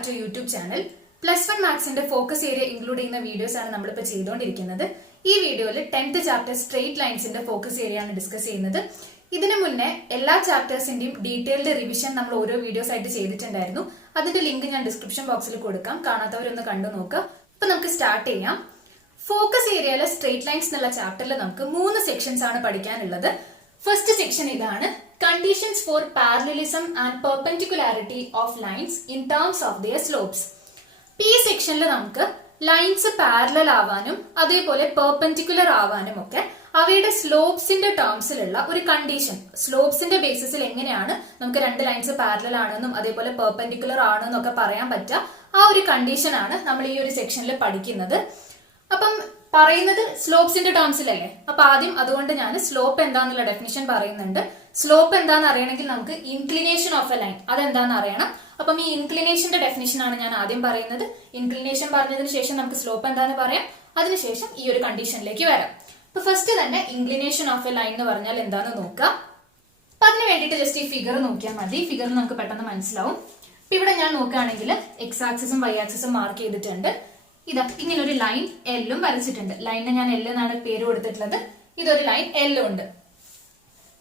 Back to YouTube channel. +1 മാത്സിന്റെ focus area include ചെയ്യുന്ന videos ആണ് നമ്മളിപ്പോൾ ചെയ്തുകൊണ്ടിരിക്കുന്നത്. ഈ വീഡിയോയിൽ 10th ചാപ്റ്റർ സ്ട്രെയിറ്റ് ലൈൻസിന്റെ ഫോക്കസ് ഏരിയ ആണ് ഡിസ്കസ് ചെയ്യുന്നത്. ഇതിനു മുന്നേ എല്ലാ ചാപ്റ്റേഴ്സിന്റെയും ഡീറ്റെയിൽഡ് റിവിഷൻ നമ്മൾ ഓരോ വീഡിയോസ് ആയിട്ട് ചെയ്തിട്ടുണ്ടായിരുന്നു. അതിന്റെ ലിങ്ക് ഞാൻ ഡിസ്ക്രിപ്ഷൻ ബോക്സിൽ കൊടുക്കാം, കാണാത്തവരൊന്ന് കണ്ടു നോക്കുക. അപ്പൊ നമുക്ക് സ്റ്റാർട്ട് ചെയ്യാം. ഫോക്കസ് ഏരിയയിലെ സ്ട്രെയിറ്റ് ലൈൻസ് എന്നുള്ള ചാപ്റ്ററിൽ നമുക്ക് 3 സെക്ഷൻസ് ആണ് പഠിക്കാനുള്ളത്. ഫസ്റ്റ് സെക്ഷൻ ഇതാണ്, conditions for parallelism and perpendicularity of lines in terms of their slopes. ഈ സെക്ഷനിൽ നമുക്ക് ലൈൻസ് പാരലൽ ആവാനും അതേപോലെ പെർപെൻഡിക്കുലർ ആവാനും ഒക്കെ അവയുടെ സ്ലോപ്സിന്റെ ടേംസിലുള്ള ഒരു കണ്ടീഷൻ, സ്ലോപ്സിന്റെ ബേസിസിൽ എങ്ങനെയാണ് നമുക്ക് രണ്ട് ലൈൻസ് പാരലൽ ആണെന്നും അതേപോലെ പെർപെൻഡിക്കുലർ ആണെന്നും ഒക്കെ പറയാൻ പറ്റുക, ആ ഒരു കണ്ടീഷൻ ആണ് നമ്മൾ ഈ ഒരു സെക്ഷനിൽ പഠിക്കുന്നത്. അപ്പം പറയുന്നത് സ്ലോപ്സിന്റെ ടേംസിലല്ലേ, അപ്പൊ ആദ്യം അതുകൊണ്ട് ഞാൻ സ്ലോപ്പ് എന്താന്നുള്ള ഡെഫിനിഷൻ പറയുന്നുണ്ട്. സ്ലോപ്പ് എന്താന്ന് അറിയണമെങ്കിൽ നമുക്ക് ഇൻക്ലിനേഷൻ ഓഫ് എ ലൈൻ അതെന്താന്ന് അറിയണം. അപ്പം ഈ ഇൻക്ലിനേഷന്റെ ഡെഫിനിഷൻ ആണ് ഞാൻ ആദ്യം പറയുന്നത്. ഇൻക്ലിനേഷൻ പറഞ്ഞതിന് ശേഷം നമുക്ക് സ്ലോപ്പ് എന്താന്ന് പറയാം, അതിനുശേഷം ഈ ഒരു കണ്ടീഷനിലേക്ക് വരാം. അപ്പൊ ഫസ്റ്റ് തന്നെ ഇൻക്ലിനേഷൻ ഓഫ് എ ലൈൻ എന്ന് പറഞ്ഞാൽ എന്താന്ന് നോക്കാം. അപ്പൊ അതിന് വേണ്ടിയിട്ട് ജസ്റ്റ് ഈ ഫിഗർ നോക്കിയാൽ മതി, ഫിഗർ നമുക്ക് പെട്ടെന്ന് മനസ്സിലാവും. അപ്പൊ ഇവിടെ ഞാൻ നോക്കുകയാണെങ്കിൽ എക്സ് ആക്സിസും വൈ ആക്സിസും മാർക്ക് ചെയ്തിട്ടുണ്ട്. ഇതാ ഇങ്ങനെ ഒരു ലൈൻ എല്ലും വരച്ചിട്ടുണ്ട്. ലൈനിന് ഞാൻ എൽ എന്നാണ് പേര് കൊടുത്തിട്ടുള്ളത്. ഇതൊരു ലൈൻ എല്ലും ഉണ്ട്.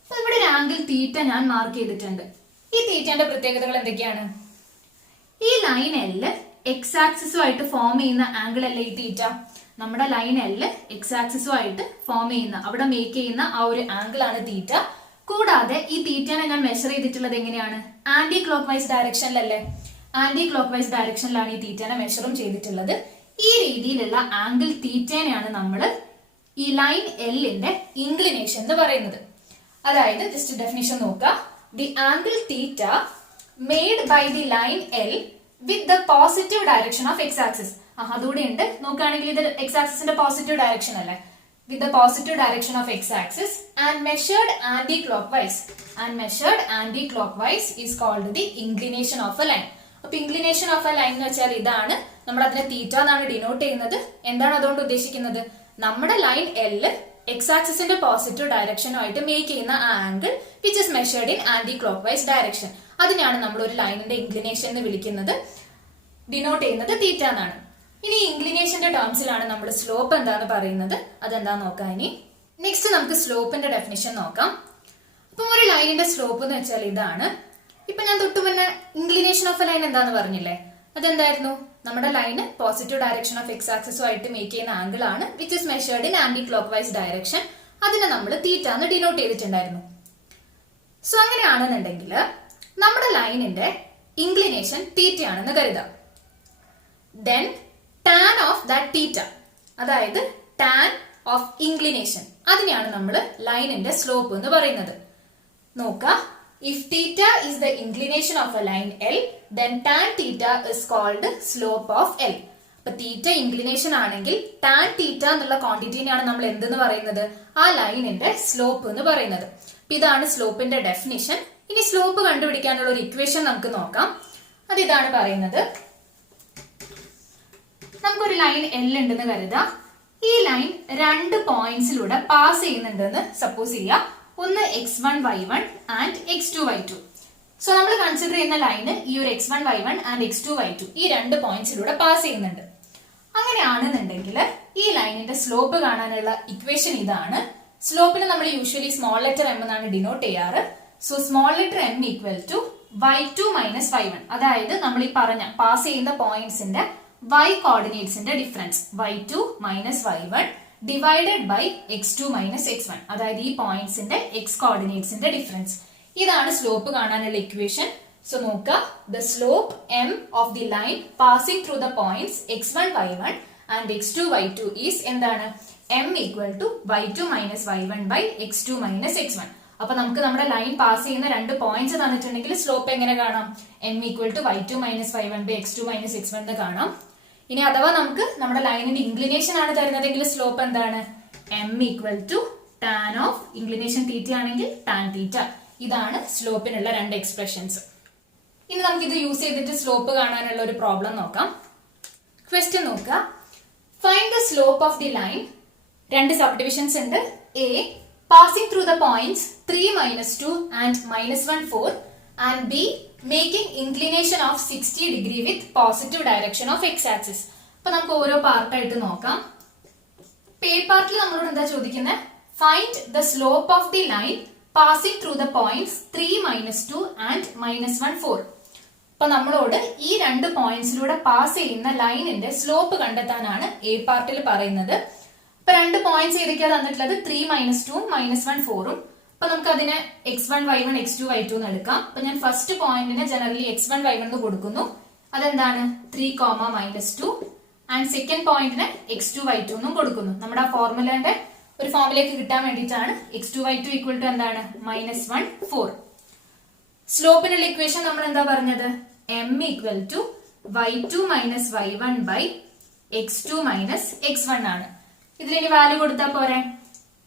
അപ്പൊ ഇവിടെ ഒരു ആംഗിൾ തീറ്റ ഞാൻ മാർക്ക് ചെയ്തിട്ടുണ്ട്. ഈ തീറ്റയുടെ പ്രത്യേകതകൾ എന്തൊക്കെയാണ്? ഈ ലൈൻ എല്ല് എക്സ് ആക്സിസുമായിട്ട് ഫോം ചെയ്യുന്ന ആംഗിൾ അല്ലേ ഈ തീറ്റ. നമ്മുടെ ലൈൻ എല്ല് എക്സ് ആക്സിസുമായിട്ട് ഫോം ചെയ്യുന്ന, അവിടെ മേക്ക് ചെയ്യുന്ന ആ ഒരു ആംഗിൾ ആണ് തീറ്റ. കൂടാതെ ഈ തീറ്റനെ ഞാൻ മെഷർ ചെയ്തിട്ടുള്ളത് എങ്ങനെയാണ്? ആന്റി ക്ലോക്ക് വൈസ് ഡയറക്ഷനിലല്ലേ. ആന്റി ക്ലോക്ക് വൈസ് ഡയറക്ഷനിലാണ് ഈ തീറ്റനെ മെഷറും ചെയ്തിട്ടുള്ളത്. ഈ രീതിയിലുള്ള ആംഗിൾ തീറ്റനെയാണ് നമ്മൾ ഈ ലൈൻ എല്ലിന്റെ ഇൻക്ലിനേഷൻ എന്ന് പറയുന്നത്. അതായത് ജസ്റ്റ് ഡെഫിനിഷൻ നോക്കുക. The angle theta made by the line L with the positive direction of x axis. അതുകൂടെ ഉണ്ട്. നോക്കുകയാണെങ്കിൽ ഇത് എക്സ് ആക്സിസിന്റെ പോസിറ്റീവ് ഡയറക്ഷൻ അല്ലേ. With the positive direction of x axis and measured anticlockwise. And measured anticlockwise is called the inclination of a line. അപ്പൊ inclination of a line എന്ന് വെച്ചാൽ ഇതാണ്. നമ്മൾ അതിനെ തീറ്റ എന്നാണ് denote ചെയ്യുന്നത്. എന്താണ് അതുകൊണ്ട് ഉദ്ദേശിക്കുന്നത്? നമ്മുടെ ലൈൻ എല്ല് എക്സ് ആക്സിസിന്റെ പോസിറ്റീവ് ഡയറക്ഷനുമായിട്ട് മേക്ക് ചെയ്യുന്ന ആ angle which is measured in anticlockwise direction, അതിനാണ് നമ്മൾ ഒരു ലൈനിന്റെ ഇൻക്ലിനേഷൻ എന്ന് വിളിക്കുന്നത്, ഡിനോട്ട് ചെയ്യുന്നത് തീറ്റ എന്നാണ്. ഇനി ഇൻക്ലിനേഷന്റെ ടേംസിലാണ് നമ്മൾ സ്ലോപ്പ് എന്താന്ന് പറയുന്നത്. അതെന്താന്ന് നോക്കാം. ഇനി നെക്സ്റ്റ് നമുക്ക് സ്ലോപ്പിന്റെ ഡെഫിനിഷൻ നോക്കാം. അപ്പം ഒരു ലൈനിന്റെ സ്ലോപ്പ് എന്ന് വെച്ചാൽ ഇതാണ്. ഇപ്പൊ ഞാൻ തൊട്ടു മുന്നേ ഇൻക്ലിനേഷൻ ഓഫ് എ ലൈൻ എന്താന്ന് പറഞ്ഞില്ലേ, അതെന്തായിരുന്നു? നമ്മുടെ line positive direction of X ആക്സിസുമായിട്ട് മേക്ക് ചെയ്യുന്ന ആംഗിൾ ആണ് which is measured in anticlockwise direction. അതിനെ നമ്മൾ തീറ്റ എന്ന് ഡിനോട്ട് ചെയ്തിട്ടുണ്ടായിരുന്നു. സോ അങ്ങനെയാണെന്നുണ്ടെങ്കിൽ നമ്മുടെ ലൈനിന്റെ ഇൻക്ലിനേഷൻ തീറ്റ ആണെന്ന് കരുതാം. Then tan of that theta, അതായത് ടാൻ ഓഫ് ഇൻക്ലിനേഷൻ, അതിനെയാണ് നമ്മൾ ലൈനിന്റെ സ്ലോപ്പ് എന്ന് പറയുന്നത്. നോക്കുക, if theta is the inclination of a line L, then tan theta is called slope of L. അപ്പൊ തീറ്റ ഇൻക്ലിനേഷൻ ആണെങ്കിൽ ടാൻ തീറ്റ എന്നുള്ള ക്വാണ്ടിറ്റിനെയാണ് നമ്മൾ എന്തെന്ന് പറയുന്നത്? ആ ലൈനിന്റെ സ്ലോപ്പ് എന്ന് പറയുന്നത്. അപ്പൊ ഇതാണ് സ്ലോപ്പിന്റെ ഡെഫിനിഷൻ. ഇനി സ്ലോപ്പ് കണ്ടുപിടിക്കാനുള്ള ഒരു ഇക്വേഷൻ നമുക്ക് നോക്കാം. അത് ഇതാണ് പറയുന്നത്. നമുക്കൊരു ലൈൻ L ഉണ്ടെന്ന് കരുതാം. ഈ ലൈൻ 2 പോയിന്റ്സിലൂടെ പാസ് ചെയ്യുന്നുണ്ടെന്ന് സപ്പോസ് ചെയ്യാം. ഒന്ന് x1 y1 and x2 y2. So നമ്മൾ കൺസിഡർ ചെയ്യുന്ന ലൈന് ഈ ഒരു x1 y1 and x2 y2 ഈ 2 പോയിന്റ്സിലൂടെ പാസ് ചെയ്യുന്നുണ്ട്. അങ്ങനെയാണെന്നുണ്ടെങ്കിൽ ഈ ലൈനിന്റെ സ്ലോപ്പ് കാണാനുള്ള ഇക്വേഷൻ ഇതാണ്. സ്ലോപ്പിന് നമ്മൾ യൂഷ്വലി സ്മോൾ ലെറ്റർ m എന്നാണ് ഡിനോട്ട് ചെയ്യാറ്. So small letter m equal to y2 minus y1. അതായത് നമ്മൾ ഈ പറഞ്ഞ പാസ് ചെയ്യുന്ന പോയിന്റ്സിന്റെ y കോർഡിനേറ്റ്സിന്റെ difference y2 minus y1 divided by x2 minus x1. അതായത് ഈ പോയിന്റ്സിന്റെ x കോർഡിനേറ്റ്സിന്റെ ഡിഫറൻസ്. ഇതാണ് സ്ലോപ്പ് കാണാനുള്ള ഇക്വേഷൻ. സോ നോക്കുക, the slope m of the line passing through the points x1 y1 and x2 y2 is എന്താണ്? m equal to y2 minus y1 by x2 minus x1. അപ്പൊ നമുക്ക് നമ്മുടെ line pass ചെയ്യുന്ന 2 points തന്നിട്ടുണ്ടെങ്കിൽ slope എങ്ങനെ കാണാം? m equal to y2 minus y1 by x2 minus x1 എന്ന് കാണാം. ഇനി അഥവാ നമുക്ക് നമ്മുടെ ലൈനിന്റെ ഇൻക്ലിനേഷൻ ആണ് തരുന്നതെങ്കിൽ സ്ലോപ്പ് എന്താണ്? m equal to tan of inclination theta ആണെങ്കിൽ ടാൻ തീറ്റ. ഇതാണ് സ്ലോപ്പിനുള്ള 2 എക്സ്പ്രഷൻസ്. ഇനി നമുക്ക് ഇത് യൂസ് ചെയ്തിട്ട് സ്ലോപ്പ് കാണാനുള്ള ഒരു പ്രോബ്ലം നോക്കാം. ക്വസ്റ്റ്യൻ നോക്കുക. Find the slope of the line. 2 sub divisions ഉണ്ട്. A passing through the points 3 minus 2 and minus 1 4 and B making inclination of 60 degree with positive direction of x axis. അപ്പൊ നമുക്ക് ഓരോ പാർട്ടായിട്ട് നോക്കാം. പേ പാർട്ടിൽ നമ്മളോട് എന്താ ചോദിക്കുന്നത്? Find the slope of the line passing through the points 3, -2 and -1, 4. അപ്പൊ നമ്മളോട് ഈ രണ്ട് പോയിന്റ്സിലൂടെ പാസ് ചെയ്യുന്ന ലൈനിന്റെ സ്ലോപ്പ് കണ്ടെത്താനാണ് എ പാർട്ടിൽ പറയുന്നത്. അപ്പൊ രണ്ട് പോയിന്റ്സ് ഏതൊക്കെയാ തന്നിട്ടുള്ളത്? 3, -2, -1, 4. അപ്പൊ നമുക്ക് അതിനെ x1, y1, x2, y2 എന്ന് എടുക്കാം. അപ്പൊ ഞാൻ ഫസ്റ്റ് പോയിന്റിന് ജനറലി x1, y1 എന്ന് കൊടുക്കുന്നു. അതെന്താണ്? 3, -2. ആൻഡ് സെക്കൻഡ് പോയിന്റിന് x2, y2 എന്നും കൊടുക്കുന്നു. നമ്മുടെ ആ ഫോർമുലേന്റെ ഒരു ഫോമിലേക്ക് കിട്ടാൻ വേണ്ടിയിട്ടാണ് x2, y2 ഈക്വൽ ടു എന്താണ്? -1, 4. സ്ലോപ്പിനുള്ള ഇക്വേഷൻ നമ്മൾ എന്താ പറഞ്ഞത്? m equal to y2 - y1 by x2 - x1 ആണ്. ഇതിലിനി വാല്യൂ കൊടുത്താൽ പോരെ?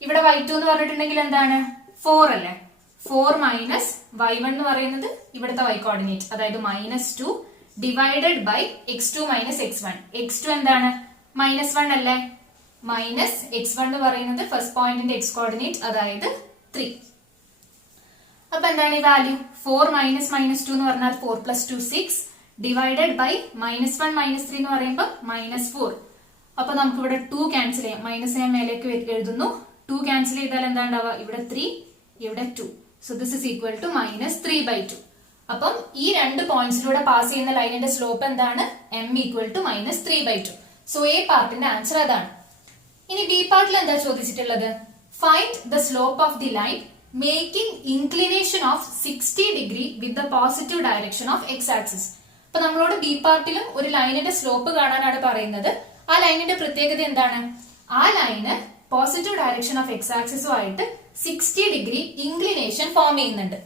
ഇവിടെ y2 എന്ന് പറഞ്ഞിട്ടുണ്ടെങ്കിൽ എന്താണ്? 4 അല്ലേ? 4 - y1 എന്ന് പറയുന്നത് ഇവിടുത്തെ y കോർഡിനേറ്റ്, അതായത് -2 divided by x2 - x1. x2 എന്താണ്? -1 അല്ലേ? -x1 എന്ന് പറയുന്നത് ഫസ്റ്റ് പോയിന്റിന്റെ x കോർഡിനേറ്റ്, അതായത് 3. അപ്പൊ എന്താണ് ഈ വാല്യൂ? 4 - -2 എന്ന് പറഞ്ഞാൽ 4 + 2 6 ഡിവൈഡഡ് ബൈ -1 - 3 എന്ന് പറയുമ്പോൾ -4. അപ്പൊ നമുക്ക് ഇവിടെ 2 ക്യാൻസൽ ചെയ്യാം. മൈനസ് ഞാൻ മേലേക്ക് എഴുതുന്നു. 2 ക്യാൻസൽ ചെയ്താൽ എന്താ ഉണ്ടാവുക? ഇവിടെ 3, ഇവിടെ 2. So this is equal to -3/2. അപ്പം ഈ രണ്ട് പോയിന്റ്സിലൂടെ പാസ് ചെയ്യുന്ന ലൈനിന്റെ സ്ലോപ്പ് എന്താണ്? m equal to -3/2. So A പാർട്ടിന്റെ ആൻസർ അതാണ്. ഇനി ബി പാർട്ടിൽ എന്താ ചോദിച്ചിട്ടുള്ളത്? Find the slope of the line making inclination of 60 degree with the positive direction of x axis. അപ്പൊ നമ്മളോട് ബി പാർട്ടിലും ഒരു ലൈനിന്റെ സ്ലോപ്പ് കാണാനാണ് പറയുന്നത്. ആ ലൈനിന്റെ പ്രത്യേകത എന്താണ്? ആ ലൈന് പോസിറ്റീവ് ഡയറക്ഷൻ ഓഫ് എക്സ് ആക്സിസുമായിട്ട് 60 ഡിഗ്രി ഇൻക്ലിനേഷൻ ഫോം ചെയ്യുന്നുണ്ട്.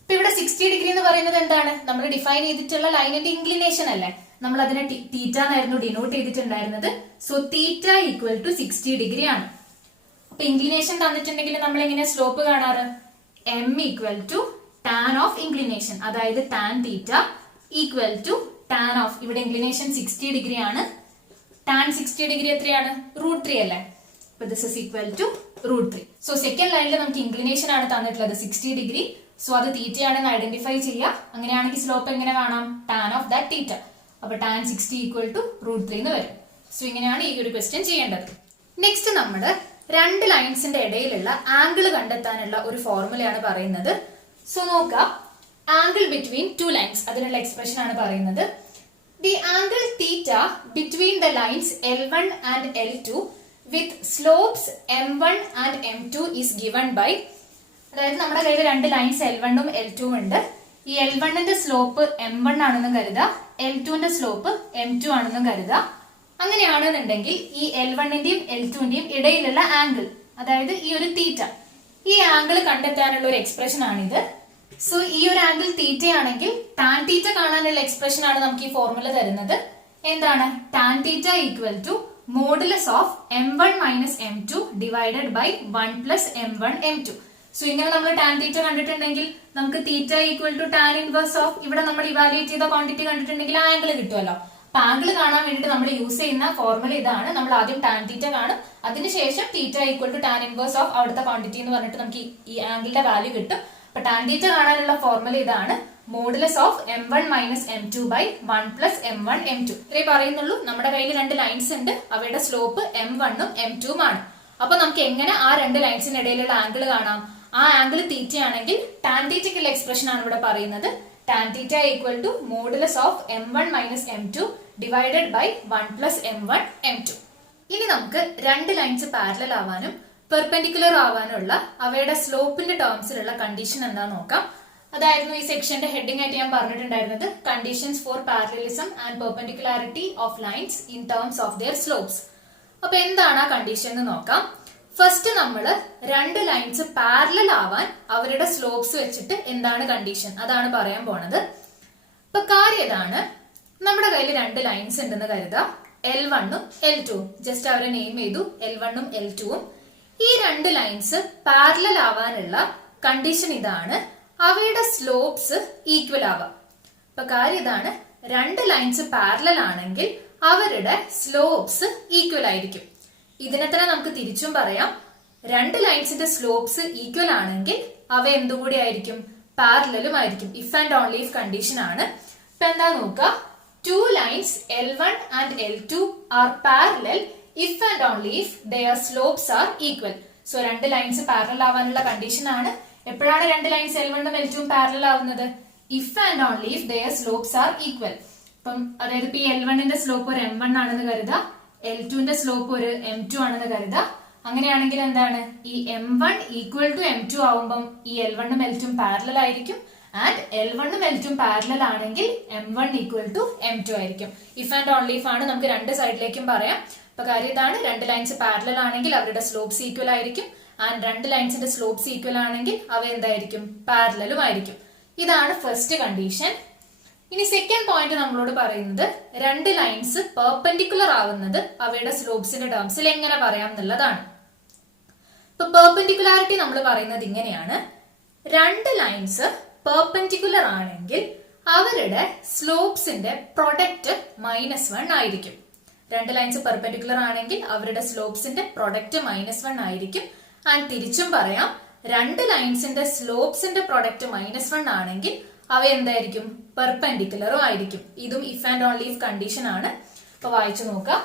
അപ്പൊ ഇവിടെ 60 ഡിഗ്രി എന്ന് പറയുന്നത് എന്താണ്? നമ്മൾ ഡിഫൈൻ ചെയ്തിട്ടുള്ള ലൈനിന്റെ ഇൻക്ലിനേഷൻ അല്ലേ? നമ്മൾ അതിനെ തീറ്റ എന്നായിരുന്നു ഡിനോട്ട് ചെയ്തിട്ടുണ്ടായിരുന്നത്. So theta equal to 60 degree ആണ്. അപ്പൊ ഇൻക്ലിനേഷൻ തന്നിട്ടുണ്ടെങ്കിൽ നമ്മൾ എങ്ങനെ സ്ലോപ്പ് കാണാറ്? m equal to tan of inclination, അതായത് tan theta equal to tan of, ഇവിടെ ഇൻക്ലിനേഷൻ 60 ഡിഗ്രി ആണ്. ടാൻ 60 ഡിഗ്രി എത്രയാണ്? √3 അല്ലേ? അപ്പൊ this is equal to √3. So second ലൈനിൽ നമുക്ക് ഇൻക്ലിനേഷൻ ആണ് തന്നിട്ടുള്ളത് 60 ഡിഗ്രി. സോ അത് തീറ്റ ആണെന്ന് ഐഡന്റിഫൈ ചെയ്യുക. അങ്ങനെയാണെങ്കിൽ സ്ലോപ്പ് എങ്ങനെ കാണാം? ടാൻ ഓഫ് ദാറ്റ് തീറ്റ. അപ്പൊ ടാൻ 60 ഈക്വൽ ടു √3 എന്ന് വരും. സോ ഇങ്ങനെയാണ് ഈ ഒരു ക്വസ്റ്റ്യൻ ചെയ്യേണ്ടത്. നെക്സ്റ്റ് നമ്മുടെ രണ്ട് ലൈൻസിന്റെ ഇടയിലുള്ള ആംഗിൾ കണ്ടെത്താനുള്ള ഒരു ഫോർമുലയാണ് പറയുന്നത്. സോ നോക്കാം, ആംഗിൾ ബിറ്റ്വീൻ ടു ലൈൻസ്, അതിനുള്ള എക്സ്പ്രഷൻ ആണ് പറയുന്നത്. The angle theta between the lines L1 and L2 with slopes M1 and M2 is given by, അതായത് നമ്മുടെ കയ്യിൽ രണ്ട് ലൈൻസ് L1 ഉം L2 ഉം ഉണ്ട്. ഈ L1ന്റെ സ്ലോപ്പ് M1 ആണെന്നും കരുതാം, L2ന്റെ സ്ലോപ്പ് M2 ആണെന്നും കരുതാം. അങ്ങനെയാണെന്നുണ്ടെങ്കിൽ ഈ L1ന്റെയും L2ന്റെയും ഇടയിലുള്ള ആംഗിൾ, അതായത് ഈ ഒരു തീറ്റ, ഈ ആംഗിൾ കണ്ടെത്താനുള്ള ഒരു എക്സ്പ്രഷൻ ആണിത്. സോ ഈ ഒരു ആംഗിൾ തീറ്റ ആണെങ്കിൽ ടാൻ തീറ്റ കാണാനുള്ള എക്സ്പ്രഷൻ ആണ് നമുക്ക് ഈ ഫോർമുല തരുന്നത്. എന്താണ്? Tan theta equal to modulus of M1 - M2 divided by 1 + M1 M2. So ഇങ്ങനെ നമ്മൾ ടാൻ തീറ്റ കണ്ടിട്ടുണ്ടെങ്കിൽ നമുക്ക് theta equal to tan inverse of, ഇവിടെ നമ്മൾ ഇവാലുവേറ്റ് ചെയ്ത ക്വാണ്ടിറ്റി കണ്ടിട്ടുണ്ടെങ്കിൽ ആ ആംഗിൾ കിട്ടുമല്ലോ. അപ്പൊ ആംഗിൾ കാണാൻ വേണ്ടിട്ട് നമ്മൾ യൂസ് ചെയ്യുന്ന ഫോർമുല ഇതാണ്. നമ്മൾ ആദ്യം ടാൻ തീറ്റ കാണും, അതിനുശേഷം theta equal to tan inverse of അവിടുത്തെ ക്വാണ്ടിറ്റി എന്ന് പറഞ്ഞിട്ട് നമുക്ക് ഈ ആംഗിളിന്റെ വാല്യൂ കിട്ടും. അപ്പൊ ടാൻ തീറ്റ കാണാനുള്ള ഫോർമുല ഇതാണ്, modulus of M1 - M2 by 1 + M1 M2. ഇത്രേ പറയുന്നുള്ളൂ. നമ്മുടെ കയ്യിൽ രണ്ട് ലൈൻസ് ഉണ്ട്, അവയുടെ സ്ലോപ്പ് M1 ഉം M2 ഉം ആണ്. അപ്പൊ നമുക്ക് എങ്ങനെ ആ രണ്ട് ലൈൻസിന് ഇടയിലുള്ള ആംഗിൾ കാണാം? ആ ആംഗിൾ തീറ്റ ആണെങ്കിൽ ടാൻ തീറ്റയ്ക്കുള്ള എക്സ്പ്രഷൻ ആണ് ഇവിടെ പറയുന്നത്. Tan theta equal to modulus of M1 - M2 divided by 1 + M1 M2. ഇനി നമുക്ക് രണ്ട് ലൈൻസ് പാരലൽ ആവാനും പെർപെൻഡിക്കുലർ ആവാനുള്ള അവയുടെ സ്ലോപ്പിന്റെ ടേംസിലുള്ള കണ്ടീഷൻ എന്താ നോക്കാം. അതായിരുന്നു ഈ സെക്ഷന്റെ ഹെഡിങ് ആയിട്ട് ഞാൻ പറഞ്ഞിട്ടുണ്ടായിരുന്നത്, conditions for parallelism and perpendicularity of lines in terms of their slopes. അപ്പൊ എന്താണ് ആ കണ്ടീഷൻ എന്ന് നോക്കാം. ഫസ്റ്റ് നമ്മള് രണ്ട് ലൈൻസ് പാരലൽ ആവാൻ അവരുടെ സ്ലോപ്സ് വെച്ചിട്ട് എന്താണ് കണ്ടീഷൻ, അതാണ് പറയാൻ പോണത്. ഇപ്പൊ കാര്യം ഇതാണ്, നമ്മുടെ കയ്യിൽ രണ്ട് ലൈൻസ് ഉണ്ടെന്ന് കരുതാം, L1 ഉം L2 ഉം. ജസ്റ്റ് അവരെ നെയിം ചെയ്തു, L1 ഉം L2 ഉം. ഈ രണ്ട് ലൈൻസ് പാരലൽ ആവാനുള്ള കണ്ടീഷൻ ഇതാണ്, അവയുടെ സ്ലോപ്സ് ഈക്വൽ ആവാം. ഇപ്പൊ കാര്യം ഇതാണ്, രണ്ട് ലൈൻസ് പാരലൽ ആണെങ്കിൽ അവരുടെ സ്ലോപ്സ് ഈക്വൽ ആയിരിക്കും. ഇതിനെ തന്നെ നമുക്ക് തിരിച്ചും പറയാം, രണ്ട് ലൈൻസിന്റെ സ്ലോപ്സ് ഈക്വൽ ആണെങ്കിൽ അവ എന്തുകൂടി ആയിരിക്കും? പാരലലും ആയിരിക്കും. If and only if condition ആണ്. ഇപ്പൊ എന്താ നോക്കുക, two lines L1 and L2 are parallel if and only if their slopes are equal. So രണ്ട് ലൈൻസ് പാരലൽ ആവാനുള്ള കണ്ടീഷൻ ആണ്. എപ്പോഴാണ് രണ്ട് ലൈൻസ് L1 ഉം L2 ഉം പാരലൽ ആവുന്നത്? if and only if their slopes are equal. അപ്പം അതായത് ഇപ്പൊ ഈ L1 ന്റെ സ്ലോപ്പ് ഒരു M1 ആണെന്ന് കരുതാ, L2 ന്റെ സ്ലോപ്പ് ഒരു M2 ആണെന്ന് കരുതാ. അങ്ങനെയാണെങ്കിൽ എന്താണ്, ഈ M1 ഈക്വൽ ടു M2 ആവുമ്പം ഈ L1 ഉം L2 ഉം പാരലൽ ആയിരിക്കും. ആൻഡ് L1 ഉം L2 ഉം പാരലൽ ആണെങ്കിൽ M1 ഈക്വൽ ടു M2 ആയിരിക്കും. ഇഫ് ആൻഡ് ഓൺലി ഇഫ് ആണ്, നമുക്ക് രണ്ട് സൈഡിലേക്കും പറയാം. അപ്പൊ കാര്യം ഇതാണ്, രണ്ട് ലൈൻസ് പാരലൽ ആണെങ്കിൽ അവരുടെ സ്ലോപ്സ് ഈക്വൽ ആയിരിക്കും. ആൻഡ് രണ്ട് ലൈൻസിന്റെ സ്ലോപ്സ് ഈക്വൽ ആണെങ്കിൽ അവ എന്തായിരിക്കും, പാരലലും ആയിരിക്കും. ഇതാണ് ഫസ്റ്റ് കണ്ടീഷൻ. ഇനി സെക്കൻഡ് പോയിന്റ് നമ്മളോട് പറയുന്നത് രണ്ട് ലൈൻസ് പെർപെൻഡിക്കുലർ ആവുന്നത് അവയുടെ സ്ലോപ്സിന്റെ ടേംസിൽ എങ്ങനെ പറയാം എന്നുള്ളതാണ്. ഇപ്പൊ പെർപെൻഡിക്കുലാരിറ്റി നമ്മൾ പറയുന്നത് ഇങ്ങനെയാണ്, രണ്ട് ലൈൻസ് പെർപെൻഡിക്കുലർ ആണെങ്കിൽ അവരുടെ സ്ലോപ്സിന്റെ പ്രൊഡക്റ്റ് -1 ആയിരിക്കും. രണ്ട് ലൈൻസ് പെർപെൻഡിക്കുലർ ആണെങ്കിൽ അവരുടെ സ്ലോപ്സിന്റെ പ്രൊഡക്റ്റ് -1 ആയിരിക്കും. ആൻഡ് തിരിച്ചും പറയാം, രണ്ട് ലൈൻസിന്റെ സ്ലോപ്സിന്റെ പ്രൊഡക്റ്റ് -1 ആണെങ്കിൽ അവ എന്തായിരിക്കും, പെർപെൻഡിക്കുലറും ആയിരിക്കും. ഇതും if and only if condition ആണ്. അപ്പൊ വായിച്ചു നോക്കാം.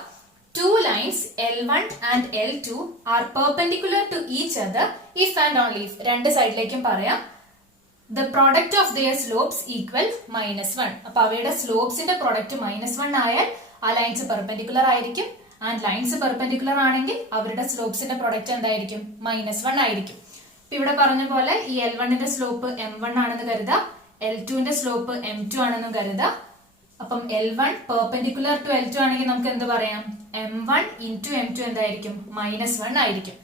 Two lines L1 and L2 are perpendicular to each other if and only if. രണ്ട് സൈഡിലേക്കും പറയാം. The product of their slopes equal -1. അപ്പൊ അവയുടെ സ്ലോപ്സിന്റെ പ്രൊഡക്റ്റ് -1 ആയാൽ ആ ലൈൻസ് പെർപെൻഡിക്കുലർ ആയിരിക്കും. ആൻഡ് ലൈൻസ് പെർപെൻഡിക്കുലർ ആണെങ്കിൽ അവരുടെ സ്ലോപ്സിന്റെ പ്രൊഡക്റ്റ് എന്തായിരിക്കും, -1 ആയിരിക്കും. ഇപ്പൊ ഇവിടെ പറഞ്ഞ പോലെ ഈ L1 ന്റെ സ്ലോപ്പ് M1 ആണെന്ന് കരുതാ, L2 ന്റെ സ്ലോപ്പ് M2 ആണെന്നും കരുതാ. അപ്പം L1 പെർപെൻഡിക്കുലർ ടു L2 ആണെങ്കിൽ നമുക്ക് എന്ത് പറയാം, M1 ഇൻറ്റു M2 എന്തായിരിക്കും, -1 ആയിരിക്കും.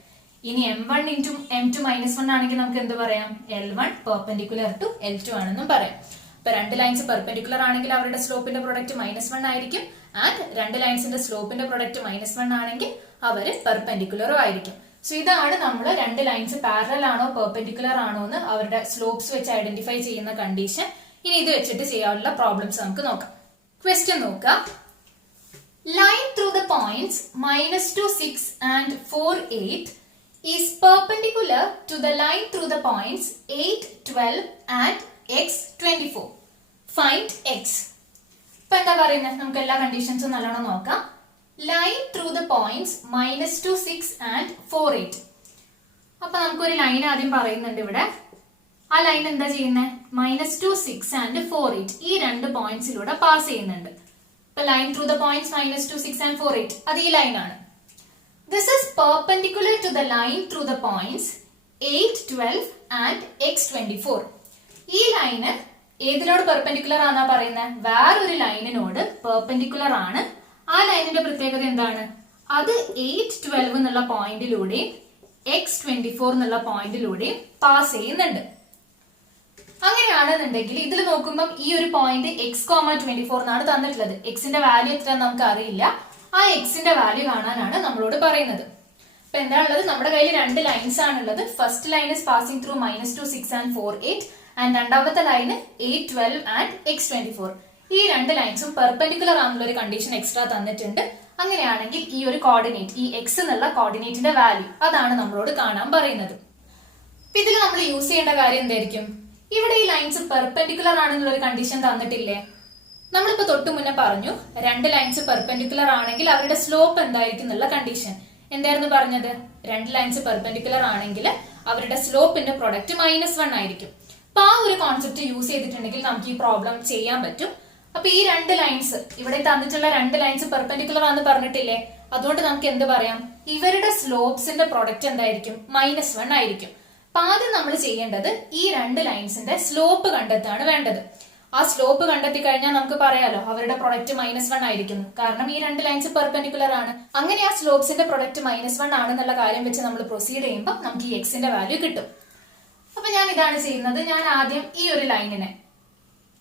ഇനി M1 ഇൻറ്റു M2 -1 ആണെങ്കിൽ നമുക്ക് എന്ത് പറയാം, L1 പെർപെൻഡിക്കുലർ ടു L2 ആണെന്നും പറയാം. അപ്പൊ രണ്ട് ലൈൻസ് പെർപെൻഡിക്കുലർ ആണെങ്കിൽ അവരുടെ സ്ലോപ്പിന്റെ പ്രൊഡക്റ്റ് -1 ആയിരിക്കും. ആൻഡ് രണ്ട് ലൈൻസിന്റെ സ്ലോപ്പിന്റെ പ്രൊഡക്റ്റ് -1 ആണെങ്കിൽ അവര് പെർപെൻഡിക്കുലറും ആയിരിക്കും. സോ ഇതാണ് നമ്മൾ രണ്ട് ലൈൻസ് പാരലൽ ആണോ പെർപെൻഡിക്കുലർ ആണോ എന്ന് അവരുടെ സ്ലോപ്സ് വെച്ച് ഐഡന്റിഫൈ ചെയ്യുന്ന കണ്ടീഷൻ. ഇനി ഇത് വെച്ചിട്ട് ചെയ്യാനുള്ള പ്രോബ്ലംസ് നമുക്ക് നോക്കാം. ക്വസ്റ്റ്യൻ നോക്കാം. Line through the points -2, 6 and 4, 8 is perpendicular to the line through the points 8, 12 and x, 24. Find x. ഇപ്പൊ എന്താ പറയുന്നത്, നമുക്ക് എല്ലാ കണ്ടീഷൻസും നല്ലോണം നോക്കാം. Line through the points -2, 6 and 4, 8. അപ്പൊ നമുക്കൊരു ലൈൻ ആദ്യം പറയുന്നുണ്ട് ഇവിടെ. ആ ലൈൻ എന്താ ചെയ്യുന്നത്, -2, 6 and 4, 8 ഈ രണ്ട് പോയിന്റ്സിലൂടെ പാസ് ചെയ്യുന്നുണ്ട്. ഇപ്പൊ line through the points -2, 6 and 4, 8 അത് ഈ ലൈനാണ്. This is perpendicular to the line through the points 8, 12 and x, 24. ഈ ലൈന് ഏതിനോട് പെർപെൻഡിക്കുലർ ആണെന്നാ പറയുന്നത്, വേറൊരു ലൈനിനോട് പെർപെൻഡിക്കുലർ ആണ്. ആ ലൈനിന്റെ പ്രത്യേകത എന്താണ്, അത് 8, 12 എന്നുള്ള പോയിന്റിലൂടെയും x, 24 എന്നുള്ള പോയിന്റിലൂടെയും പാസ് ചെയ്യുന്നുണ്ട്. അങ്ങനെയാണെന്നുണ്ടെങ്കിൽ ഇതിൽ നോക്കുമ്പോൾ ഈ ഒരു പോയിന്റ് x, 24 എന്നാണ് തന്നിട്ടുള്ളത്. എക്സിന്റെ വാല്യൂ എത്ര നമുക്ക് അറിയില്ല. ആ എക്സിന്റെ വാല്യൂ കാണാനാണ് നമ്മളോട് പറയുന്നത്. ഇപ്പൊ എന്താണുള്ളത്, നമ്മുടെ കയ്യിൽ രണ്ട് ലൈൻസ് ആണുള്ളത്. First line is passing through -2, 6 and 4, 8 and രണ്ടാമത്തെ ലൈന് 8, 12 ആൻഡ് x, 24. ഈ രണ്ട് ലൈൻസും പെർപെൻഡിക്കുലർ ആണെന്നുള്ള ഒരു കണ്ടീഷൻ എക്സ്ട്രാ തന്നിട്ടുണ്ട്. അങ്ങനെയാണെങ്കിൽ ഈ ഒരു കോർഡിനേറ്റ്, ഈ x എന്നുള്ള കോർഡിനേറ്റിന്റെ വാല്യൂ അതാണ് നമ്മളോട് കാണാൻ പറയുന്നത്. ഇതിൽ നമ്മൾ യൂസ് ചെയ്യേണ്ട കാര്യം എന്തായിരിക്കും, ഇവിടെ ഈ ലൈൻസ് പെർപെൻഡിക്കുലർ ആണെന്നുള്ള ഒരു കണ്ടീഷൻ തന്നിട്ടില്ലേ. നമ്മളിപ്പോ തൊട്ടു മുന്നേ പറഞ്ഞു രണ്ട് ലൈൻസ് പെർപെൻഡിക്കുലർ ആണെങ്കിൽ അവരുടെ സ്ലോപ്പ് എന്തായിരിക്കും എന്നുള്ള കണ്ടീഷൻ. എന്തായിരുന്നു പറഞ്ഞത്, രണ്ട് ലൈൻസ് പെർപെൻഡിക്കുലർ ആണെങ്കിൽ അവരുടെ സ്ലോപ്പിന്റെ പ്രൊഡക്റ്റ് -1 ആയിരിക്കും. അപ്പൊ ആ ഒരു കോൺസെപ്റ്റ് യൂസ് ചെയ്തിട്ടുണ്ടെങ്കിൽ നമുക്ക് ഈ പ്രോബ്ലം ചെയ്യാൻ പറ്റും. അപ്പൊ ഈ രണ്ട് ലൈൻസ്, ഇവിടെ തന്നിട്ടുള്ള രണ്ട് ലൈൻസ് പെർപെൻഡിക്കുലർ ആണെന്ന് പറഞ്ഞിട്ടില്ലേ, അതുകൊണ്ട് നമുക്ക് എന്ത് പറയാം, ഇവരുടെ സ്ലോപ്സിന്റെ പ്രൊഡക്റ്റ് എന്തായിരിക്കും, -1 ആയിരിക്കും. അപ്പൊ ആദ്യം നമ്മൾ ചെയ്യേണ്ടത് ഈ രണ്ട് ലൈൻസിന്റെ സ്ലോപ്പ് കണ്ടെത്താണ് വേണ്ടത്. ആ സ്ലോപ്പ് കണ്ടെത്തി കഴിഞ്ഞാൽ നമുക്ക് പറയാലോ അവരുടെ പ്രൊഡക്റ്റ് -1 ആയിരിക്കും, കാരണം ഈ രണ്ട് ലൈൻസ് പെർപെൻഡിക്കുലർ ആണ്. അങ്ങനെ ആ സ്ലോപ്സിന്റെ പ്രൊഡക്റ്റ് -1 ആണെന്നുള്ള കാര്യം വെച്ച് നമ്മൾ പ്രൊസീഡ് ചെയ്യുമ്പോൾ നമുക്ക് ഈ എക്സിന്റെ വാല്യൂ കിട്ടും. അപ്പൊ ഞാൻ ഇതാണ് ചെയ്യുന്നത്. ഞാൻ ആദ്യം ഈ ഒരു ലൈനിനെ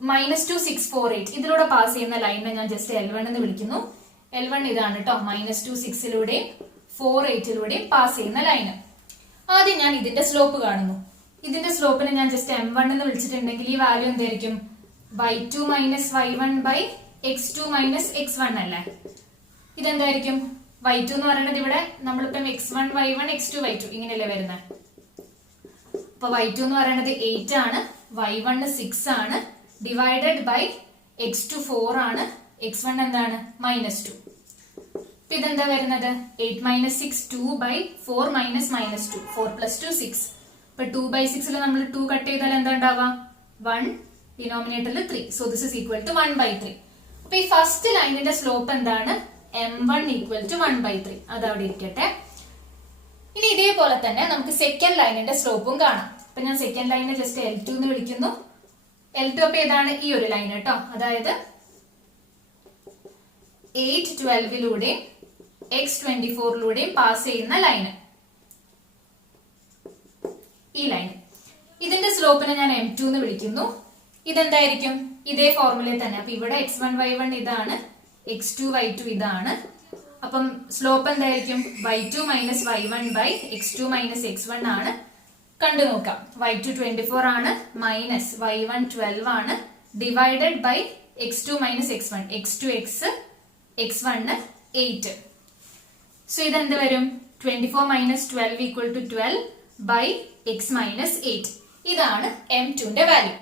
-2, 6, 4, 8 ഇതിലൂടെ പാസ് ചെയ്യുന്ന ലൈനിനെ ഞാൻ ജസ്റ്റ് L1 എന്ന് വിളിക്കുന്നു. L1 ഇതാണ് കേട്ടോ, -2, 6 4, 8 പാസ് ചെയ്യുന്ന ലൈന്. ആദ്യം ഞാൻ ഇതിന്റെ സ്ലോപ്പ് കാണുന്നു. ഇതിന്റെ സ്ലോപ്പിനെ ഞാൻ ജസ്റ്റ് M1 എന്ന് വിളിച്ചിട്ടുണ്ടെങ്കിൽ ഈ വാല്യൂ എന്തായിരിക്കും, y2 - y1 by x2 - x1 അല്ലേ. ഇതെന്തായിരിക്കും, y2 എന്ന് പറയുന്നത് ഇവിടെ നമ്മളിപ്പം x1 y1 x2 y2 ഇങ്ങനെയല്ലേ വരുന്നത്. അപ്പൊ y2 എന്ന് പറയുന്നത് 8 ആണ്, y1 6 ആണ്, ഡിവൈഡഡ് ബൈ x2 4 ആണ്, x1 എന്താണ് -2. അപ്പൊ ഇതെന്താ വരുന്നത് 8 - 6 2 by 4 - -2 4 + 2 6. ഇപ്പൊ 2 by 6 നമ്മൾ 2 കട്ട് ചെയ്താൽ എന്താ ഉണ്ടാവുക 1, ഡിനോമിനേറ്ററിൽ 3. So this is equal to 1/3. അപ്പൊ ഈ ഫസ്റ്റ് ലൈനിന്റെ സ്ലോപ്പ് എന്താണ് m1 = 1/3. അത് അവിടെ ഇരിക്കട്ടെ. ഇനി ഇതേപോലെ തന്നെ നമുക്ക് സെക്കൻഡ് ലൈനിന്റെ സ്ലോപ്പും കാണാം. അപ്പൊ ഞാൻ സെക്കൻഡ് ലൈനിനെ ജസ്റ്റ് L2 എന്ന് വിളിക്കുന്നു. L2 അപ്പൊ ഏതാണ് ഈ ഒരു ലൈൻ കേട്ടോ, അതായത് 812ലൂടെയും x24ലൂടെയും പാസ് ചെയ്യുന്ന ലൈന്, ഈ ലൈൻ. ഇതിന്റെ സ്ലോപ്പിനെ ഞാൻ m2 എന്ന് വിളിക്കുന്നു. ഇതെന്തായിരിക്കും ഇതേ ഫോർമുലയിൽ തന്നെ. അപ്പൊ ഇവിടെ x1 y1 ഇതാണ്, x2 y2 ഇതാണ്. അപ്പം സ്ലോപ്പ് എന്തായിരിക്കും y2 - y1 by x2 - x1 ആണ്. കണ്ടു നോക്കാം. y2 24 ആണ്, മൈനസ് y1 12 ആണ്, divided by x2 - x1, x2 x, x1 8. So ഇതെന്ത് വരും 24 - 12 = 12 by x - 8. ഇതാണ് m2 ന്റെ വാല്യൂ.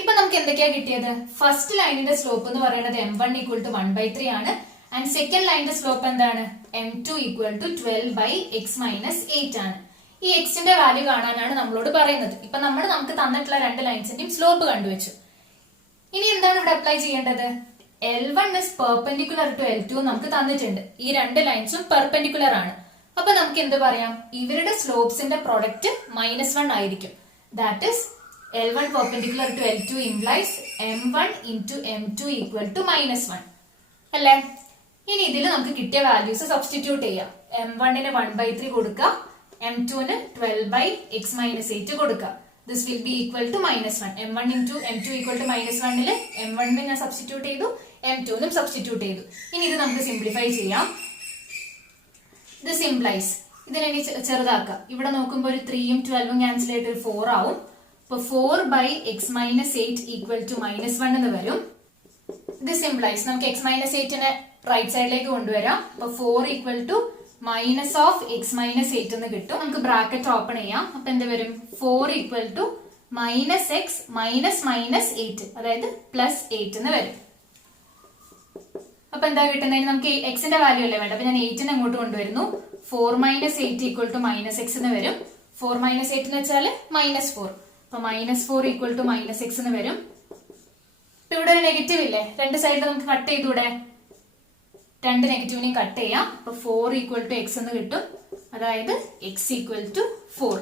ഇപ്പൊ നമുക്ക് എന്തൊക്കെയാ കിട്ടിയത്? ഫസ്റ്റ് ലൈനിന്റെ സ്ലോപ്പ് എന്ന് പറയുന്നത് m1 = 1/3 ആണ്. ആൻഡ് സെക്കൻഡ് ലൈനിന്റെ സ്ലോപ്പ് എന്താണ് m2 = 12 by x - 8 ആണ്. ഈ എക്സിന്റെ വാല്യൂ കാണാനാണ് നമ്മളോട് പറയുന്നത്. ഇപ്പൊ നമുക്ക് തന്നിട്ടുള്ള രണ്ട് ലൈൻസിന്റെയും സ്ലോപ്പ് കണ്ടുവച്ചു. ഇനി എന്താണ് ഇവിടെ അപ്ലൈ ചെയ്യേണ്ടത്? L1 is perpendicular to L2 നമുക്ക് തന്നിട്ടുണ്ട്. ഈ രണ്ട് ലൈൻസും പെർപെൻഡിക്കുലർ ആണ്. അപ്പൊ നമുക്ക് എന്ത് പറയാം? ഇവരുടെ സ്ലോപ്സിന്റെ പ്രൊഡക്റ്റ് -1 ആയിരിക്കും. That is L1 perpendicular to L2 implies m1 into m2 = -1 അല്ലേ? ഇനി ഇതിൽ നമുക്ക് കിട്ടിയ വാല്യൂസ് സബ്സ്റ്റിറ്റ്യൂട്ട് ചെയ്യാം. m1ന് 1/3 കൊടുക്കുക, m2ന് 12 by x - 8 കൊടുക്കുക. This will be equal to -1. m1 into m2 = -1ല് m1ന് ഞാൻ സബ്സ്റ്റിറ്റ്യൂട്ട് ചെയ്തു, m2നും സബ്സ്റ്റിറ്റ്യൂട്ട് ചെയ്തു. ഇനി ഇത് നമുക്ക് സിംപ്ലിഫൈ ചെയ്യാം. This implies ഇതിനെ ചെറുതാക്കുക. ഇവിടെ നോക്കുമ്പോൾ ഒരു 3ഉം 12ഉം ക്യാൻസൽ ചെയ്തിട്ട് 4 ആവും. അപ്പൊ 4 by x - 8 = -1 എന്ന് വരും. This implies നമുക്ക് x - 8നെ റൈറ്റ് സൈഡിലേക്ക് കൊണ്ടുവരാം. അപ്പൊ 4 = -(x - 8) എന്ന് കിട്ടും. നമുക്ക് ബ്രാക്കറ്റ് ഓപ്പൺ ചെയ്യാം. അപ്പൊ എന്ത് വരും 4 = -x -8, അതായത് +8 എന്ന് വരും. അപ്പൊ എന്താ കിട്ടുന്നത്? നമുക്ക് എക്സിന്റെ വാല്യൂ അല്ലേ വേണ്ട. അപ്പൊ ഞാൻ 8നെ അങ്ങോട്ട് കൊണ്ടുവരുന്നു. 4 - 8 = -x എന്ന് വരും. 4 - 8 എന്ന് വെച്ചാൽ -4. അപ്പൊ -4 = -x എന്ന് വരും. ഇപ്പൊ ഇവിടെ ഒരു നെഗറ്റീവ് ഇല്ലേ, രണ്ട് സൈഡിൽ നമുക്ക് കട്ട് ചെയ്തൂടെ? രണ്ട് നെഗറ്റീവിനെയും കട്ട് ചെയ്യാം. അപ്പൊ 4 = x എന്ന് കിട്ടും, അതായത് x = 4.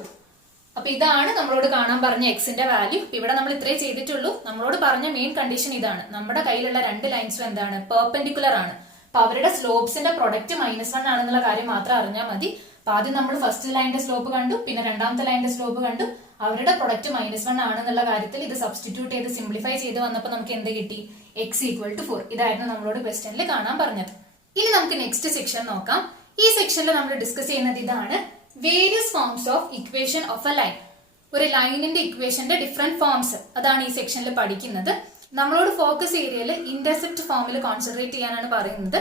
അപ്പൊ ഇതാണ് നമ്മളോട് കാണാൻ പറഞ്ഞ എക്സിന്റെ വാല്യൂ. ഇവിടെ നമ്മൾ ഇത്രേ ചെയ്തിട്ടുള്ളൂ. നമ്മളോട് പറഞ്ഞ മെയിൻ കണ്ടീഷൻ ഇതാണ്. നമ്മുടെ കയ്യിലുള്ള രണ്ട് ലൈൻസും എന്താണ് പെർപെൻഡിക്കുലർ ആണ്. അപ്പൊ അവരുടെ സ്ലോപ്സിന്റെ പ്രൊഡക്റ്റ് -1 ആണെന്നുള്ള കാര്യം മാത്രം അറിഞ്ഞാൽ മതി. അപ്പൊ ആദ്യം നമ്മൾ ഫസ്റ്റ് ലൈനിന്റെ സ്ലോപ്പ് കണ്ടു, പിന്നെ രണ്ടാമത്തെ ലൈനിന്റെ സ്ലോപ്പ് കണ്ടു. അവരുടെ പ്രൊഡക്റ്റ് -1 ആണെന്നുള്ള കാര്യത്തിൽ ഇത് സബ്സ്റ്റിറ്റ്യൂട്ട് ചെയ്ത് സിംപ്ലിഫൈ ചെയ്ത് വന്നപ്പോൾ നമുക്ക് എന്ത് കിട്ടി? x = 4. ഇതായിരുന്നു നമ്മളോട് ക്വസ്റ്റ്യനിൽ കാണാൻ പറഞ്ഞത്. ഇനി നമുക്ക് നെക്സ്റ്റ് സെക്ഷൻ നോക്കാം. ഈ സെക്ഷനിൽ നമ്മൾ ഡിസ്കസ് ചെയ്യുന്നത് ഇതാണ്, various forms of equation of a line. ഒരു ലൈനിന്റെ ഇക്വേഷന്റെ ഡിഫറെന്റ് ഫോംസ്, അതാണ് ഈ സെക്ഷനിൽ പഠിക്കുന്നത്. നമ്മളോട് ഫോക്കസ് ഏരിയയിൽ ഇന്റർസെപ്റ്റ് ഫോമിൽ കോൺസെൻട്രേറ്റ് ചെയ്യാനാണ് പറയുന്നത്.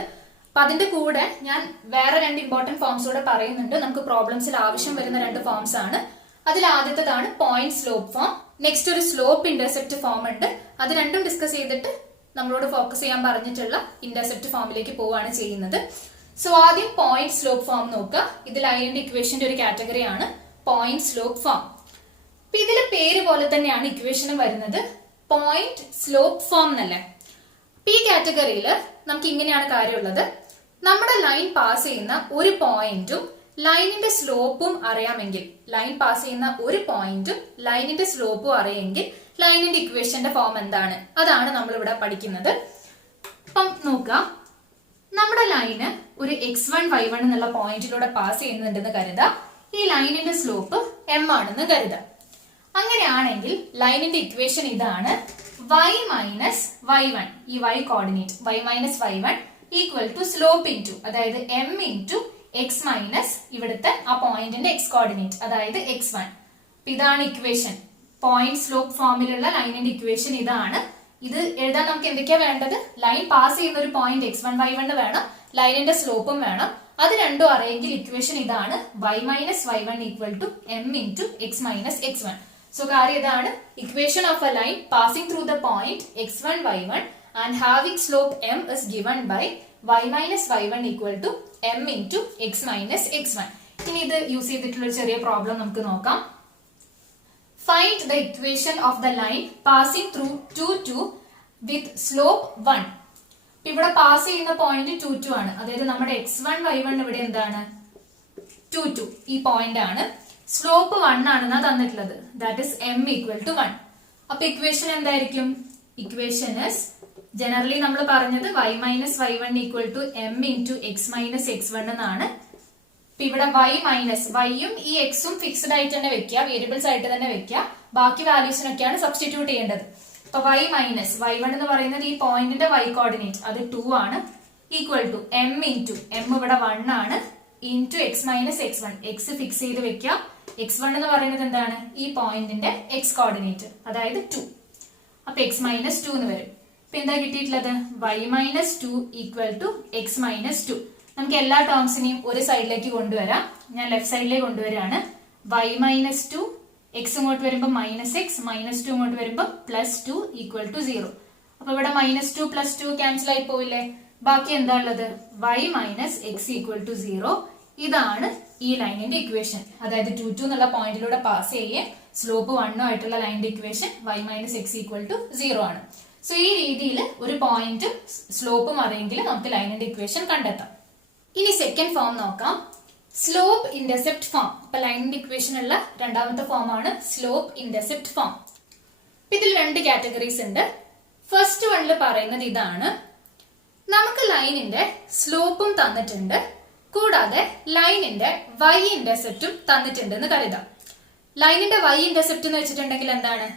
അപ്പൊ അതിന്റെ കൂടെ ഞാൻ വേറെ രണ്ട് ഇമ്പോർട്ടന്റ് ഫോംസ് കൂടെ പറയുന്നുണ്ട്. നമുക്ക് പ്രോബ്ലംസിൽ ആവശ്യം വരുന്ന രണ്ട് ഫോംസ് ആണ്. അതിൽ ആദ്യത്തേതാണ് പോയിന്റ് സ്ലോപ്പ് ഫോം. നെക്സ്റ്റ് ഒരു സ്ലോപ്പ് ഇന്റർസെപ്റ്റ് ഫോം ഉണ്ട്. അത് രണ്ടും ഡിസ്കസ് ചെയ്തിട്ട് നമ്മളോട് ഫോക്കസ് ചെയ്യാൻ പറഞ്ഞിട്ടുള്ള ഇന്റർസെപ്റ്റ് ഫോമിലേക്ക് പോവുകയാണ് ചെയ്യുന്നത്. സോ ആദ്യം പോയിന്റ് സ്ലോപ്പ് ഫോം നോക്കുക. ഇത് ലൈനിന്റെ ഇക്വേഷന്റെ ഒരു കാറ്റഗറി ആണ് പോയിന്റ് സ്ലോപ്പ് ഫോം. അപ്പൊ ഇതിലെ പേര് പോലെ തന്നെയാണ് ഇക്വേഷനും വരുന്നത്, പോയിന്റ് സ്ലോപ്പ് ഫോം എന്നല്ലേ. അപ്പൊ ഈ കാറ്റഗറിയിൽ നമുക്ക് ഇങ്ങനെയാണ് കാര്യമുള്ളത്. നമ്മുടെ ലൈൻ പാസ് ചെയ്യുന്ന ഒരു പോയിന്റും ലൈനിന്റെ സ്ലോപ്പും അറിയാമെങ്കിൽ, ലൈൻ പാസ് ചെയ്യുന്ന ഒരു പോയിന്റും ലൈനിന്റെ സ്ലോപ്പും അറിയാമെങ്കിൽ ലൈനിന്റെ ഇക്വേഷന്റെ ഫോം എന്താണ്, അതാണ് നമ്മൾ ഇവിടെ പഠിക്കുന്നത്. അപ്പം നോക്കാം, നമ്മുടെ ലൈന് ഒരു x1 y1 എന്നുള്ള പോയിന്റിലൂടെ പാസ് ചെയ്യുന്നുണ്ടെന്ന് കരുതാം. ഈ ലൈനിന്റെ സ്ലോപ്പ് m ആണെന്ന് കരുതാം. അങ്ങനെയാണെങ്കിൽ ലൈനിന്റെ ഇക്വേഷൻ ഇതാണ്, y മൈനസ് y1, ഈ y coordinate y minus y1 equal to slope into, അതായത് m ഇൻറ്റു എക്സ് മൈനസ് ഇവിടുത്തെ ആ പോയിന്റിന്റെ x കോർഡിനേറ്റ്, അതായത് x1. ഇതാണ് ഇക്വേഷൻ. പോയിന്റ് സ്ലോപ്പ് ഫോമിലുള്ള ലൈനിന്റെ ഇക്വേഷൻ ഇതാണ്. ഇത് എഴുതാൻ നമുക്ക് എന്തൊക്കെയാ വേണ്ടത്? ലൈൻ പാസ് ചെയ്യുന്ന ഒരു പോയിന്റ് x1 y1 വേണം, ലൈനിന്റെ സ്ലോപ്പും വേണം. അത് രണ്ടും അറിയെങ്കിൽ ഇക്വേഷൻ ഇതാണ്, y minus y1 equal to m into x minus x1. So കാര്യം ഇതാണ്, equation of a line passing through the point x1 y1 and having slope m is given by y minus y1 equal to m into x minus x1. ഇനി ഇത് use ചെയ്തിട്ടുള്ള ഒരു ചെറിയ problem നമുക്ക് നോക്കാം. Find the equation of the line passing through 2 2 with slope 1. ഇവിടെ pass ചെയ്യുന്ന point 2 2 ആണ്. അതായത് നമ്മുടെ x1 y1 ഇവിടെ എന്താണ് 2 2 ഈ പോയിന്റ് ആണ്. സ്ലോപ്പ് 1 ആണെന്നാ തന്നിട്ടുള്ളത്. That is m equal to 1. അപ്പൊ ഇക്വേഷൻ എന്തായിരിക്കും? ഇക്വേഷൻ ഇസ് ജനറലി നമ്മൾ പറഞ്ഞത് y minus y1 equal to m into x minus x1 എന്നാണ്. ഇപ്പൊ ഇവിടെ y മൈനസ് വൈയും ഈ എക്സും ഫിക്സ്ഡ് ആയിട്ട് തന്നെ വെക്കുക, വേരിയബിൾസ് ആയിട്ട് തന്നെ വെക്കുക. ബാക്കി വാല്യൂസിനൊക്കെയാണ് സബ്സ്റ്റിറ്റ്യൂട്ട് ചെയ്യേണ്ടത്. അപ്പൊ y മൈനസ് y1 എന്ന് പറയുന്നത് ഈ പോയിന്റിന്റെ y കോർഡിനേറ്റ് അത് 2 ആണ്, equal to m into m ഇവിടെ 1 ആണ്, into x minus x1. X fix ചെയ്ത് വെക്കുക. x1 എന്ന് പറയുന്നത് എന്താണ്? ഈ പോയിന്റിന്റെ x കോർഡിനേറ്റ്, അതായത് 2. അപ്പൊ x മൈനസ് 2 എന്ന് വരും. ഇപ്പൊ എന്താ കിട്ടിയിട്ടുള്ളത്? y minus 2 equal to x minus 2. നമുക്ക് എല്ലാ ടേംസിനെയും ഒരു സൈഡിലേക്ക് കൊണ്ടുവരാം. ഞാൻ ലെഫ്റ്റ് സൈഡിലേക്ക് കൊണ്ടുവരാണ്. y മൈനസ് 2, എക്സ് ഇങ്ങോട്ട് വരുമ്പോൾ മൈനസ് എക്സ്, മൈനസ് 2 ഇങ്ങോട്ട് വരുമ്പോൾ പ്ലസ് 2 ഈക്വൽ ടു 0. അപ്പൊ ഇവിടെ മൈനസ് 2 പ്ലസ് 2 ക്യാൻസൽ ആയി പോയില്ലേ? ബാക്കി എന്താ ഉള്ളത്? y minus x equal to 0. ഇതാണ് ഈ ലൈനിന്റെ ഇക്വേഷൻ. അതായത് 2 2 എന്നുള്ള പോയിന്റിലൂടെ പാസ് ചെയ്യേ സ്ലോപ്പ് 1 ആയിട്ടുള്ള ലൈനിന്റെ equation y minus x equal to 0 ആണ്. സോ ഈ രീതിയിൽ ഒരു പോയിന്റും സ്ലോപ്പും അറിയെങ്കിൽ നമുക്ക് ലൈനിന്റെ ഇക്വേഷൻ കണ്ടെത്താം. ഇനി സെക്കൻഡ് ഫോം നോക്കാം, സ്ലോപ്പ് ഇന്റർസെപ്റ്റ് ഫോം. അപ്പൊ ലൈനിന്റെ ഇക്വേഷൻ ഉള്ള രണ്ടാമത്തെ ഫോം ആണ് സ്ലോപ്പ് ഇന്റർസെപ്റ്റ് ഫോം. ഇതിൽ രണ്ട് കാറ്റഗറീസ് ഉണ്ട്. ഫസ്റ്റ് വണ്ണിൽ പറയുന്നത് ഇതാണ്, നമുക്ക് ലൈനിന്റെ സ്ലോപ്പും തന്നിട്ടുണ്ട്, കൂടാതെ ലൈനിന്റെ y ഇന്റർസെപ്റ്റും തന്നിട്ടുണ്ട് എന്ന് കരുതാം. ലൈനിന്റെ y ഇന്റർസെപ്റ്റ് എന്ന് വെച്ചിട്ടുണ്ടെങ്കിൽ എന്താണ്?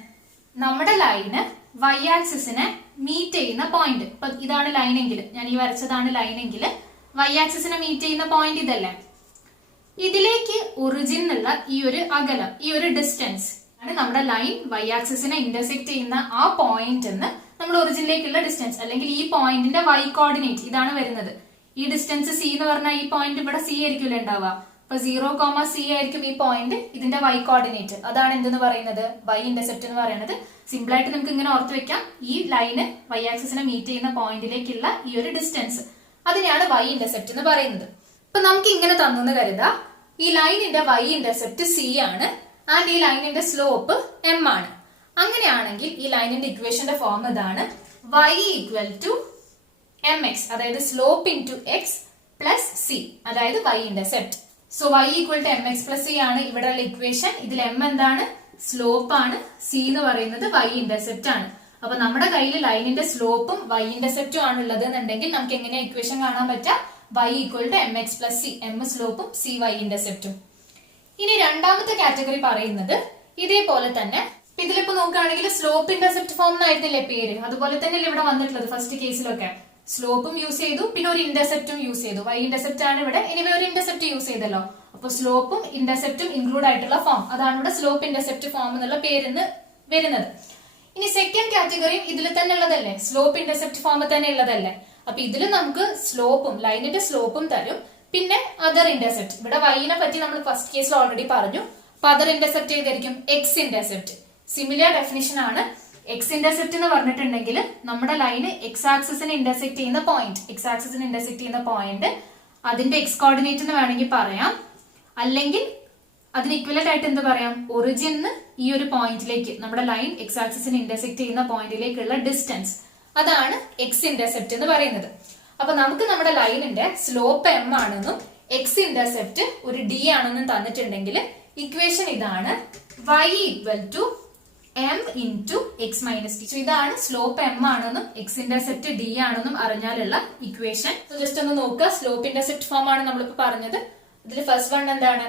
നമ്മുടെ ലൈന് y ആക്സിസിനെ മീറ്റ് ചെയ്യുന്ന പോയിന്റ്. ഇപ്പൊ ഇതാണ് ലൈനെങ്കിൽ, ഞാൻ ഈ വരച്ചതാണ് ലൈനെങ്കിൽ, y ആക്സിസിനെ മീറ്റ് ചെയ്യുന്ന പോയിന്റ് ഇതല്ലേ? ഇതിലേക്ക് ഒറിജിൻ ഉള്ള ഈ ഒരു അകലം, ഈ ഒരു ഡിസ്റ്റൻസ് ആണ് നമ്മുടെ ലൈൻ y ആക്സിസിനെ ഇന്റർസെക്ട് ചെയ്യുന്ന ആ പോയിന്റ് എന്ന് നമ്മൾ ഒറിജിനിലേക്കുള്ള ഡിസ്റ്റൻസ്, അല്ലെങ്കിൽ ഈ പോയിന്റിന്റെ y കോർഡിനേറ്റ് ഇതാണ് വരുന്നത്. ഈ ഡിസ്റ്റൻസ് c എന്ന് പറഞ്ഞാൽ ഈ പോയിന്റ് ഇവിടെ c ആയിരിക്കില്ല ഉണ്ടാവുക. അപ്പൊ 0, c ആയിരിക്കും ഈ പോയിന്റ്, ഇതിന്റെ y കോർഡിനേറ്റ്. അതാണ് എന്തെന്ന് പറയുന്നത്? y ഇന്റർസെപ്റ്റ് എന്ന് പറയുന്നത്. സിമ്പിൾ ആയിട്ട് നമുക്ക് ഇങ്ങനെ ഓർത്ത് വെക്കാം, ഈ ലൈന് y ആക്സിസിനെ മീറ്റ് ചെയ്യുന്ന പോയിന്റിലേക്കുള്ള ഈ ഒരു ഡിസ്റ്റൻസ്, അതിനെയാണ് y ഇന്റർസെപ്റ്റ് എന്ന് പറയുന്നത്. ഇപ്പൊ നമുക്ക് ഇങ്ങനെ തന്നു കരുതാം, ഈ ലൈനിന്റെ y ഇന്റർസെപ്റ്റ് c ആണ് ആൻഡ് ഈ ലൈനിന്റെ സ്ലോപ്പ് m ആണ്. അങ്ങനെയാണെങ്കിൽ ഈ ലൈനിന്റെ ഇക്വേഷന്റെ ഫോം ഇതാണ്, y ഈക്വൽ ടു mx, അതായത് slope into x plus c, അതായത് y intercept. So y equal to mx plus c ആണ് ഇവിടെയുള്ള ഇക്വേഷൻ. ഇതിൽ m എന്താണ്? സ്ലോപ്പ് ആണ്, c എന്ന് പറയുന്നത് y ഇന്റർസെപ്റ്റ് ആണ്. അപ്പൊ നമ്മുടെ കയ്യിൽ ലൈനിന്റെ സ്ലോപ്പും y ഇന്റർസെപ്റ്റും ആണ് ഉള്ളത് എന്നുണ്ടെങ്കിൽ നമുക്ക് എങ്ങനെയാ ഇക്വേഷൻ കാണാൻ പറ്റുക? y equal to mx plus c, m സ്ലോപ്പും c y ഇന്റർസെപ്റ്റും. ഇനി രണ്ടാമത്തെ കാറ്റഗറി പറയുന്നത് ഇതേപോലെ തന്നെ, ഇതിലിപ്പോ നോക്കുകയാണെങ്കിൽ സ്ലോപ്പ് ഇന്റർസെപ്റ്റ് ഫോം എന്നായിരുന്നില്ലേ പേര്, അതുപോലെ തന്നെ ഇവിടെ വന്നിട്ടുള്ളത് ഫസ്റ്റ് കേസിലൊക്കെ. സ്ലോപ്പും യൂസ് ചെയ്തു, പിന്നെ ഒരു ഇന്റർസെപ്റ്റും യൂസ് ചെയ്തു. y ഇന്റർസെപ്റ്റ് ആണ് ഇവിടെ, എനിവേ ഒരു ഇന്റർസെപ്റ്റ് യൂസ് ചെയ്തല്ലോ. അപ്പൊ സ്ലോപ്പും ഇന്റർസെപ്റ്റും ഇൻക്ലൂഡ് ആയിട്ടുള്ള ഫോം, അതാണ് ഇവിടെ സ്ലോപ്പ് ഇന്റർസെപ്റ്റ് ഫോം എന്നുള്ള പേരിന്ന് വരുന്നത്. ഇനി സെക്കൻഡ് കാറ്റഗറി ഇതിൽ തന്നെ ഉള്ളതല്ലേ, സ്ലോപ്പ് ഇന്റർസെപ്റ്റ് ഫോം തന്നെ ഉള്ളതല്ലേ. അപ്പൊ ഇതിൽ നമുക്ക് സ്ലോപ്പും ലൈനിന്റെ സ്ലോപ്പും തരും, പിന്നെ അതർ ഇന്റർസെപ്റ്റ്. ഇവിടെ വൈനെ പറ്റി നമ്മൾ ഫസ്റ്റ് കേസിൽ ഓൾറെഡി പറഞ്ഞു. അപ്പൊ അതർ ഇന്റർസെപ്റ്റ് ഏതായിരിക്കും? X intercept. സിമിലർ ഡെഫിനിഷൻ ആണ്. എക്സ് ഇന്റർസെപ്റ്റ് എന്ന് പറഞ്ഞിട്ടുണ്ടെങ്കിൽ നമ്മുടെ ലൈന് എക്സ് ആക്സിസിനെ ഇന്റർസെക്ട് ചെയ്യുന്ന പോയിന്റ്, എക്സ് ആക്സിസിനെ ഇന്റർസെക്ട് ചെയ്യുന്ന പോയിന്റ് അതിന്റെ എക്സ് കോർഡിനേറ്റ് എന്ന് വേണമെങ്കിൽ പറയാം, അല്ലെങ്കിൽ അതിന് ഇക്വലന്റ് ആയിട്ട് എന്ത് പറയാം? ഒറിജിന് ഈ ഒരു പോയിന്റിലേക്ക് നമ്മുടെ ലൈൻ എക്സ് ആക്സിസിനെ ഇന്റർസെക്ട് ചെയ്യുന്ന പോയിന്റിലേക്കുള്ള ഡിസ്റ്റൻസ്, അതാണ് എക്സ് ഇന്റർസെപ്റ്റ് എന്ന് പറയുന്നത്. അപ്പൊ നമുക്ക് നമ്മുടെ ലൈനിന്റെ സ്ലോപ്പ് m ആണെന്നും എക്സ് ഇന്റർസെപ്റ്റ് ഒരു d ആണെന്നും തന്നിട്ടുണ്ടെങ്കിൽ ഇക്വേഷൻ ഇതാണ്, y equal to m into x minus d. ഇതാണ് സ്ലോപ്പ് m ആണെന്നും എക്സ് ഇന്റർസെപ്റ്റ് d ആണെന്നും അറിഞ്ഞാലുള്ള ഇക്വേഷൻ. ജസ്റ്റ് ഒന്ന് നോക്കുക, സ്ലോപ്പ് ഇന്റർസെപ്റ്റ് ഫോം ആണ് നമ്മളിപ്പോ പറഞ്ഞത്. ഇതിൽ ഫസ്റ്റ് വൺ എന്താണ്?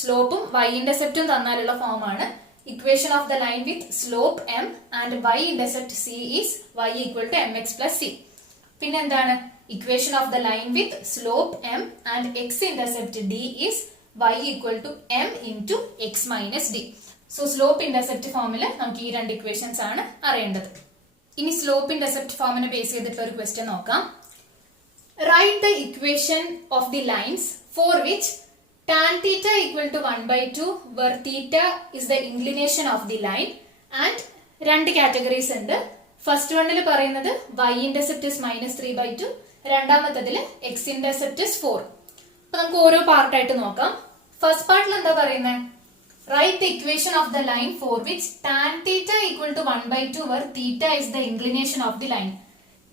സ്ലോപ്പും y ഇന്റർസെപ്റ്റും തന്നാലുള്ള ഫോം ആണ്. Equation of the line with slope m and y intercept c is y equal to mx plus c. പിന്നെ എന്താണ്? Equation of the line with slope m and x intercept d is y equal to m into x minus d. So slope intercept ഫോമിൽ നമുക്ക് ഈ രണ്ട് equations ആണ് അറിയേണ്ടത്. ഇനി slope intercept ഫോമിനെ base ചെയ്തിട്ടുള്ള ഒരു ക്വസ്റ്റ്യൻ നോക്കാം. Write the equation of the lines for which tan theta equal to 1/2 where theta is the inclination of the line and രണ്ട് കാറ്റഗറീസ് ഉണ്ട്. ഫസ്റ്റ് വണ്ണിൽ പറയുന്നത് y intercept is -3/2, രണ്ടാമത്തതിൽ x intercept is 4. അപ്പൊ നമുക്ക് ഓരോ പാർട്ടായിട്ട് നോക്കാം. ഫസ്റ്റ് പാർട്ടിൽ എന്താ പറയുന്നത്? Write the equation of the line for which tan theta equal to 1/2 where theta is the inclination of the line.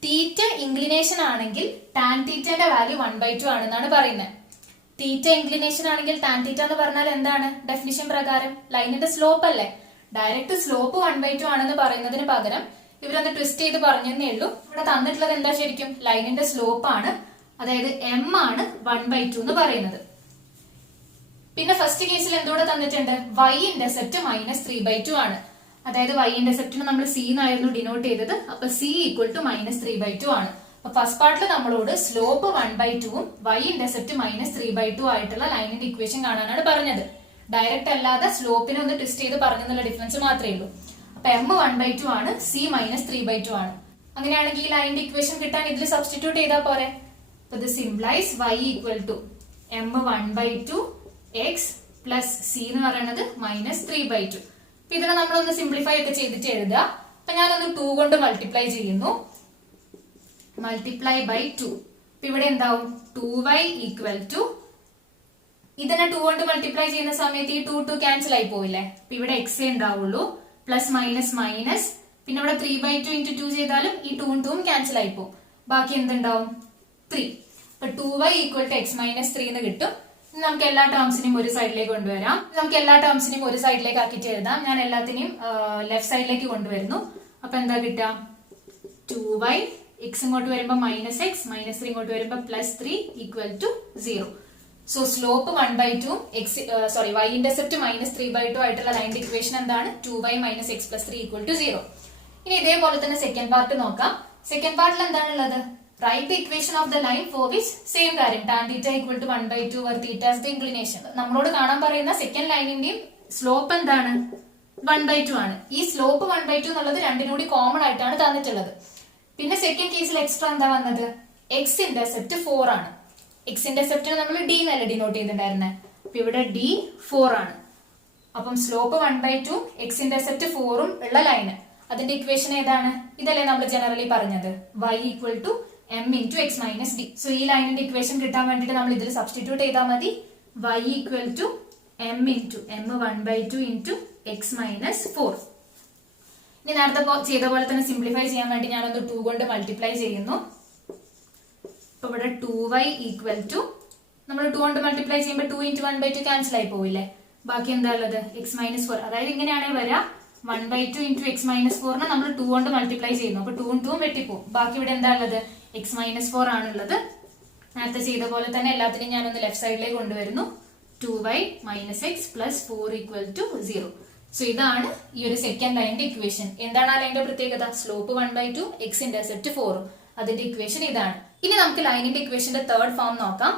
Theta inclination ആണെങ്കിൽ tan തീറ്റന്റെ വാല്യൂ 1/2 ആണെന്നാണ് പറയുന്നത്. തീറ്റ ഇൻക്ലിനേഷൻ ആണെങ്കിൽ tan തീറ്റ എന്ന് പറഞ്ഞാൽ എന്താണ്? ഡെഫിനിഷൻ പ്രകാരം ലൈനിന്റെ സ്ലോപ്പ് അല്ലേ? ഡയറക്റ്റ് സ്ലോപ്പ് 1/2 ആണെന്ന് പറയുന്നതിന് പകരം ഇവരൊന്ന് ട്വിസ്റ്റ് ചെയ്ത് പറഞ്ഞതേ ഉള്ളൂ. ഇവിടെ തന്നിട്ടുള്ളത് എന്താ? ശരിക്കും ലൈനിന്റെ സ്ലോപ്പ് ആണ്, അതായത് m ആണ് 1/2 എന്ന് പറയുന്നത്. പിന്നെ ഫസ്റ്റ് കേസിൽ എന്തോടെ തന്നിട്ടുണ്ട്? y ഇന്റർസെപ്റ്റ് -3/2 ആണ്, അതായത് y ഇന്റർസെപ്റ്റിന് നമ്മൾ c എന്നായിരുന്നു ഡിനോട്ട് ചെയ്തത്. അപ്പൊ c ഈക്വൽ ടു -3/2 ആണ്. അപ്പൊ ഫസ്റ്റ് പാർട്ടിൽ നമ്മളോട് സ്ലോപ്പ് 1/2ഉം y ഇന്റർസെപ്റ്റ് -3/2 ആയിട്ടുള്ള ലൈനിന്റെ ഇക്വേഷൻ കാണാനാണ് പറഞ്ഞത്. ഡയറക്റ്റ് അല്ലാതെ സ്ലോപ്പിനെ ഒന്ന് ട്വിസ്റ്റ് ചെയ്ത് പറഞ്ഞെന്നുള്ള ഡിഫറൻസ് മാത്രമേ ഉള്ളൂ. അപ്പൊ m 1/2 ആണ്, c -3/2 ആണ്. അങ്ങനെയാണെങ്കിൽ ഈ ലൈനിന്റെ ഇക്വേഷൻ കിട്ടാൻ ഇതിൽ സബ്സ്റ്റിറ്റ്യൂട്ട് ചെയ്താൽ പോരെ. അപ്പൊ this implies y equal to m 1/2 x plus c എന്ന് പറയുന്നത് -3/2. അപ്പൊ ഇതിനെ നമ്മളൊന്ന് സിംപ്ലിഫൈ ഒക്കെ ചെയ്തിട്ട് എഴുതുക. അപ്പൊ ഞാനൊന്ന് 2 കൊണ്ട് മൾട്ടിപ്ലൈ ചെയ്യുന്നു. Multiply by 2. അപ്പൊ ഇവിടെ എന്താവും? 2y ഈക്വൽ ടു, ഇതിനെ 2 കൊണ്ട് മൾട്ടിപ്ലൈ ചെയ്യുന്ന സമയത്ത് ഈ 2 ക്യാൻസൽ ആയി പോവില്ലേ? അപ്പൊ ഇവിടെ x ഉണ്ടാവുള്ളൂ, പ്ലസ് മൈനസ് മൈനസ്, പിന്നെ ഇവിടെ 3/2 ഇൻറ്റു 2 ചെയ്താലും ഈ 2 ക്യാൻസൽ ആയി പോകും. ബാക്കി എന്തുണ്ടാവും? 3. അപ്പൊ 2y ഈക്വൽ ടു x - 3 എന്ന് കിട്ടും. നമുക്ക് എല്ലാ ടേംസിനെയും ഒരു സൈഡിലേക്ക് കൊണ്ടുവരാം. നമുക്ക് എല്ലാ ടേംസിനെയും ഒരു സൈഡിലേക്ക് ആക്കിയിട്ട് എഴുതാം. ഞാൻ എല്ലാത്തിനെയും ലെഫ്റ്റ് സൈഡിലേക്ക് കൊണ്ടുവരുന്നു. അപ്പൊ എന്താ കിട്ടുക? 2y, x ഇങ്ങോട്ട് വരുമ്പോ -x, -3 ഇങ്ങോട്ട് വരുമ്പോ +3 equal to 0. So slope 1/2, y intercept -3/2 ആയിട്ടുള്ള ലൈനിന്റെ ഇക്വേഷൻ എന്താണ്? 2y - x + 3 equal to 0. ഇനി ഇതേപോലെ തന്നെ സെക്കൻഡ് പാർട്ട് നോക്കാം. സെക്കൻഡ് പാർട്ടിൽ എന്താണുള്ളത്? Write the equation of the line for which same കാര്യം tan theta equal to 1/2 where theta is the inclination. നമ്മളോട് കാണാൻ പറയുന്ന സെക്കൻഡ് ലൈനിന്റെയും സ്ലോപ്പ് എന്താണ്? 1/2 ആണ്. ഈ സ്ലോപ്പ് 1/2 എന്നുള്ളത് രണ്ടിനും കൂടി കോമൺ ആയിട്ടാണ് തന്നിട്ടുള്ളത്. പിന്നെ സെക്കൻഡ് കേസിൽ എക്സ്ട്രാ എന്താ വന്നത്? x ഇന്റർസെപ്റ്റ് 4 ആണ്. x ഇന്റർസെപ്റ്റിനെ നമ്മൾ d എന്നല്ല ഡിനോട്ട് ചെയ്തിട്ടുണ്ടായിരുന്നത്. അപ്പൊ ഇവിടെ d 4 ആണ്. അപ്പം സ്ലോപ്പ് 1/2, x ഇന്റർസെപ്റ്റ് 4ഉം ഉള്ള ലൈന്, അതിന്റെ ഇക്വേഷൻ ഏതാണ്? ഇതല്ലേ നമ്മൾ ജനറലി പറഞ്ഞത്, y equal to m into x minus d. So ഈ ലൈനിന്റെ ഇക്വേഷൻ കിട്ടാൻ വേണ്ടിട്ട് നമ്മൾ ഇതിൽ സബ്സ്റ്റിറ്റ്യൂട്ട് ചെയ്താൽ മതി. y equal to m 1/2 into x minus 4. ഇനി നേരത്തെ ചെയ്ത പോലെ തന്നെ സിംപ്ലിഫൈ ചെയ്യാൻ വേണ്ടി ഞാനത് 2 കൊണ്ട് മൾട്ടിപ്ലൈ ചെയ്യുന്നു. അപ്പൊ ഇവിടെ 2y ഈക്വൽ ടു, നമ്മൾ 2 കൊണ്ട് മൾട്ടിപ്ലൈ ചെയ്യുമ്പോൾ 2 into 1/2 ക്യാൻസൽ ആയി പോവില്ലേ? ബാക്കി എന്താ ഉള്ളത്? x - 4. അതായത് ഇങ്ങനെയാണെങ്കിൽ വരാം 1/2 into x - 4 നമ്മൾ 2 കൊണ്ട് മൾട്ടിപ്ലൈ ചെയ്യുന്നു. അപ്പൊ 2 2 വെട്ടിപ്പോവും. ബാക്കി ഇവിടെ എന്താ ഉള്ളത്? x - 4 ആണുള്ളത്. നേരത്തെ ചെയ്ത പോലെ തന്നെ എല്ലാത്തിനെയും ഞാനൊന്ന് ലെഫ്റ്റ് സൈഡിലേക്ക് കൊണ്ടുവരുന്നു. 2y - x + 4 equal to 0. So ഇതാണ് ഈ ഒരു സെക്കൻഡ് ലൈനിന്റെ ഇക്വേഷൻ. എന്താണ് ആ ലൈനിന്റെ പ്രത്യേകത? Slope 1/2, x intercept 4. അതിന്റെ ഇക്വേഷൻ ഇതാണ്. ഇനി നമുക്ക് ലൈനിന്റെ ഇക്വേഷന്റെ തേർഡ് ഫോം നോക്കാം.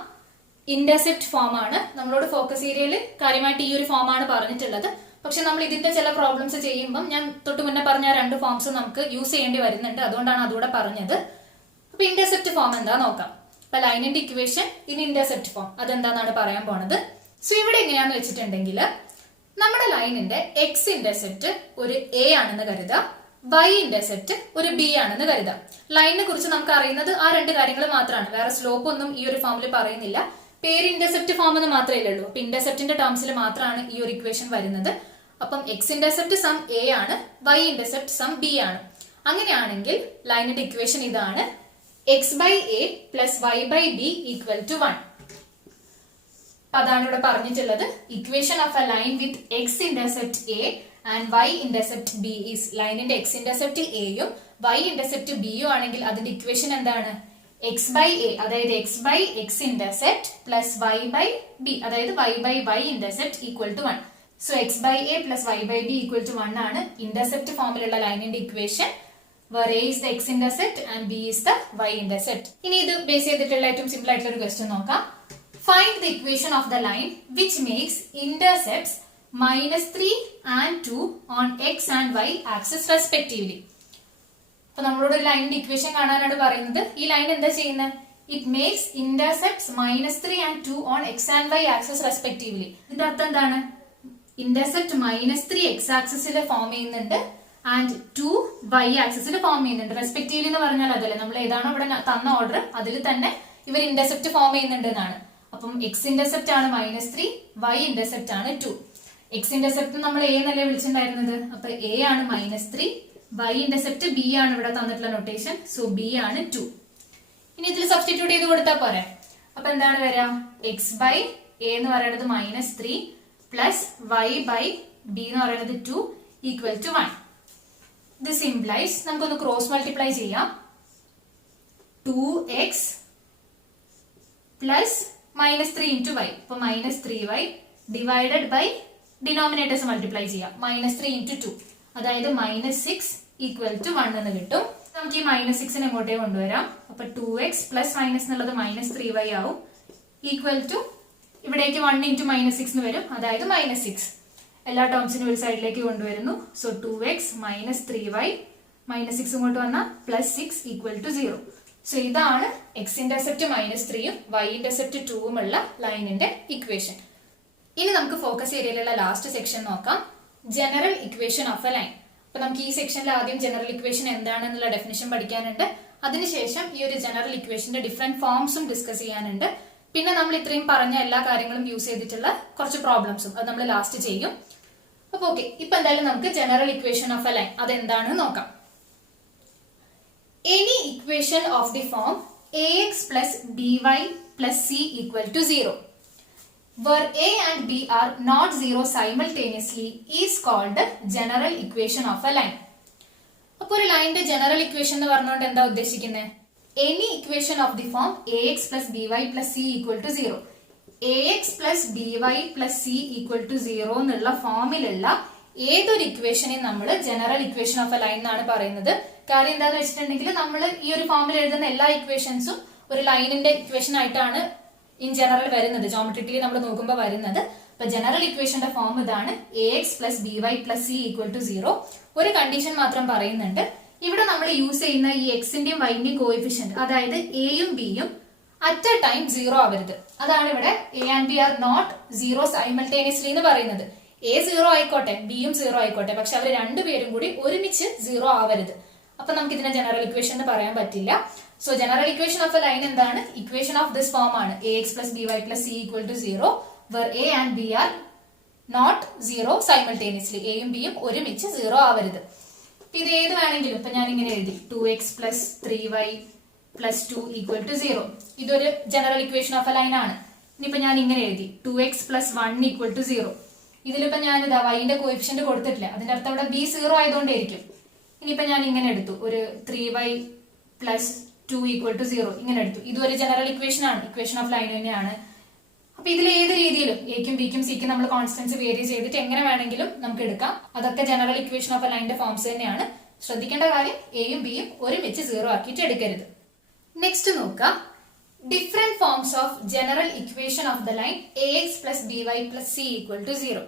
ഇന്റർസെപ്റ്റ് ഫോം ആണ്. നമ്മളോട് ഫോക്കസ് ഏരിയയിൽ കാര്യമായിട്ട് ഈ ഒരു ഫോം ആണ് പറഞ്ഞിട്ടുള്ളത്. പക്ഷെ നമ്മൾ ഇതിന്റെ ചില പ്രോബ്ലംസ് ചെയ്യുമ്പോൾ ഞാൻ തൊട്ട് മുന്നേ പറഞ്ഞ 2 ഫോംസ് നമുക്ക് യൂസ് ചെയ്യേണ്ടി വരുന്നുണ്ട്. അതുകൊണ്ടാണ് അതുകൂടെ പറഞ്ഞത്. അപ്പൊ ഇന്റർസെപ്റ്റ് ഫോം എന്താ നോക്കാം. അപ്പൊ ലൈനിന്റെ ഇക്വേഷൻ ഇൻ ഇന്റർസെപ്റ്റ് ഫോം അതെന്താന്നാണ് പറയാൻ പോണത്. സോ ഇവിടെ എങ്ങനെയാന്ന് വെച്ചിട്ടുണ്ടെങ്കിൽ നമ്മുടെ ലൈനിന്റെ എക്സ് ഇന്റർസെപ്റ്റ് ഒരു എ ആണെന്ന് കരുതുക, y ഇന്റർസെപ്റ്റ് ഒരു ബി ആണെന്ന് കരുതാം. ലൈനിനെ കുറിച്ച് നമുക്ക് അറിയുന്നത് ആ 2 കാര്യങ്ങൾ മാത്രമാണ്. വേറെ സ്ലോപ്പ് ഒന്നും ഈ ഒരു ഫോമിൽ പറയുന്നില്ല. പേര് ഇന്റർസെപ്റ്റ് ഫോം എന്ന് മാത്രമേ ഉള്ളൂ. അപ്പൊ ഇന്റർസെപ്റ്റിന്റെ ടേംസിൽ മാത്രമാണ് ഈ ഒരു ഇക്വേഷൻ വരുന്നത്. അപ്പം എക്സ് ഇന്റർസെപ്റ്റ് സം എ ആണ്, y ഇന്റർസെപ്റ്റ് സം ബി ആണ്. അങ്ങനെയാണെങ്കിൽ ലൈനിന്റെ ഇക്വേഷൻ ഇതാണ്: x/a plus y/b equal to 1. അതാണ് ഇവിടെ പറഞ്ഞിട്ടുള്ളത്. Equation of a line with X intercept A and y intercept B is, ലൈനിന്റെ എക്സ് ഇന്റർസെപ്റ്റ് എയും y ഇന്റർസെപ്റ്റ് ബിയും ആണെങ്കിൽ അതിന്റെ ഇക്വേഷൻ എന്താണ്? x/a അതായത് x/x ഇന്റർസെപ്റ്റ് പ്ലസ് y/b അതായത് y/y intercept equal to 1. So x/a plus y/b equal to 1 ആണ് intercept ഫോമിലുള്ള ലൈനിന്റെ equation. where a is the x intercept and b is the y intercept. ഇനി ഇത് ബേസ് ചെയ്തിട്ടുള്ള ഏറ്റവും സിമ്പിൾ ആയിട്ടുള്ള ഒരു ക്വസ്റ്റ്യൻ നോക്കാം. Find the equation of the line which makes intercepts -3 and 2 on x and y axis respectively. അപ്പൊ നമ്മളോട് ഒരു ലൈനിന്റെ ഇക്വേഷൻ കാണാനാണ് പറയുന്നത്. ഈ ലൈൻ എന്താ ചെയ്യുന്നത്? It makes intercepts -3 and 2 on x and y axis respectively. ഇതിന്റെ അർത്ഥം എന്താണ്? ഇന്റർസെപ്റ്റ് -3 x ആക്സിസിൽ ഫോം ചെയ്യുന്നുണ്ട് ആൻഡ് 2 y ആക്സിസിൽ ഫോം ചെയ്യുന്നുണ്ട്. റെസ്പെക്റ്റീവ്ലി എന്ന് പറഞ്ഞാൽ അതല്ലേ, നമ്മൾ ഏതാണോ ഇവിടെ തന്ന ഓർഡർ അതിൽ തന്നെ ഇവർ ഇന്റർസെപ്റ്റ് ഫോം ചെയ്യുന്നുണ്ട് എന്നാണ്. അപ്പം എക്സ് ഇന്റർസെപ്റ്റ് ആണ് -3, y ഇന്റർസെപ്റ്റ് ആണ് 2. എക്സ് ഇന്റർസെപ്റ്റ് നമ്മൾ എ എന്നല്ലേ വിളിച്ചിട്ടുണ്ടായിരുന്നത്, അപ്പൊ എ ആണ് -3, y ഇന്റർസെപ്റ്റ് ബി ആണ് ഇവിടെ തന്നിട്ടുള്ള നൊട്ടേഷൻ, സോ ബി ആണ് 2. ഇനി ഇതിൽ സബ്സ്റ്റിറ്റ്യൂട്ട് ചെയ്ത് കൊടുത്താൽ പോരെ. അപ്പൊ എന്താണ് വരാ? എക്സ് ബൈ എ എന്ന് പറയുന്നത് -3 പ്ലസ് y ബൈ ബി എന്ന് പറയുന്നത് 2 ഈക്വൽ ടു 1. ദിസ് ഇംപ്ലൈസ് നമുക്കൊന്ന് ക്രോസ് മൾട്ടിപ്ലൈ ചെയ്യാം. 2x പ്ലസ് -3 ഇൻറ്റു y, അപ്പൊ -3y divided by denominators multiply ചെയ്യാം. -3 ഇൻറ്റു 2, അതായത് -6 ഈക്വൽ ടു 1 എന്ന് കിട്ടും. നമുക്ക് ഈ -6 എങ്ങോട്ടേ കൊണ്ടുവരാം. അപ്പൊ 2x പ്ലസ് മൈനസ് എന്നുള്ളത് -3y ആവും ഈക്വൽ ടു ഇവിടേക്ക് 1 ഇൻറ്റു -6 എന്ന് വരും, അതായത് -6. എല്ലാ ടേംസിനും ഒരു സൈഡിലേക്ക് കൊണ്ടുവരുന്നു. സോ 2x -3y -6 ഇങ്ങോട്ട് വന്നാൽ +6 ഈക്വൽ ടു 0. സോ ഇതാണ് എക്സ് ഇന്റർസെപ്റ്റ് -3ഉം y ഇന്റർസെപ്റ്റ് 2ഉം ഉള്ള ലൈനിന്റെ ഇക്വേഷൻ. ഇനി നമുക്ക് ഫോക്കസ് ഏരിയയിലുള്ള ലാസ്റ്റ് സെക്ഷൻ നോക്കാം, general equation of a line. അപ്പൊ നമുക്ക് ഈ സെക്ഷനിൽ ആദ്യം ജനറൽ ഇക്വേഷൻ എന്താണെന്നുള്ള ഡെഫിനിഷൻ പഠിക്കാനുണ്ട്. അതിനുശേഷം ഈ ഒരു ജനറൽ ഇക്വേഷന്റെ ഡിഫറെന്റ് ഫോംസും ഡിസ്കസ് ചെയ്യാനുണ്ട്. പിന്നെ നമ്മൾ ഇത്രയും പറഞ്ഞ എല്ലാ കാര്യങ്ങളും യൂസ് ചെയ്തിട്ടുള്ള കുറച്ച് പ്രോബ്ലംസും അത് നമ്മൾ ലാസ്റ്റ് ചെയ്യും. അപ്പൊ ഓക്കെ, ഇപ്പൊ എന്തായാലും നമുക്ക് general equation of a line അതെന്താണെന്ന് നോക്കാം. Any equation of the form ax plus by plus c equal to 0 where a and b are not 0 simultaneously is called general equation of a line. അപ്പോൾ ഒരു ലൈനിന്റെ general equation എന്ന് പറഞ്ഞുകൊണ്ട് എന്താ ഉദ്ദേശിക്കുന്നത്? Any equation of the form ax plus by plus c equal to 0. ax plus by plus c equal to 0 എന്നുള്ള ഫോമിലുള്ള ഏതൊരു ഇക്വേഷനെ നമ്മൾ general equation of a line എന്നാണ് പറയുന്നത്. കാര്യം എന്താന്ന് വെച്ചിട്ടുണ്ടെങ്കിൽ നമ്മൾ ഈ ഒരു ഫോമിൽ എഴുതുന്ന എല്ലാ ഇക്വേഷൻസും ഒരു ലൈനിന്റെ ഇക്വേഷൻ ആയിട്ടാണ് ഇൻ ജനറൽ വരുന്നത്, ജോമെട്രിക്കലി നമ്മൾ നോക്കുമ്പോൾ വരുന്നത്. അപ്പൊ ജനറൽ ഇക്വേഷന്റെ ഫോം ഇതാണ്, ax plus by plus c equal to 0. ഒരു കണ്ടീഷൻ മാത്രം പറയുന്നുണ്ട്. ഇവിടെ നമ്മൾ യൂസ് ചെയ്യുന്ന ഈ എക്സിന്റെയും വൈന്റെയും കോഎഫിഷ്യന്റ്, അതായത് എയും ബിയും അറ്റ് എ ടൈം 0 ആവരുത്. അതാണ് ഇവിടെ a and b are not 0 simultaneously എന്ന് പറയുന്നത്. എ 0 ആയിക്കോട്ടെ, ബിയും 0 ആയിക്കോട്ടെ, പക്ഷെ അവർ രണ്ടുപേരും കൂടി ഒരുമിച്ച് 0 ആവരുത്. അപ്പൊ നമുക്ക് ഇതിനെ ജനറൽ ഇക്വേഷൻ എന്ന് പറയാൻ പറ്റില്ല. So general equation of a line എന്താണ്? ഇക്വേഷൻ ഓഫ് ദിസ് ഫോം ആണ്, ax plus by plus c equal to 0 where a and b are not 0 simultaneously. എയും ബിയും ഒരുമിച്ച് 0 ആവരുത്. ഇത് ഏത് വേണമെങ്കിലും, ഇപ്പൊ ഞാൻ ഇങ്ങനെ എഴുതി 2x plus 3y plus 2 equal to 0. ഇതൊരു general equation of a line ആണ്. ഇനിയിപ്പോ ഞാൻ ഇങ്ങനെ എഴുതി 2x plus 1 equal to 0. ഇതിലിപ്പോ ഞാൻ ഇതാ വൈന്റെ കോഎഫിഷ്യന്റ് കൊടുത്തിട്ടില്ല, അതിന്റെ അർത്ഥം ഇവിടെ b 0 ആയതുകൊണ്ടായിരിക്കും. ഇനിയിപ്പോ ഞാൻ ഇങ്ങനെ എടുത്തു, ഒരു 3y plus 2 equal to 0 ഇങ്ങനെ എടുത്തു. ഇതൊരു ജനറൽ ഇക്വേഷൻ ആണ്, ഇക്വേഷൻ ഓഫ് ലൈൻ തന്നെയാണ്. അപ്പൊ ഇതിൽ ഏത് രീതിയിലും എക്കും ബിക്കും സിക്കും നമ്മൾ കോൺസ്റ്റൻസ് വേരി ചെയ്തിട്ട് എങ്ങനെ വേണമെങ്കിലും നമുക്ക് എടുക്കാം. അതൊക്കെ ജനറൽ ഇക്വേഷൻ ഓഫ് എ ലൈനിന്റെ ഫോംസ് തന്നെയാണ്. ശ്രദ്ധിക്കേണ്ട കാര്യം എയും ബിയും ഒരുമിച്ച് 0 ആക്കിയിട്ട് എടുക്കരുത്. നെക്സ്റ്റ് നോക്കാം, different forms of general equation of the line ax plus by plus c equal to 0.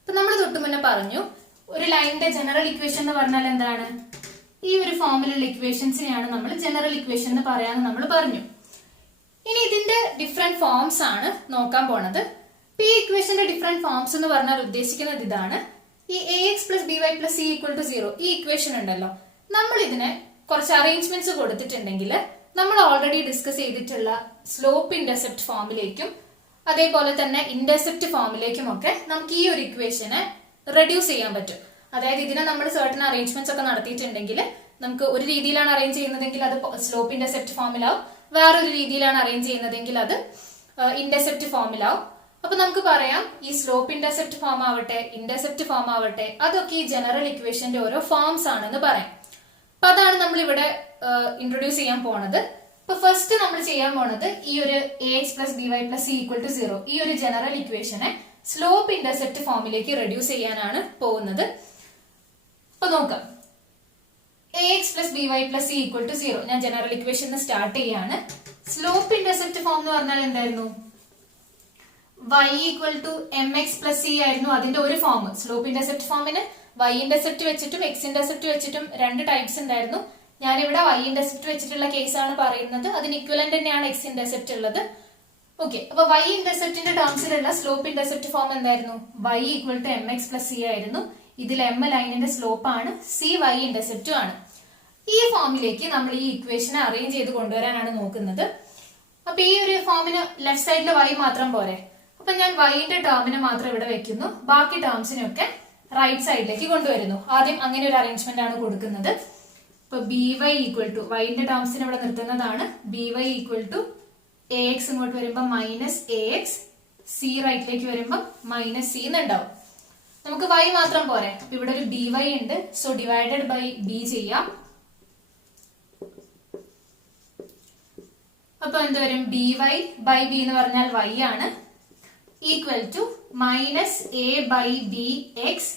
ഇപ്പൊ നമ്മൾ തൊട്ടു മുന്നേ പറഞ്ഞു ഒരു ലൈനിന്റെ ജനറൽ ഇക്വേഷൻ എന്ന് പറഞ്ഞാൽ എന്താണ്? ഈ ഒരു ഫോമിലുള്ള ഇക്വേഷൻസിനെയാണ് നമ്മൾ ജനറൽ ഇക്വേഷൻ എന്ന് പറയാന്ന് നമ്മൾ പറഞ്ഞു. ഇനി ഇതിന്റെ ഡിഫറെന്റ് ഫോംസ് ആണ് നോക്കാൻ പോണത്. ഈ ഇക്വേഷന്റെ ഡിഫറെന്റ് ഫോംസ് എന്ന് പറഞ്ഞാൽ ഉദ്ദേശിക്കുന്നത് ഇതാണ്. ഈ ax plus by plus c equal to 0 ഈ ഇക്വേഷൻ ഉണ്ടല്ലോ, നമ്മൾ ഇതിനെ കുറച്ച് അറേഞ്ച്മെന്റ്സ് കൊടുത്തിട്ടുണ്ടെങ്കിൽ നമ്മൾ ഓൾറെഡി ഡിസ്കസ് ചെയ്തിട്ടുള്ള സ്ലോപ്പ് ഇന്റർസെപ്റ്റ് ഫോമിലേക്കും അതേപോലെ തന്നെ ഇന്റർസെപ്റ്റ് ഫോമിലേക്കും ഒക്കെ നമുക്ക് ഈ ഒരു ഇക്വേഷനെ റെഡ്യൂസ് ചെയ്യാൻ പറ്റും. അതായത് ഇതിനെ നമ്മൾ സർട്ടൺ അറേഞ്ച്മെന്റ്സ് ഒക്കെ നടത്തിയിട്ടുണ്ടെങ്കിൽ നമുക്ക് ഒരു രീതിയിലാണ് അറേഞ്ച് ചെയ്യുന്നതെങ്കിൽ അത് സ്ലോപ്പ് ഇന്റർസെപ്റ്റ് ഫോമിലാവും, വേറൊരു രീതിയിലാണ് അറേഞ്ച് ചെയ്യുന്നതെങ്കിൽ അത് ഇന്റർസെപ്റ്റ് ഫോമിലാവും. അപ്പൊ നമുക്ക് പറയാം ഈ സ്ലോപ്പ് ഇന്റർസെപ്റ്റ് ഫോം ആവട്ടെ ഇന്റർസെപ്റ്റ് ഫോം ആവട്ടെ അതൊക്കെ ഈ ജനറൽ ഇക്വേഷന്റെ ഓരോ ഫോംസ് ആണെന്ന് പറയാം. അപ്പൊ അതാണ് നമ്മൾ ഇവിടെ ഇൻട്രൊഡ്യൂസ് ചെയ്യാൻ പോണത്. ഇപ്പൊ ഫസ്റ്റ് നമ്മൾ ചെയ്യാൻ പോണത് ഈ ഒരു ax plus by plus c equal to 0 ഈ ഒരു ജനറൽ ഇക്വേഷനെ സ്ലോപ്പ് ഇന്റർസെപ്റ്റ് ഫോമിലേക്ക് റെഡ്യൂസ് ചെയ്യാനാണ് പോകുന്നത്. അപ്പൊ നോക്കാം, ax plus by plus c equal to 0 ഞാൻ ജനറൽ ഇക്വേഷൻ സ്റ്റാർട്ട് ചെയ്യാണ്. സ്ലോപ്പ് ഇന്റർസെപ്റ്റ് ഫോം എന്ന് പറഞ്ഞാൽ എന്തായിരുന്നു? y equal to mx plus c ആയിരുന്നു അതിന്റെ ഒരു ഫോം. സ്ലോപ്പ് ഇന്റർസെപ്റ്റ് ഫോമിന് y ഇന്റർസെപ്റ്റ് വെച്ചിട്ടും x ഇന്റർസെപ്റ്റ് വെച്ചിട്ടും രണ്ട് ടൈപ്സ് ഉണ്ടായിരുന്നു. ഞാനിവിടെ y ഇന്റർസെപ്റ്റ് വെച്ചിട്ടുള്ള കേസാണ് പറയുന്നത്. അതിന് ഇക്വലന്റ് തന്നെയാണ് x ഇന്റർസെപ്റ്റ് ഉള്ളത്. ഓക്കെ, അപ്പൊ y ഇന്റർസെപ്റ്റിന്റെ ടേംസിലുള്ള സ്ലോപ്പ് ഇന്റർസെപ്റ്റ് ഫോം എന്തായിരുന്നു? y equal to mx plus c ആയിരുന്നു. ഇതിൽ m ലൈനിന്റെ സ്ലോപ്പ് ആണ്, c y ഇന്റർസെപ്റ്റും ആണ്. ഈ ഫോമിലേക്ക് നമ്മൾ ഈ ഇക്വേഷനെ അറേഞ്ച് ചെയ്ത് കൊണ്ടുവരാനാണ് നോക്കുന്നത്. അപ്പൊ ഈ ഒരു ഫോമിന് ലെഫ്റ്റ് സൈഡിൽ y മാത്രം പോരെ. അപ്പൊ ഞാൻ yന്റെ ടേമിനെ മാത്രം ഇവിടെ വെക്കുന്നു, ബാക്കി ടേംസിനൊക്കെ റൈറ്റ് സൈഡിലേക്ക് കൊണ്ടുവരുന്നു. ആദ്യം അങ്ങനെ ഒരു അറേഞ്ച്മെന്റ് ആണ് കൊടുക്കുന്നത്. ഇപ്പൊ ബി വൈ ഈക്വൽ ടു വൈന്റെ ടേംസിന് ഇവിടെ നിർത്തുന്നതാണ്. B Y equal to A X ഇങ്ങോട്ട് വരുമ്പോ മൈനസ് എ എക്സ്, സി റൈറ്റിലേക്ക് വരുമ്പോ മൈനസ് സി എന്നുണ്ടാവും. നമുക്ക് y മാത്രം പോരെ. അപ്പൊ ഇവിടെ ഒരു ബി വൈ ഉണ്ട്, സോ ഡിവൈഡഡ് ബൈ ബി ചെയ്യാം. അപ്പൊ എന്ത് വരും? ബി വൈ ബൈ ബി എന്ന് പറഞ്ഞാൽ y ആണ്, equal to minus a by b x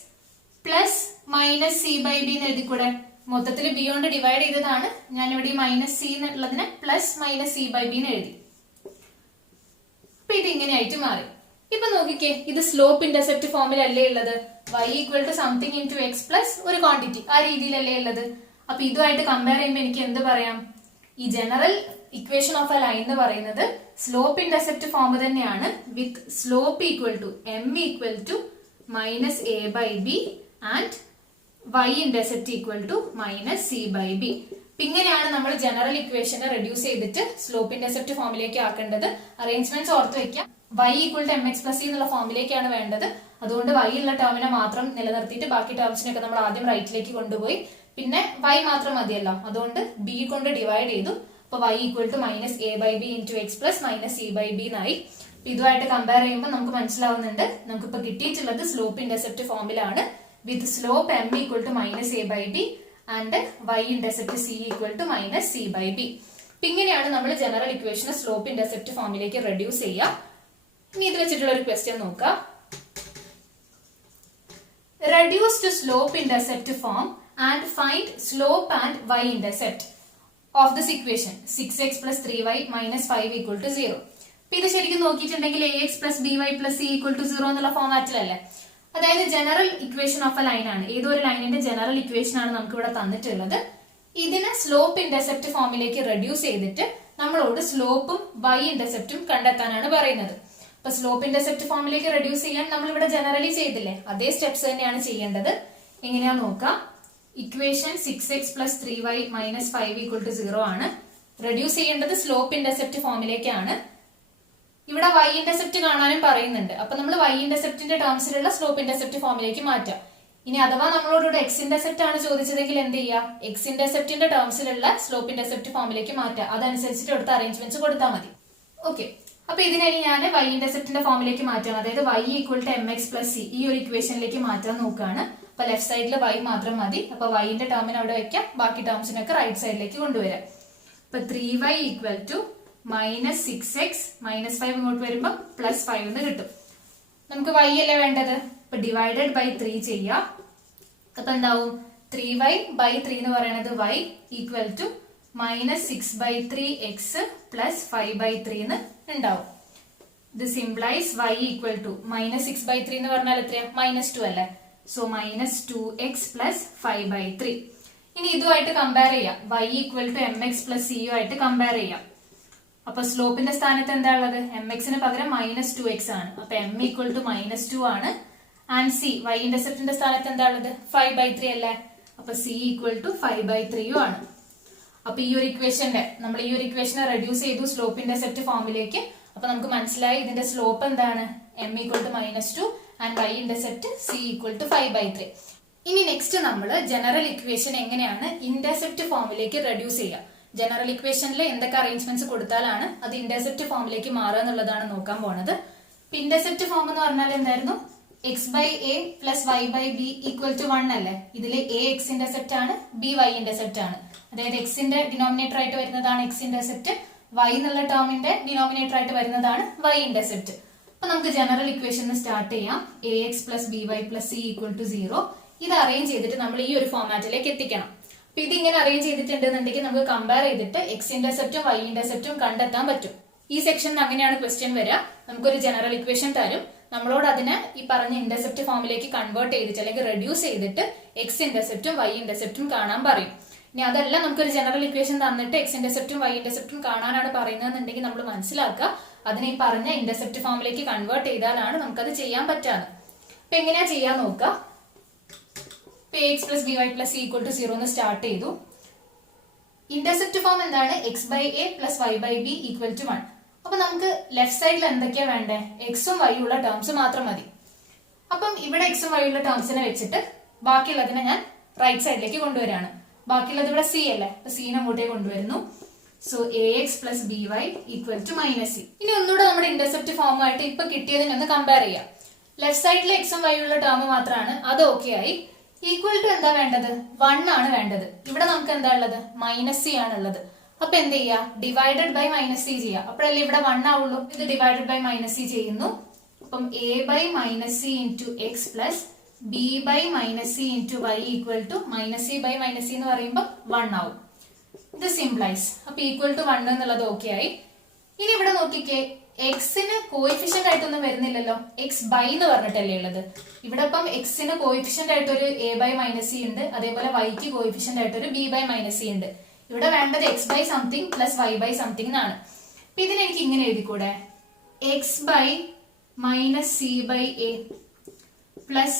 plus minus C by b എന്ന് എഴുതിക്കൂടെ? മൊത്തത്തിൽ ബി കൊണ്ട് ഡിവൈഡ് ചെയ്തതാണ്. ഞാൻ ഇവിടെ മൈനസ് സി എന്നുള്ളതിന് plus minus C by b എന്ന് എഴുതി. അപ്പൊ ഇത് ഇങ്ങനെയായിട്ട് മാറി. ഇപ്പൊ നോക്കിക്കേ, ഇത് സ്ലോപ്പ് ഇന്റർസെപ്റ്റ് ഫോമിലല്ലേ ഉള്ളത്? y equal to something into x plus ഒരു ക്വാണ്ടിറ്റി, ആ രീതിയിലല്ലേ ഉള്ളത്. അപ്പൊ ഇതുമായിട്ട് കമ്പയർ ചെയ്യുമ്പോൾ എനിക്ക് എന്ത് പറയാം? ഈ general equation of a line എന്ന് പറയുന്നത് സ്ലോപ്പ് ഇന്റർസെപ്റ്റ് ഫോം തന്നെയാണ്, with slope equal to m equal to minus a by b and y intercept equal to minus C by b. ഇങ്ങനെയാണ് നമ്മൾ ജനറൽ ഇക്വേഷനെ റെഡ്യൂസ് ചെയ്തിട്ട് സ്ലോപ്പ് ഇന്റർസെപ്റ്റ് ഫോമിലേക്ക് ആക്കേണ്ടത്. Arrangements ഓർത്ത് വെക്കാം. y equal to M X plus c എന്നുള്ള ഫോമിലേക്കാണ് വേണ്ടത്. അതുകൊണ്ട് y ഉള്ള ടേമിനെ മാത്രം നിലനിർത്തിയിട്ട് ബാക്കി ടേംസിനൊക്കെ നമ്മൾ ആദ്യം റൈറ്റിലേക്ക് കൊണ്ടുപോയി. പിന്നെ y മാത്രം മതിയല്ലോ, അതുകൊണ്ട് b കൊണ്ട് ഡിവൈഡ് ചെയ്തു. അപ്പൊ y equal to minus a by b into x plus minus C by b എന്നായി. ഇതുമായിട്ട് കമ്പയർ ചെയ്യുമ്പോൾ നമുക്ക് മനസ്സിലാവുന്നുണ്ട്, നമുക്കിപ്പോ കിട്ടിയിട്ടുള്ളത് സ്ലോപ്പ് ഇന്റർസെപ്റ്റ് ഫോമിലാണ്, with slope m equal to minus a by b and y intercept c equal to minus c by b. ഇങ്ങനെയാണ് നമ്മൾ ജനറൽ ഇക്വേഷനെ സ്ലോപ്പ് ഇന്റർസെപ്റ്റ് ഫോമിലേക്ക് റെഡ്യൂസ് ചെയ്യുക. ഇനി ഇത് വെച്ചിട്ടുള്ള ഒരു ക്വസ്റ്റ്യൻ നോക്കാം. Reduce to slope intercept form and find slope and y intercept of this equation 6x plus 3y minus 5 equal to 0. ഇത് ശരിക്കും നോക്കിയിട്ടുണ്ടെങ്കിൽ ax plus by plus c equal to 0 എന്നുള്ള ഫോമാറ്റിലല്ലേ? അതായത് general equation of a line ആണ്. ഏതൊരു ലൈനിന്റെ general equation ആണ് നമുക്ക് ഇവിടെ തന്നിട്ടുള്ളത്. ഇതിനെ സ്ലോപ്പ് ഇന്റർസെപ്റ്റ് ഫോമിലേക്ക് റെഡ്യൂസ് ചെയ്തിട്ട് നമ്മളോട് സ്ലോപ്പും y ഇന്റർസെപ്റ്റും കണ്ടെത്താനാണ് പറയുന്നത്. അപ്പൊ സ്ലോപ്പ് ഇന്റർസെപ്റ്റ് ഫോമിലേക്ക് റെഡ്യൂസ് ചെയ്യാൻ നമ്മൾ ഇവിടെ ജനറലി ചെയ്തില്ലേ, അതേ സ്റ്റെപ്സ് തന്നെയാണ് ചെയ്യേണ്ടത്. എങ്ങനെയാ നോക്കാം. Equation 6x plus 3y minus 5 equal to 0 ആണ്. റെഡ്യൂസ് ചെയ്യേണ്ടത് സ്ലോപ്പ് ഇന്റർസെപ്റ്റ് ഫോമിലേക്കാണ്. ഇവിടെ y ഇന്റർസെപ്റ്റ് കാണാനും പറയുന്നുണ്ട്. അപ്പൊ നമ്മൾ y ഇന്റർസെപ്റ്റിന്റെ ടേംസിലുള്ള സ്ലോപ്പ് ഇന്റർസെപ്റ്റ് ഫോമിലേക്ക് മാറ്റാം. ഇനി അഥവാ നമ്മളോട് x ഇന്റർസെപ്റ്റ് ആണ് ചോദിച്ചതെങ്കിൽ എന്ത് ചെയ്യാം? x ഇന്റർസെപ്റ്റിന്റെ ടേംസിലുള്ള സ്ലോപ്പ് ഇന്റർസെപ്റ്റ് ഫോമിലേക്ക് മാറ്റാം. അതനുസരിച്ചിട്ട് എടുത്ത അറേഞ്ച്മെന്റ്സ് കൊടുത്താൽ മതി. ഓക്കെ, അപ്പൊ ഇതിനെ ഞാൻ y ഇന്റർസെപ്റ്റിന്റെ ഫോമിലേക്ക് മാറ്റാം. അതായത് y equal to M X plus c ഈ ഒരു ഇക്വേഷനിലേക്ക് മാറ്റാൻ നോക്കുകയാണ്. അപ്പൊ ലെഫ്റ്റ് സൈഡിൽ y മാത്രം മതി. അപ്പൊ yന്റെ ടേമിനെ അവിടെ വെക്കാം, ബാക്കി ടേംസിനൊക്കെ റൈറ്റ് സൈഡിലേക്ക് കൊണ്ടുവരാം. അപ്പൊ 3y equal to minus 6x minus 5 ഇങ്ങോട്ട് വരുമ്പോ പ്ലസ് 5 എന്ന് കിട്ടും. നമുക്ക് y അല്ലേ വേണ്ടത്, ഇപ്പൊ ഡിവൈഡഡ് ബൈ 3 ചെയ്യാം. അപ്പൊ എന്താവും? 3y ബൈ 3 എന്ന് പറയുന്നത് y equal to minus 6 by 3 x plus 5 by 3 എന്ന് ഉണ്ടാവും. This implies y equal to minus 6 by 3 എന്ന് പറഞ്ഞാൽ എത്രയാ? മൈനസ് 2 അല്ലേ? So minus 2x plus 5 by 3. ഇനി ഇതുമായിട്ട് കമ്പയർ ചെയ്യാം. y equal to M X plus c ആയിട്ട് കമ്പയർ ചെയ്യാം. അപ്പൊ സ്ലോപ്പിന്റെ സ്ഥാനത്ത് എന്താ ഉള്ളത്? എം എക്സിന് പകരം മൈനസ് 2x ആണ്. അപ്പൊ എം ഈക്വൽ ടു മൈനസ് 2 ആണ്. ആൻഡ് സി y ഇന്റർസെപ്റ്റിന്റെ സ്ഥാനത്ത് എന്താ ഉള്ളത്? 5 ബൈ 3 അല്ലേ? അപ്പൊ സി ഈക്വൽ ടു 5 ബൈ 3 ആണ്. അപ്പൊ ഈ ഒരു ഇക്വേഷനെ റെഡ്യൂസ് ചെയ്തു സ്ലോപ്പ് ഇന്റർസെപ്റ്റ് ഫോമിലേക്ക്. അപ്പൊ നമുക്ക് മനസ്സിലായി ഇതിന്റെ സ്ലോപ്പ് എന്താണ്? M equal to minus 2 and y intercept c equal to 5 by 3. ഇനി നെക്സ്റ്റ് നമ്മൾ ജനറൽ ഇക്വേഷൻ എങ്ങനെയാണ് ഇന്റർസെപ്റ്റ് ഫോമിലേക്ക് റെഡ്യൂസ് ചെയ്യുക. ജനറൽ ഇക്വേഷനിൽ എന്തൊക്കെ അറേഞ്ച്മെന്റ്സ് കൊടുത്താലാണ് അത് ഇന്റർസെപ്റ്റ് ഫോമിലേക്ക് മാറുക എന്നുള്ളതാണ് നോക്കാൻ പോണത്. ഇന്റർസെപ്റ്റ് ഫോം എന്ന് പറഞ്ഞാൽ എന്തായിരുന്നു? X by A plus Y by B equal to 1 അല്ലേ? ഇതിൽ എ എക്സ് ഇന്റർസെപ്റ്റ് ആണ്, ബി വൈ ഇന്റർസെപ്റ്റ് ആണ്. അതായത് എക്സിന്റെ ഡിനോമിനേറ്റർ ആയിട്ട് വരുന്നതാണ് എക്സ് ഇന്റർസെപ്റ്റ്, വൈ എന്നുള്ള ടേമിന്റെ ഡിനോമിനേറ്റർ ആയിട്ട് വരുന്നതാണ് വൈ ഇന്റർസെപ്റ്റ്. അപ്പൊ നമുക്ക് ജനറൽ ഇക്വേഷൻ സ്റ്റാർട്ട് ചെയ്യാം. A x plus b y plus c equal to 0. ഇത് അറേഞ്ച് ചെയ്തിട്ട് നമ്മൾ ഈ ഒരു ഫോമാറ്റിലേക്ക് എത്തിക്കണം. അപ്പൊ ഇതിങ്ങനെ അറേഞ്ച് ചെയ്തിട്ടുണ്ടെന്നുണ്ടെങ്കിൽ നമുക്ക് കമ്പയർ ചെയ്തിട്ട് എക്സ് ഇന്റർസെപ്റ്റും വൈ ഇന്റർസെപ്റ്റും കണ്ടെത്താൻ പറ്റും. ഈ സെക്ഷനിൽ അങ്ങനെയാണ് ക്വസ്റ്റ്യൻ വരിക. നമുക്കൊരു ജനറൽ ഇക്വേഷൻ തരും, നമ്മളോട് അതിനെ ഈ പറഞ്ഞ ഇന്റർസെപ്റ്റ് ഫോമിലേക്ക് കൺവേർട്ട് ചെയ്തിട്ട് അല്ലെങ്കിൽ റെഡ്യൂസ് ചെയ്തിട്ട് എക്സ് ഇന്റർസെപ്റ്റും വൈ ഇന്റർസെപ്റ്റും കാണാൻ പറയും. ഇനി അതല്ല നമുക്കൊരു ജനറൽ ഇക്വേഷൻ തന്നിട്ട് എക്സ് ഇന്റർസെപ്റ്റും വൈ ഇന്റർസെപ്റ്റും കാണാനാണ് പറയുന്നതെന്നുണ്ടെങ്കിൽ നമ്മൾ മനസ്സിലാക്കുക അതിനെ ഈ പറഞ്ഞ ഇന്റർസെപ്റ്റ് ഫോമിലേക്ക് കൺവേർട്ട് ചെയ്താലാണ് നമുക്കത് ചെയ്യാൻ പറ്റാന്ന്. അപ്പൊ എങ്ങനെയാ ചെയ്യാൻ നോക്കുക. X plus b y plus c equal to 0 എന്ന് സ്റ്റാർട്ട് ചെയ്തു. ഇന്റർസെപ്റ്റ് ഫോം എന്താണ്? X by A plus Y by B equal to 1. അപ്പൊ നമുക്ക് ലെഫ്റ്റ് സൈഡിൽ എന്തൊക്കെയാ വേണ്ടേ? എക്സും വൈയും ഉള്ള ടേംസ് മാത്രം മതി. അപ്പം ഇവിടെ എക്സും വൈ ഉള്ള ടേംസിനെ വെച്ചിട്ട് ബാക്കിയുള്ളതിനെ ഞാൻ റൈറ്റ് സൈഡിലേക്ക് കൊണ്ടുവരാണ്. ബാക്കിയുള്ളത് ഇവിടെ സി അല്ലേ, അപ്പൊ സീനെ അങ്ങോട്ടേക്ക് കൊണ്ടുവരുന്നു. So a x plus b Y equal to minus c. ഇനി ഒന്നുകൂടെ നമ്മുടെ ഇന്റർസെപ്റ്റ് ഫോമായിട്ട് ഇപ്പൊ കിട്ടിയതിനെ ഒന്ന് കമ്പയർ ചെയ്യാം. ലെഫ്റ്റ് സൈഡിൽ എക്സും വൈ ഉള്ള ടേം മാത്രമാണ്, അത് ഓക്കെ ആയി. ഈക്വൽ ടു എന്താ വേണ്ടത്? 1 ആണ് വേണ്ടത്. ഇവിടെ നമുക്ക് എന്താ ഉള്ളത്? മൈനസ് സി ആണ് ഉള്ളത്. അപ്പൊ എന്ത് ചെയ്യാ? ഡിവൈഡഡ് ബൈ മൈനസ് സി ചെയ്യാം. അപ്പോഴല്ലേ ഇവിടെ 1 ആവുള്ളൂ. ഇത് ഡിവൈഡഡ് ബൈ മൈനസ് സി ചെയ്യുന്നു. അപ്പം a by minus c into x plus b by minus c into y equal to minus C by minus c എന്ന് പറയുമ്പോൾ 1 ആവും. ഇത് സിംപ്ലൈസ്. അപ്പൊ ഈക്വൽ ടു 1 എന്നുള്ളത് ഓക്കെ ആയി. ഇനി ഇവിടെ നോക്കിക്കേ, എക്സിന് കോയിഫിഷ്യന്റ് ആയിട്ടൊന്നും വരുന്നില്ലല്ലോ. എക്സ് ബൈ എന്ന് പറഞ്ഞിട്ടല്ലേ ഉള്ളത്. ഇവിടെ ഇപ്പം എക്സിന് കോയിഫിഷ്യന്റ് ആയിട്ട് ഒരു എ ബൈ മൈനസ് സി ഉണ്ട്, അതേപോലെ വൈക്ക് കോയിഫിഷ്യന്റ് ആയിട്ട് ഒരു ബി ബൈ മൈനസ് സി ഉണ്ട്. ഇവിടെ വേണ്ടത് X by something plus Y by something എന്നാണ്. അപ്പൊ ഇതിന് എനിക്ക് ഇങ്ങനെ എഴുതിക്കൂടെ? X by minus C by A plus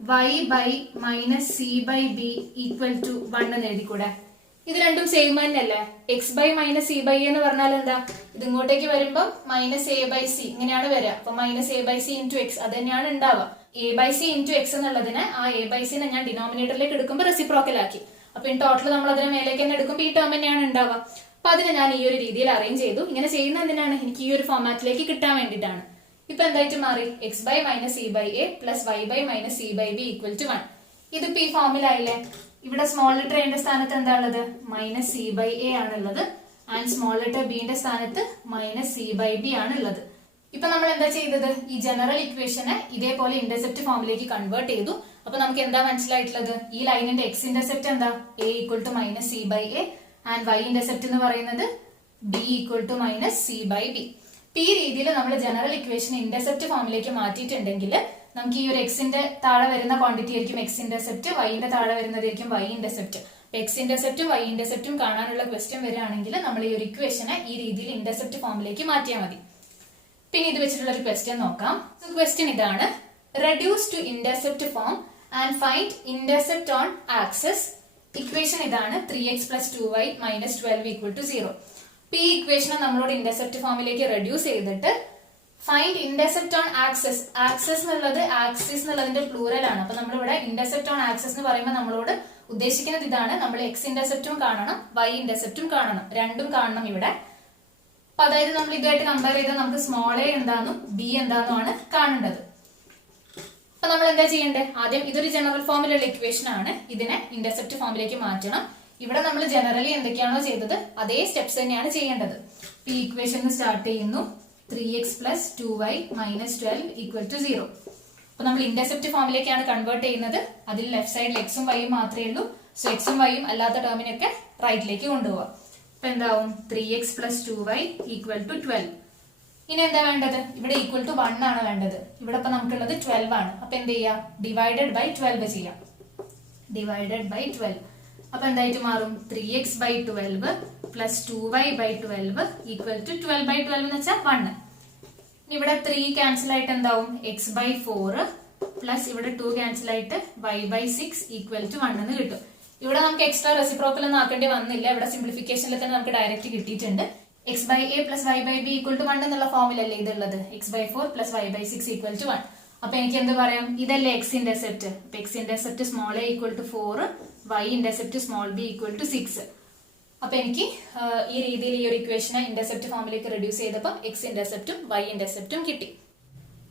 Y by minus C by B equal to 1 എന്ന് എഴുതിക്കൂടെ? ഇത് രണ്ടും സെയിം തന്നെയല്ലേ. X by minus C by എന്ന് പറഞ്ഞാൽ എന്താ? ഇത് ഇങ്ങോട്ടേക്ക് വരുമ്പോൾ മൈനസ് എ ബൈ സി ഇങ്ങനെയാണ് വരിക. അപ്പൊ minus a by c into x അത് തന്നെയാണ് ഉണ്ടാവുക. A by c into x എന്നുള്ളതിന് ആ എ ബൈ സിനെ ഞാൻ ഡിനോമിനേറ്ററിലേക്ക് എടുക്കുമ്പോൾ റെസിപ്രോക്കൽ ആക്കി. അപ്പൊ ഇൻ ടോട്ടൽ നമ്മൾ അതിനെ മേലേക്ക് തന്നെ എടുക്കുമ്പോൾ ഈ ടേം തന്നെയാണ് ഉണ്ടാവുക. അപ്പൊ അതിനെ ഞാൻ ഈ ഒരു രീതിയിൽ അറേഞ്ച് ചെയ്തു. ഇങ്ങനെ ചെയ്യുന്ന എന്തിനാണ്? എനിക്ക് ഈ ഒരു ഫോമാറ്റിലേക്ക് കിട്ടാൻ വേണ്ടിയിട്ടാണ്. ഇപ്പൊ എന്തായിട്ട് മാറി? X by minus C by A plus Y by minus C by B equal to 1. ഇതിപ്പോ ഈ ഫോമിലായില്ലേ. ഇവിടെ സ്മോൾ ലെറ്റർ എന്റെ സ്ഥാനത്ത് എന്താ ഉള്ളത്? മൈനസ് സി ബൈ എ ആണുള്ളത്. ആൻഡ് സ്മോൾ ലെറ്റർ ബിന്റെ സ്ഥാനത്ത് മൈനസ് സി ബൈ ബി ആണുള്ളത്. ഇപ്പൊ നമ്മൾ എന്താ ചെയ്തത്? ഈ ജനറൽ ഇക്വേഷനെ ഇതേപോലെ ഇന്റർസെപ്റ്റ് ഫോമിലേക്ക് കൺവേർട്ട് ചെയ്തു. അപ്പൊ നമുക്ക് എന്താ മനസ്സിലായിട്ടുള്ളത്? ഈ ലൈനിന്റെ എക്സ് ഇന്റർസെപ്റ്റ് എന്താ? A equal to minus C by a and y intercept എന്ന് പറയുന്നത് b equal to minus C by b. ഈ രീതിയിൽ നമ്മൾ ജനറൽ ഇക്വേഷൻ ഇന്റർസെപ്റ്റ് ഫോമിലേക്ക് മാറ്റിയിട്ടുണ്ടെങ്കിൽ നമുക്ക് ഈ ഒരു എക്സിന്റെ താഴെ വരുന്ന ക്വാണ്ടിറ്റി ആയിരിക്കും എക്സ് ഇന്റർസെപ്റ്റ്, വൈന്റെ താഴെ വരുന്നതായിരിക്കും വൈ ഇന്റർസെപ്റ്റ്. എക്സ് ഇന്റർസെപ്റ്റും വൈ ഇന്റർസെപ്റ്റും കാണാനുള്ള ക്വസ്റ്റ്യൻ വരികയാണെങ്കിൽ നമ്മൾ ഈ ഒരു ഇക്വേഷനെ ഈ രീതിയിൽ ഇന്റർസെപ്റ്റ് ഫോമിലേക്ക് മാറ്റിയാൽ മതി. പിന്നെ ഇത് വെച്ചിട്ടുള്ള ഒരു ക്വസ്റ്റ്യൻ നോക്കാം. ക്വസ്റ്റ്യൻ ഇതാണ്: reduce to intercept form and find intercept on axes. Equation ഇതാണ്: 3x plus 2y minus 12 equal to 0. ഈ ഇക്വേഷനെ നമ്മളോട് ഇന്റർസെപ്റ്റ് ഫോമിലേക്ക് റെഡ്യൂസ് ചെയ്തിട്ട് find intercept on access. Access എന്നുള്ളത് ആക്സിസ് എന്നുള്ളതിന്റെ പ്ലൂറൽ ആണ്. അപ്പൊ നമ്മളിവിടെ ഇന്റർസെപ്റ്റ് ഓൺ ആക്സസ് എന്ന് പറയുമ്പോൾ നമ്മളോട് ഉദ്ദേശിക്കുന്നത് ഇതാണ്: നമ്മൾ എക്സ് ഇന്റർസെപ്റ്റും കാണണം, വൈ ഇന്റർസെപ്റ്റും കാണണം, രണ്ടും കാണണം ഇവിടെ. അപ്പൊ അതായത് നമ്മൾ ഇതായിട്ട് കമ്പയർ ചെയ്താൽ നമുക്ക് സ്മോൾ എ എന്താണെന്നും ബി എന്താണെന്നും ആണ് കാണേണ്ടത്. അപ്പൊ നമ്മൾ എന്താ ചെയ്യേണ്ടത്? ആദ്യം ഇതൊരു ജനറൽ ഫോമിലുള്ള ഇക്വേഷൻ ആണ്, ഇതിനെ ഇന്റർസെപ്റ്റ് ഫോമിലേക്ക് മാറ്റണം. ഇവിടെ നമ്മൾ ജനറലി എന്തൊക്കെയാണോ ചെയ്തത് അതേ സ്റ്റെപ്സ് തന്നെയാണ് ചെയ്യേണ്ടത്. ഈ ഇക്വേഷൻ സ്റ്റാർട്ട് ചെയ്യുന്നു: 3x plus 2y minus 12 equal to 0. അപ്പൊ നമ്മൾ ഇന്റർസെപ്റ്റ് ഫോമിലേക്കാണ് കൺവേർട്ട് ചെയ്യുന്നത്. അതിൽ ലെഫ്റ്റ് സൈഡിൽ എക്സും വൈയും മാത്രമേ ഉള്ളൂ. സോ എക്സും വൈയും അല്ലാത്ത ടേമിനൊക്കെ റൈറ്റിലേക്ക് കൊണ്ടുപോവാം. അപ്പൊ എന്താവും? 3x plus 2y equal to 12. ഇനി എന്താ വേണ്ടത്? ഇവിടെ ഈക്വൽ ടു 1 ആണ് വേണ്ടത്. ഇവിടെ ഇപ്പൊ നമുക്കുള്ളത് 12 ആണ്. അപ്പൊ എന്ത് ചെയ്യാം? ഡിവൈഡഡ് ബൈ 12 ചെയ്യാം. Divided by 12. അപ്പൊ എന്തായിട്ട് മാറും? 3x by 12 plus 2y by 12 equal to 12 by 12 എന്ന് വെച്ചാൽ 1. ഇവിടെ 3 ക്യാൻസൽ ആയിട്ട് എന്താവും? x by 4 പ്ലസ് ഇവിടെ 2 ക്യാൻസൽ ആയിട്ട് y by 6 ഈക്വൽ ടു 1 എന്ന് കിട്ടും. ഇവിടെ നമുക്ക് എക്സ്ട്രാ റെസിപ്രോക്കൽ ഒന്നും ആക്കേണ്ടി വന്നില്ല. ഇവിടെ സിംപ്ലിഫിക്കേഷനിൽ തന്നെ നമുക്ക് ഡയറക്റ്റ് കിട്ടിയിട്ടുണ്ട്. x by a plus y by b equal to 1 എന്നുള്ള ഫോമിലല്ലേ ഇതുള്ളത്? x by 4 plus y by 6 equal to 1. അപ്പൊ എനിക്ക് എന്ത് പറയാം? ഇതല്ലേ എക്സ് ഇന്റർസെപ്റ്റ്. അപ്പൊ x intercept small a equal to 4, y intercept small b equal to 6. അപ്പൊ എനിക്ക് ഈ രീതിയിൽ ഈ ഒരു ഇക്വേഷനെ ഇന്റർസെപ്റ്റ് ഫോമിലേക്ക് റെഡ്യൂസ് ചെയ്തപ്പോൾ എക്സ് ഇന്റർസെപ്റ്റും വൈ ഇന്റർസെപ്റ്റും കിട്ടി.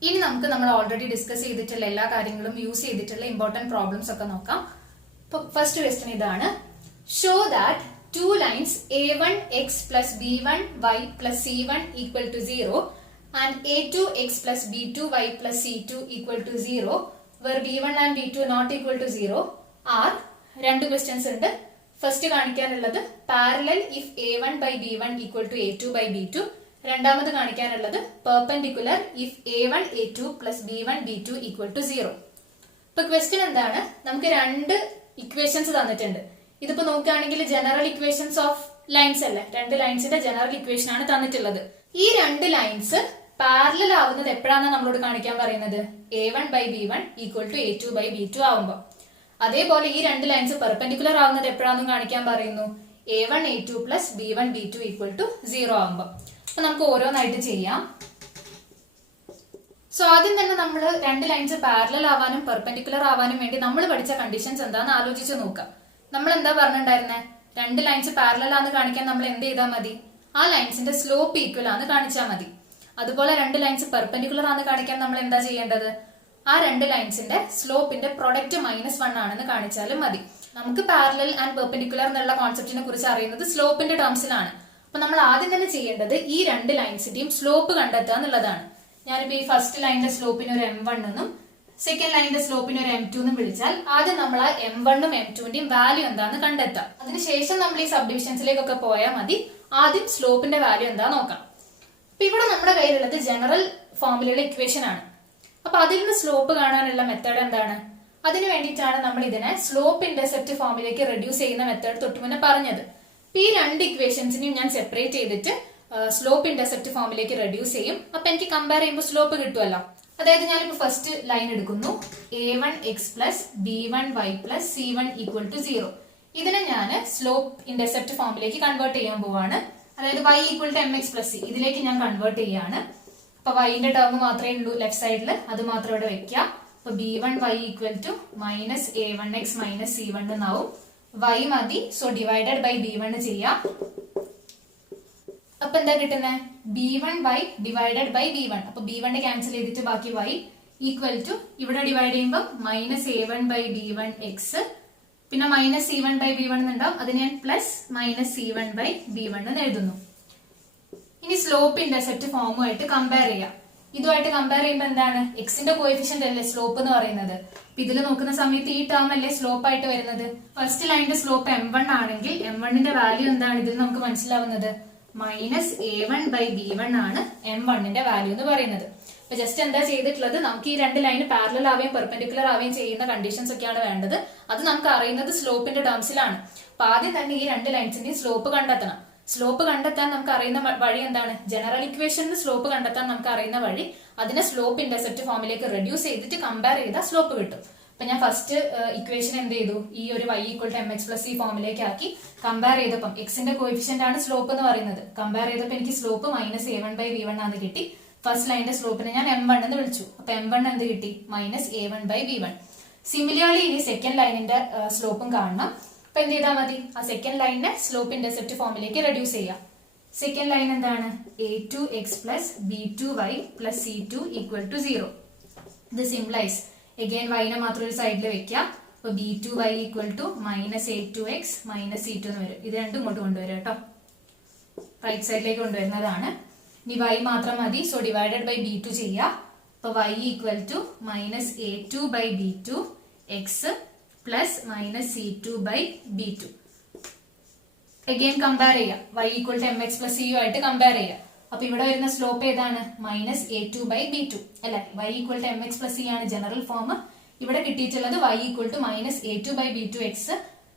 ഇനി നമുക്ക് നമ്മൾ ഓൾറെഡി ഡിസ്കസ് ചെയ്തിട്ടുള്ള എല്ലാ കാര്യങ്ങളും യൂസ് ചെയ്തിട്ടുള്ള ഇമ്പോർട്ടന്റ് പ്രോബ്ലംസ് ഒക്കെ നോക്കാം. ഫസ്റ്റ് ക്വസ്റ്റ്യൻ ഇതാണ്: show that two lines a1x plus b1y plus c1 equal to 0 and a2x plus b2y plus c2 equal to 0 where b1 and b2 not equal to 0 are. രണ്ട് questions ഉണ്ട്. First കാണിക്കാനുള്ളത് parallel if a1 by b1 equal to a2 by b2. രണ്ടാമത് കാണിക്കാനുള്ളത് perpendicular if a1 a2 plus b1 b2 equal to 0. ഇപ്പൊ question എന്താണ്? നമുക്ക് രണ്ട് equations തന്നിട്ടുണ്ട്. ഇതിപ്പോ നോക്കുകയാണെങ്കിൽ ജനറൽ ഇക്വേഷൻസ് ഓഫ് ലൈൻസ് അല്ലേ, രണ്ട് ലൈൻസിന്റെ ജനറൽ ഇക്വേഷൻ ആണ് തന്നിട്ടുള്ളത്. ഈ രണ്ട് ലൈൻസ് പാരലൽ ആവുന്നത് എപ്പോഴാണ് നമ്മളോട് കാണിക്കാൻ പറയുന്നത്? a1/b1 = a2/b2 ആവുമ്പോ. അതേപോലെ ഈ രണ്ട് ലൈൻസ് പെർപെൻഡിക്കുലർ ആവുന്നത് എപ്പോഴാണെന്നും കാണിക്കാൻ പറയുന്നു a1a2 + b1b2 = 0 ആവുമ്പോ. അപ്പൊ നമുക്ക് ഓരോന്നായിട്ട് ചെയ്യാം. സോ ആദ്യം തന്നെ നമ്മൾ രണ്ട് ലൈൻസ് പാരലൽ ആവാനും പെർപെൻഡിക്കുലർ ആവാനും വേണ്ടി നമ്മൾ പഠിച്ച കണ്ടീഷൻസ് എന്താന്ന് ആലോചിച്ച് നോക്കാം. നമ്മൾ എന്താ പറഞ്ഞിട്ടുണ്ടായിരുന്നെ? രണ്ട് ലൈൻസ് പാരലൽ ആണെന്ന് കാണിക്കാൻ നമ്മൾ എന്ത് ചെയ്താൽ മതി? ആ ലൈൻസിന്റെ സ്ലോപ്പ് ഈക്വൽ ആണെന്ന് കാണിച്ചാൽ മതി. അതുപോലെ രണ്ട് ലൈൻസ് പെർപെൻഡിക്കുലർ ആണെന്ന് കാണിക്കാൻ നമ്മൾ എന്താ ചെയ്യേണ്ടത്? ആ രണ്ട് ലൈൻസിന്റെ സ്ലോപ്പിന്റെ പ്രൊഡക്റ്റ് -1 ആണെന്ന് കാണിച്ചാലും മതി. നമുക്ക് പാരലൽ ആൻഡ് പെർപെൻഡിക്കുലർ എന്നുള്ള കോൺസെപ്റ്റിനെ കുറിച്ച് അറിയുന്നത് സ്ലോപ്പിന്റെ ടേംസിലാണ്. അപ്പൊ നമ്മൾ ആദ്യം തന്നെ ചെയ്യേണ്ടത് ഈ രണ്ട് ലൈൻസിന്റെയും സ്ലോപ്പ് കണ്ടെത്തുക എന്നുള്ളതാണ്. ഞാനിപ്പോ ഈ ഫസ്റ്റ് ലൈനിന്റെ സ്ലോപ്പിന് ഒരു m1 എന്നും സെക്കൻഡ് ലൈനിന്റെ സ്ലോപ്പിന് ഒരു m2 എന്നും വിളിച്ചാൽ ആദ്യം നമ്മൾ ആ m1 ഉം m2ന്റെയും വാല്യൂ എന്താന്ന് കണ്ടെത്താം. അതിനുശേഷം നമ്മൾ ഈ സബ് ഡിവിഷൻസിലേക്കൊക്കെ പോയാൽ മതി. ആദ്യം സ്ലോപ്പിന്റെ വാല്യൂ എന്താ നോക്കാം. അപ്പൊ ഇവിടെ നമ്മുടെ കയ്യിലുള്ളത് ജനറൽ ഫോർമുലയുടെ ഇക്വേഷൻ ആണ്. അപ്പൊ അതിൽ നിന്ന് സ്ലോപ്പ് കാണാനുള്ള മെത്തേഡ് എന്താണ്? അതിനു വേണ്ടിയിട്ടാണ് നമ്മൾ ഇതിനെ സ്ലോപ്പ് ഇന്റർസെപ്റ്റ് ഫോമിലേക്ക് റെഡ്യൂസ് ചെയ്യുന്ന മെത്തേഡ് തൊട്ട് മുന്നേ പറഞ്ഞത്. ഈ രണ്ട് ഇക്വേഷൻസിനെയും ഞാൻ സെപ്പറേറ്റ് ചെയ്തിട്ട് സ്ലോപ്പ് ഇന്റർസെപ്റ്റ് ഫോമിലേക്ക് റെഡ്യൂസ് ചെയ്യും. അപ്പൊ എനിക്ക് കമ്പയർ ചെയ്യുമ്പോൾ സ്ലോപ്പ് കിട്ടുമല്ലോ. അതായത് ഞാനിപ്പോ ഫസ്റ്റ് ലൈൻ എടുക്കുന്നു, a1x + b1y + c1 = 0. ഇതിനെ ഞാൻ സ്ലോപ്പ് ഇന്റർസെപ്റ്റ് ഫോമിലേക്ക് കൺവേർട്ട് ചെയ്യാൻ പോവാണ്. അതായത് y = mx + c ഇതിലേക്ക് ഞാൻ കൺവേർട്ട് ചെയ്യാണ്. അപ്പൊ yന്റെ ടേം മാത്രമേ ഉള്ളൂ ലെഫ്റ്റ് സൈഡിൽ, അത് മാത്രം ഇവിടെ വെക്കാം. അപ്പൊ b1y = -a1x - c1 എന്നാവും. y മതി, സോ ഡിവൈഡഡ് ബൈ b1 ചെയ്യാം. അപ്പൊ എന്താ കിട്ടുന്നത്? b1y divided by b1. അപ്പൊ b1 ക്യാൻസൽ ചെയ്തിട്ട് ബാക്കി y = ഇവിടെ ഡിവൈഡ് ചെയ്യുമ്പോൾ -a1/b1x പിന്നെ -c1/b1 എന്നുണ്ടാവും. അത് ഞാൻ +-c1/b1 എന്ന് എഴുതുന്നു. ഇനി സ്ലോപ്പ് ഇന്റർസെപ്റ്റ് ഫോമുമായിട്ട് കമ്പയർ ചെയ്യാം. ഇതുമായിട്ട് കമ്പയർ ചെയ്യുമ്പോൾ എന്താണ്? എക്സിന്റെ കോഎഫിഷ്യന്റ് അല്ലേ സ്ലോപ്പ് എന്ന് പറയുന്നത്. ഇതിൽ നോക്കുന്ന സമയത്ത് ഈ ടേം അല്ലേ സ്ലോപ്പ് ആയിട്ട് വരുന്നത്. ഫസ്റ്റ് ലൈനിന്റെ സ്ലോപ്പ് m1 ആണെങ്കിൽ m1ന്റെ വാല്യൂ എന്താണ് ഇതിൽ നമുക്ക് മനസ്സിലാവുന്നത്? -a1/b1 ആണ് m1ന്റെ വാല്യൂ എന്ന് പറയുന്നത്. അപ്പൊ ജസ്റ്റ് എന്താ ചെയ്തിട്ടുള്ളത്? നമുക്ക് ഈ രണ്ട് ലൈന് പാരലൽ ആവുകയും പെർപെൻഡിക്കുലർ ആവുകയും ചെയ്യുന്ന കണ്ടീഷൻസ് ഒക്കെയാണ് വേണ്ടത്. അത് നമുക്ക് അറിയുന്നത് സ്ലോപ്പിന്റെ ടേംസിലാണ്. അപ്പൊ ആദ്യം തന്നെ ഈ രണ്ട് ലൈൻസിന്റെയും സ്ലോപ്പ് കണ്ടെത്തണം. സ്ലോപ്പ് കണ്ടെത്താൻ നമുക്ക് അറിയുന്ന വഴി എന്താണ്? ജനറൽ ഇക്വേഷനിൽ സ്ലോപ്പ് കണ്ടെത്താൻ നമുക്ക് അറിയുന്ന വഴി അതിനെ സ്ലോപ്പ് ഇന്റർസെപ്റ്റ് ഫോമിലേക്ക് റെഡ്യൂസ് ചെയ്തിട്ട് കമ്പയർ ചെയ്താൽ സ്ലോപ്പ് കിട്ടും. അപ്പൊ ഞാൻ ഫസ്റ്റ് ഇക്വേഷൻ എന്ത് ചെയ്തു? ഈ ഒരു y = mx + c ഫോമിലേക്ക് ആക്കി കമ്പയർ ചെയ്തപ്പം എക്സിന്റെ കോഎഫിഷ്യന്റ് ആണ് സ്ലോപ്പ് എന്ന് പറയുന്നത്. കമ്പയർ ചെയ്തപ്പോൾ എനിക്ക് സ്ലോപ്പ് -a1/b1 ആണെന്ന് കിട്ടി. ഫസ്റ്റ് ലൈനിന്റെ സ്ലോപ്പിനെ ഞാൻ m1 എന്ന് വിളിച്ചു. അപ്പൊ m1 എന്ത് കിട്ടി? -a1/b1. സിമിലർലി ഇനി സെക്കൻഡ് ലൈനിന്റെ സ്ലോപ്പും കാണണം. അപ്പൊ എന്ത് ചെയ്താൽ മതി? ആ സെക്കൻഡ് ലൈനിനെ സ്ലോപ്പ് ഇന്റർസെപ്റ്റ് ഫോമിലേക്ക് റെഡ്യൂസ് ചെയ്യാം. സെക്കൻഡ് ലൈൻ എന്താണ്? a2x + b2y + c2 = 0. ഇത് സിംപ്ലൈസ്. അഗൈൻ y നെ മാത്രം ഒരു സൈഡിൽ വെക്കാം. അപ്പൊ b2y = -a2x - c2 എന്ന് വരും. ഇത് രണ്ടും ഇങ്ങോട്ട് കൊണ്ടുവരും കേട്ടോ, റൈറ്റ് സൈഡിലേക്ക് കൊണ്ടുവരുന്നതാണ്. ഇനി y മാത്രം മതി, സോ ഡിവൈഡഡ് ബൈ b2 ചെയ്യാം. അപ്പൊ y = -a2/b2 x + -c2/b2. Again compare ചെയ്യാം. y = mx + c ആയിട്ട് കമ്പയർ ചെയ്യാം. അപ്പൊ ഇവിടെ വരുന്ന സ്ലോപ്പ് ഏതാണ്? -a2/b2 അല്ലെ. y = mx + c ആണ് ജനറൽ ഫോം. ഇവിടെ കിട്ടിയിട്ടുള്ളത് y = -a2/b2x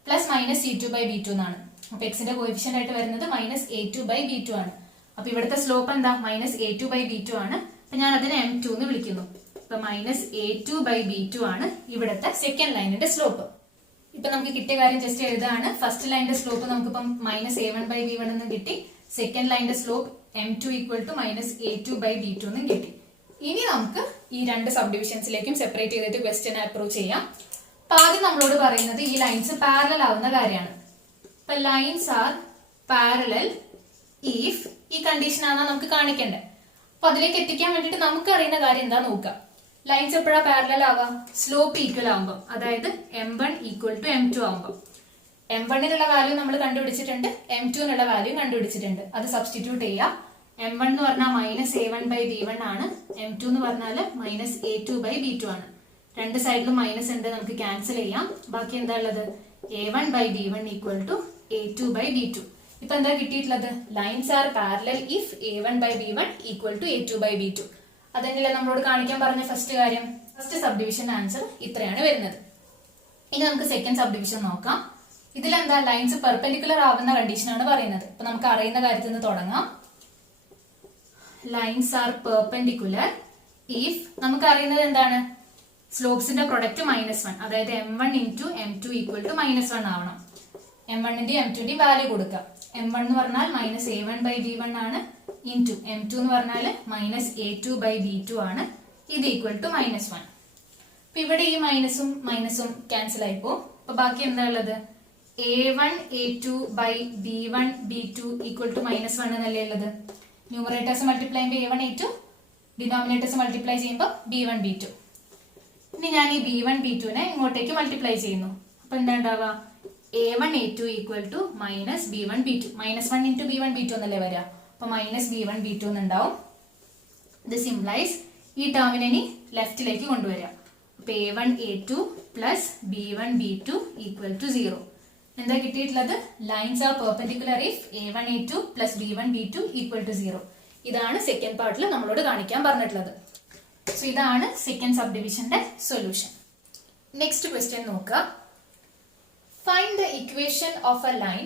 + -c2/b2 എന്നാണ്. അപ്പൊ എക്സിന്റെ കോഎഫിഷ്യന്റ് ആയിട്ട് വരുന്നത് -a2/b2 ആണ്. അപ്പൊ ഇവിടുത്തെ സ്ലോപ്പ് എന്താ? -a2/b2 ആണ്. അപ്പൊ ഞാൻ അതിനെ m2 എന്ന് വിളിക്കുന്നു. അപ്പൊ -a2/b2 ആണ് ഇവിടുത്തെ സെക്കൻഡ് ലൈനിന്റെ സ്ലോപ്പ്. ഇപ്പൊ നമുക്ക് കിട്ടിയ കാര്യം ജസ്റ്റ് എഴുതാണ്. ഫസ്റ്റ് ലൈനിന്റെ സ്ലോപ്പ് നമുക്കിപ്പം -a1/b1 എന്ന് കിട്ടി. സെക്കൻഡ് ലൈനിന്റെ സ്ലോപ്പ് m2 = -a2/b2 എന്നും കിട്ടി. ഇനി നമുക്ക് ഈ രണ്ട് സബ് ഡിവിഷൻസിലേക്കും സെപ്പറേറ്റ് ചെയ്തിട്ട് ക്വസ്റ്റ്യൻ അപ്രോച്ച് ചെയ്യാം. അപ്പൊ ആദ്യം നമ്മളോട് പറയുന്നത് ഈ ലൈൻസ് പാരലൽ ആവുന്ന കാര്യമാണ്. ഇപ്പൊ ലൈൻസ് ആർ പാരലൽ ഇഫ് ഈ കണ്ടീഷൻ ആണ് നമുക്ക് കാണിക്കേണ്ടത്. അപ്പൊ അതിലേക്ക് എത്തിക്കാൻ വേണ്ടിട്ട് നമുക്ക് അറിയുന്ന കാര്യം എന്താ നോക്കാം. ലൈൻസ് എപ്പോഴാ പാരലൽ ആവാം? സ്ലോപ്പ് ഈക്വൽ ആവുമ്പോൾ, അതായത് m1 = m2 ആവുമ്പോൾ. m1നുള്ള വാല്യൂ നമ്മൾ കണ്ടുപിടിച്ചിട്ടുണ്ട്, m2നുള്ള വാല്യൂ കണ്ടുപിടിച്ചിട്ടുണ്ട്. അത് സബ്സ്റ്റിറ്റ്യൂട്ട് ചെയ്യാം. m1 എന്ന് പറഞ്ഞാൽ -a1/b1 ആണ്, m2 എന്ന് പറഞ്ഞാൽ -a2/b2 ആണ്. രണ്ട് സൈഡിലും മൈനസ് ഉണ്ട്, നമുക്ക് ക്യാൻസൽ ചെയ്യാം. ബാക്കി എന്താ ഉള്ളത്? a1/b1 = a2/b2. ഇപ്പൊ എന്താ കിട്ടിയിട്ടുള്ളത്? Lines R parallel if a1/b1 = a2/b2. അതന്നെയല്ലേ നമ്മളോട് കാണിക്കാൻ പറഞ്ഞ ഫസ്റ്റ് കാര്യം. ഫസ്റ്റ് സബ് ഡിവിഷൻ ആൻസർ ഇത്രയാണ് വരുന്നത്. ഇനി നമുക്ക് സെക്കൻഡ് സബ് ഡിവിഷൻ നോക്കാം. ഇതിലെന്താ ലൈൻസ് പെർപെൻഡിക്കുലർ ആവുന്ന കണ്ടീഷനാണ് പറയുന്നത്. അപ്പൊ നമുക്ക് അറിയുന്ന കാര്യത്തിൽ നിന്ന് തുടങ്ങാം. ലൈൻസ് ആർ പെർപെൻഡിക്കുലർ ഇഫ് നമുക്ക് അറിയുന്നത് എന്താണ്, സ്ലോപ്സിന്റെ പ്രൊഡക്റ്റ് -1, അതായത് m1 into m2 equal to -1 ആവണം. m1ന്റെയും m2ന്റെയും വാല്യൂ കൊടുക്കാം. m1 എന്ന് പറഞ്ഞാൽ -a1/b1 ആണ്, ഇൻറ്റു m2 എന്ന് പറഞ്ഞാൽ -a2/b2 ആണ്. ഇത് ഈക്വൽ ടു -1. അപ്പൊ ഇവിടെ ഈ മൈനസും മൈനസും ക്യാൻസൽ ആയിപ്പോ. അപ്പൊ ബാക്കി എന്താ ഉള്ളത്, a1 a2/b1 b2 equal to -1 എന്നല്ലേ ഉള്ളത്. ന്യൂമറേറ്റേഴ്സ് മൾട്ടിപ്ലൈ ചെയ്യുമ്പോൾ a1 a2, ഡിനോമിനേറ്റേഴ്സ് മൾട്ടിപ്ലൈ ചെയ്യുമ്പോൾ b1 b2. ഇനി ഞാൻ ഈ b1 b2നെ ഇങ്ങോട്ടേക്ക് മൾട്ടിപ്ലൈ ചെയ്യുന്നു. അപ്പൊ എന്താ ഉണ്ടാവുക, a1 a2 equal to -b1 b2. -1 into b1 b2 എന്നല്ലേ വരിക. അപ്പൊ -b1 b2 എന്നുണ്ടാവും. ദിസ് ഇംപ്ലൈസ് ഈ ടേമിനെ ഇനി ലെഫ്റ്റിലേക്ക് കൊണ്ടുവരിക. അപ്പൊ a1 a2 plus b1 b2 equal to 0. എന്താ കിട്ടിയിട്ടുള്ളത്, lines are perpendicular if a1 a2 plus b1 b2 equal to 0. ഇതാണ് സെക്കൻഡ് പാർട്ടിൽ നമ്മളോട് കാണിക്കാൻ പറഞ്ഞിട്ടുള്ളത്. സോ ഇതാണ് സെക്കൻഡ് സബ് ഡിവിഷന്റെ സൊല്യൂഷൻ. നെക്സ്റ്റ് ക്വസ്റ്റ്യൻ നോക്കുക. Find the equation of a line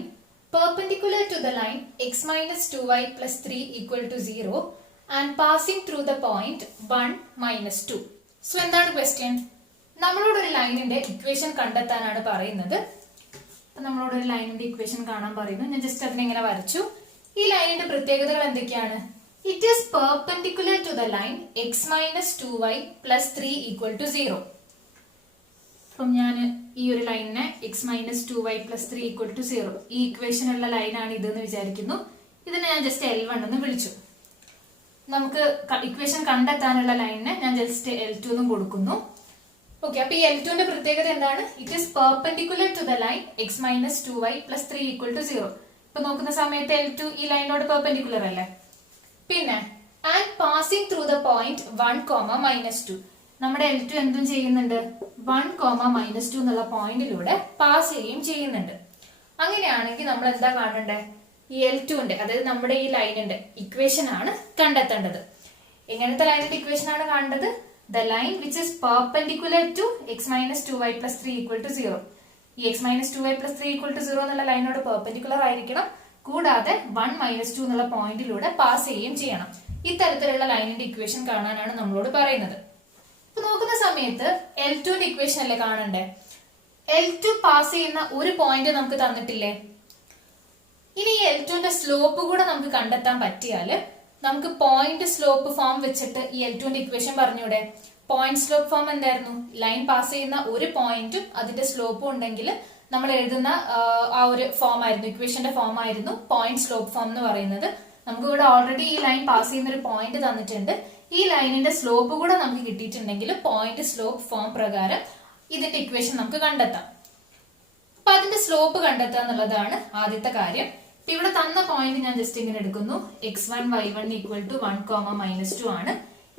perpendicular to the line x minus 2y plus 3 equal to 0 and passing through the point 1 minus 2. So എന്താണ് question, നമ്മളോട് ഒരു ലൈനിന്റെ ഇക്വേഷൻ കണ്ടെത്താനാണ് പറയുന്നത്. നമ്മളോട് ഒരു ലൈനിന്റെ ഇക്വേഷൻ കാണാൻ പറയുന്നു. ഞാൻ ജസ്റ്റ് അതിനെ ഇങ്ങനെ വരച്ചു. ഈ ലൈനിന്റെ പ്രത്യേകതകൾ എന്തൊക്കെയാണ്, it is perpendicular to the line x minus 2y plus 3 equal to 0. അപ്പം ഞാൻ ഈ ഒരു ലൈനിനെ x minus 2y plus 3 equal to 0, ഈ ഇക്വേഷനുള്ള ലൈനാണ് ഇതെന്ന് വിചാരിക്കുന്നു. ഇതിനെ ഞാൻ ജസ്റ്റ് L1 എന്ന് വിളിച്ചു. നമുക്ക് ഇക്വേഷൻ കണ്ടെത്താനുള്ള ലൈനിനെ ഞാൻ ജസ്റ്റ് L2 എന്നും കൊടുക്കുന്നു. ഓക്കെ, അപ്പൊ ഈ L2ന്റെ പ്രത്യേകത എന്താണ്, it is perpendicular to the line x minus 2y plus 3 equal to 0. ഇപ്പൊ നോക്കുന്ന സമയത്ത് L2 ഈ ലൈനോട് പെർപെൻഡിക്കുലർ അല്ലേ. പിന്നെ and passing through the point 1, -2. നമ്മുടെ L2 എന്തും ചെയ്യുന്നുണ്ട്, 1, -2 എന്നുള്ള പോയിന്റിലൂടെ പാസ് ചെയ്യുകയും ചെയ്യുന്നുണ്ട്. അങ്ങനെയാണെങ്കിൽ നമ്മൾ എന്താ കാണണ്ടേ, ഈ L2ന്റെ അതായത് നമ്മുടെ ഈ ലൈനിന്റെ ഇക്വേഷൻ ആണ് കണ്ടെത്തേണ്ടത്. എങ്ങനത്തെ ലൈനിന്റെ ഇക്വേഷൻ ആണ് കാണേണ്ടത്, the line which is perpendicular to x minus 2y plus 3 equal to 0. ഈ x minus 2y plus 3 equal to 0 എന്നുള്ള ലൈനോട് പെർപെൻഡിക്കുലർ ആയിരിക്കണം. കൂടാതെ 1, -2 എന്നുള്ള പോയിന്റിലൂടെ പാസ് ചെയ്യുകയും ചെയ്യണം. ഇത്തരത്തിലുള്ള ലൈനിന്റെ ഇക്വേഷൻ കാണാനാണ് നമ്മളോട് പറയുന്നത്. ഇപ്പൊ നോക്കുന്ന സമയത്ത് L2ന്റെ ഇക്വേഷൻ അല്ലേ കാണണ്ടേ. L2 പാസ് ചെയ്യുന്ന ഒരു പോയിന്റ് നമുക്ക് തന്നിട്ടില്ലേ. ഇനി ഈ L2ന്റെ സ്ലോപ്പ് കൂടെ നമുക്ക് കണ്ടെത്താൻ പറ്റിയാല് നമുക്ക് പോയിന്റ് സ്ലോപ്പ് ഫോം വെച്ചിട്ട് ഈ L2ന്റെ ഇക്വേഷൻ പറഞ്ഞൂടെ. പോയിന്റ് സ്ലോപ്പ് ഫോം എന്തായിരുന്നു, ലൈൻ പാസ് ചെയ്യുന്ന ഒരു പോയിന്റും അതിന്റെ സ്ലോപ്പും ഉണ്ടെങ്കിൽ നമ്മൾ എഴുതുന്ന ആ ഒരു ഫോം ആയിരുന്നു, ഇക്വേഷന്റെ ഫോം ആയിരുന്നു പോയിന്റ് സ്ലോപ്പ് ഫോം എന്ന് പറയുന്നത്. നമുക്ക് ഇവിടെ ഓൾറെഡി ഈ ലൈൻ പാസ് ചെയ്യുന്ന ഒരു പോയിന്റ് തന്നിട്ടുണ്ട്. ഈ ലൈനിന്റെ സ്ലോപ്പ് കൂടെ നമുക്ക് കിട്ടിയിട്ടുണ്ടെങ്കിൽ പോയിന്റ് സ്ലോപ്പ് ഫോം പ്രകാരം ഇതിന്റെ ഇക്വേഷൻ നമുക്ക് കണ്ടെത്താം. അപ്പൊ അതിന്റെ സ്ലോപ്പ് കണ്ടെത്തുക എന്നുള്ളതാണ് ആദ്യത്തെ കാര്യം. ഇവിടെ തന്ന പോയിന്റ് ഞാൻ ജസ്റ്റ് ഇങ്ങനെ എടുക്കുന്നു, x1 y1 ഈക്വൽ ടു 1, -2 ആണ്.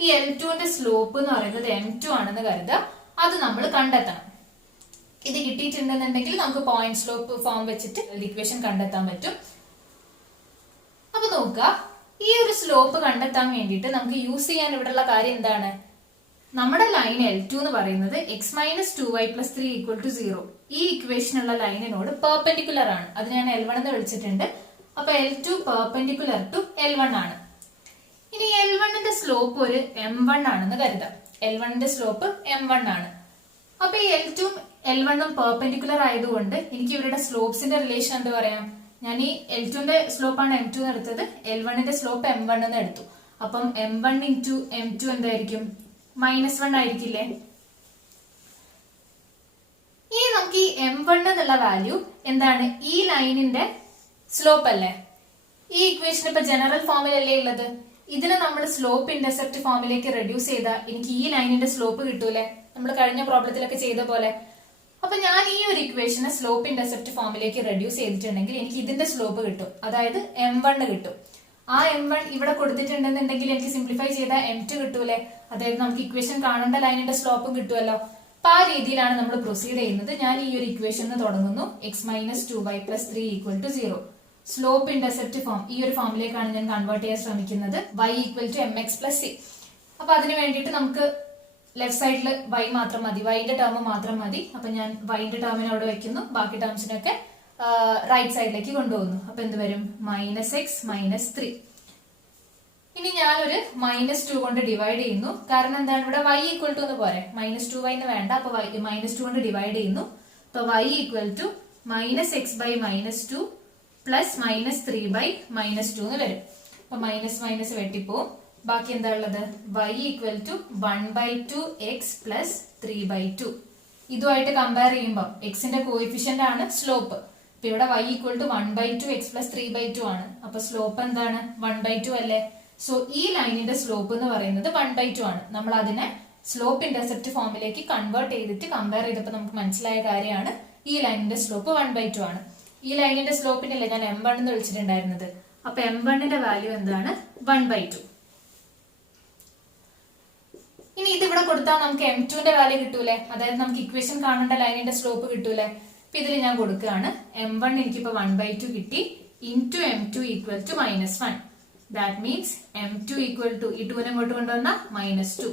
ഈ L2ന്റെ സ്ലോപ്പ് എന്ന് പറയുന്നത് m2 ആണെന്ന് കരുതുക. അത് നമ്മൾ കണ്ടെത്തണം. ഇത് കിട്ടിയിട്ടുണ്ടെന്നുണ്ടെങ്കിൽ നമുക്ക് പോയിന്റ് സ്ലോപ്പ് ഫോം വെച്ചിട്ട് ഇക്വേഷൻ കണ്ടെത്താൻ പറ്റും. അപ്പൊ നോക്കുക, ഈ ഒരു സ്ലോപ്പ് കണ്ടെത്താൻ വേണ്ടിയിട്ട് നമുക്ക് യൂസ് ചെയ്യാൻ ഇവിടെയുള്ള കാര്യം എന്താണ്, നമ്മുടെ ലൈൻ L2 എന്ന് പറയുന്നത് x minus 2y plus 3 equal to 0. ഈ ഇക്വേഷനുള്ള ലൈനിനോട് പെർപെൻഡിക്കുലർ ആണ്. അത് ഞാൻ L1 എന്ന് വിളിച്ചിട്ടുണ്ട്. അപ്പൊ L2 പെർപെൻഡിക്കുലർ ടു L1 ആണ്. ഇനി L1ന്റെ സ്ലോപ്പ് ഒരു m1 ആണെന്ന് കരുതാം. L1ന്റെ സ്ലോപ്പ് m1 ആണ്. അപ്പൊ ഈ L2 L1ഉം പെർപെൻഡിക്കുലർ ആയതുകൊണ്ട് എനിക്ക് ഇവരുടെ സ്ലോപ്സിന്റെ റിലേഷൻ എന്ത് പറയാം, ഞാൻ ഈ L2ന്റെ സ്ലോപ്പാണ് m2 എന്ന് എടുത്തത്, L1ന്റെ സ്ലോപ്പ് m1 എന്ന് എടുത്തു. അപ്പം m1 ഇൻറ്റു m2 എന്തായിരിക്കും, -1 ആയിരിക്കില്ലേ. ഇനി നമുക്ക് ഈ m1 എന്നുള്ള വാല്യൂ എന്താണ്, ഈ ലൈനിന്റെ സ്ലോപ്പ് അല്ലേ. ഈ ഇക്വേഷൻ ഇപ്പൊ ജനറൽ ഫോമിലല്ലേ ഉള്ളത്. ഇതിനെ നമ്മൾ സ്ലോപ്പ് ഇന്റർസെപ്റ്റ് ഫോമിലേക്ക് റെഡ്യൂസ് ചെയ്താൽ എനിക്ക് ഈ ലൈനിന്റെ സ്ലോപ്പ് കിട്ടൂലേ, നമ്മൾ കഴിഞ്ഞ പ്രോബ്ലത്തിലൊക്കെ ചെയ്ത പോലെ. അപ്പൊ ഞാൻ ഈ ഒരു ഇക്വേഷനെ സ്ലോപ്പ് ഇന്റർസെപ്റ്റ് ഫോമിലേക്ക് റെഡ്യൂസ് ചെയ്തിട്ടുണ്ടെങ്കിൽ എനിക്ക് ഇതിന്റെ സ്ലോപ്പ് കിട്ടും, അതായത് m1 കിട്ടും. ആ m1 ഇവിടെ കൊടുത്തിട്ടുണ്ടെന്നുണ്ടെങ്കിൽ എനിക്ക് സിംപ്ലിഫൈ ചെയ്താൽ m2 കിട്ടൂലേ, അതായത് നമുക്ക് ഇക്വേഷൻ കാണേണ്ട ലൈനിന്റെ സ്ലോപ്പും കിട്ടുമല്ലോ. അപ്പൊ ആ രീതിയിലാണ് നമ്മൾ പ്രൊസീഡ് ചെയ്യുന്നത്. ഞാൻ ഈ ഒരു ഇക്വേഷൻ തുടങ്ങുന്നു, x minus 2y plus 3 equal to 0. Slope intercept form ഈ ഒരു ഫോമിലേക്കാണ് ഞാൻ കൺവേർട്ട് ചെയ്യാൻ ശ്രമിക്കുന്നത്, y equal to mx plus c. അപ്പൊ അതിന് വേണ്ടിയിട്ട് നമുക്ക് ലെഫ്റ്റ് സൈഡിൽ y മാത്രം മതി, yന്റെ ടേം മാത്രം മതി. അപ്പൊ ഞാൻ yന്റെ ടേമിനെ അവിടെ വെക്കുന്നു, ബാക്കി ടേംസിനൊക്കെ റൈറ്റ് സൈഡിലേക്ക് കൊണ്ടുപോകുന്നു. അപ്പൊ എന്ത് വരും? -x -3. ഇനി ഞാനൊരു -2 കൊണ്ട് ഡിവൈഡ് ചെയ്യുന്നു. കാരണം എന്താണ്? ഇവിടെ y ഈക്വൽ ടു എന്ന് പോരെ, -2y എന്ന് വേണ്ട. അപ്പൊ -2 കൊണ്ട് ഡിവൈഡ് ചെയ്യുന്നു. അപ്പൊ y equal to -x/-2 plus -3/-2 എന്ന് വരും. അപ്പൊ മൈനസ് വെട്ടിപ്പോവും. ബാക്കി എന്താ ഉള്ളത്? y equal to 1/2x plus 3/2. ഇതുമായിട്ട് കമ്പയർ ചെയ്യുമ്പോൾ എക്സിന്റെ കോയിഫിഷ്യന്റ് ആണ് സ്ലോപ്പ്. അപ്പൊ ഇവിടെ y equal to 1/2x plus 3/2 ആണ്. അപ്പൊ സ്ലോപ്പ് എന്താണ്? 1/2 അല്ലേ? സോ ഈ ലൈനിന്റെ സ്ലോപ്പ് എന്ന് പറയുന്നത് 1/2 ആണ്. നമ്മൾ അതിനെ സ്ലോപ്പ് ഇന്റർസെപ്റ്റ് ഫോമിലേക്ക് കൺവേർട്ട് ചെയ്തിട്ട് കമ്പയർ ചെയ്തപ്പോൾ നമുക്ക് മനസ്സിലായ കാര്യമാണ് ഈ ലൈനിന്റെ സ്ലോപ്പ് 1/2 ആണ്. ഈ ലൈനിന്റെ സ്ലോപ്പിനല്ലേ ഞാൻ m1 എന്ന് വിളിച്ചിട്ടുണ്ടായിരുന്നത്. അപ്പൊ m1ന്റെ വാല്യൂ എന്താണ്? 1/2. ഇനി ഇത് ഇവിടെ കൊടുത്താൽ നമുക്ക് m2ന്റെ വാല്യൂ കിട്ടൂലേ? അതായത് നമുക്ക് ഇക്വേഷൻ കാണേണ്ട ലൈനിന്റെ സ്ലോപ്പ് കിട്ടൂലേ? അപ്പൊ ഇതിൽ ഞാൻ കൊടുക്കുകയാണ് m1 എനിക്കിപ്പോ 1/2 കിട്ടി into m2 equal to -1. That means m2 equal to ഈ 2 ഇങ്ങോട്ട് കൊണ്ടുവന്ന -2.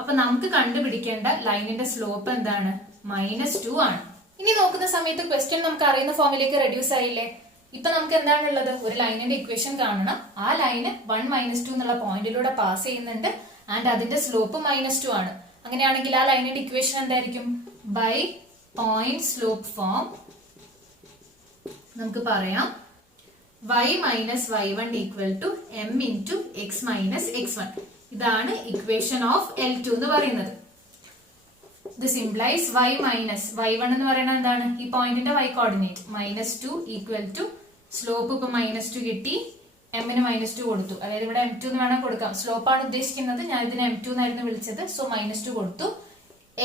അപ്പൊ നമുക്ക് കണ്ടുപിടിക്കേണ്ട ലൈനിന്റെ സ്ലോപ്പ് എന്താണ്? -2 ആണ്. ഇനി നോക്കുന്ന സമയത്ത് ക്വസ്റ്റ്യൻ നമുക്ക് അറിയുന്ന ഫോമിലേക്ക് റെഡ്യൂസ് ആയില്ലേ? ഇപ്പൊ നമുക്ക് എന്താണുള്ളത്? ഒരു ലൈനിന്റെ ഇക്വേഷൻ കാണണം. ആ ലൈന് 1 -2 എന്നുള്ള പോയിന്റിലൂടെ പാസ് ചെയ്യുന്നുണ്ട് ആൻഡ് അതിന്റെ സ്ലോപ്പ് -2 ആണ്. അങ്ങനെയാണെങ്കിൽ ആ ലൈനിന്റെ ഇക്വേഷൻ എന്തായിരിക്കും? ബൈ പോയിന്റ് സ്ലോപ്പ് ഫോം നമുക്ക് പറയാം y minus y1 equal to m into x minus x1. ഇതാണ് ഇക്വേഷൻ ഓഫ് L2 എന്ന് പറയുന്നത്. This implies y minus y1 എന്ന് പറയുന്നത് എന്താണ്? ഈ പോയിന്റിന്റെ y coordinate -2 equal to slope ഇപ്പൊ -2 കിട്ടി, m ന് -2 കൊടുത്തു. അതായത് ഇവിടെ m2 എന്ന് വേണം കൊടുക്കാം. സ്ലോപ്പാണ് ഉദ്ദേശിക്കുന്നത്, ഞാൻ ഇതിനെ m2 എന്നായിരുന്നു വിളിച്ചത്. സോ -2 കൊടുത്തു.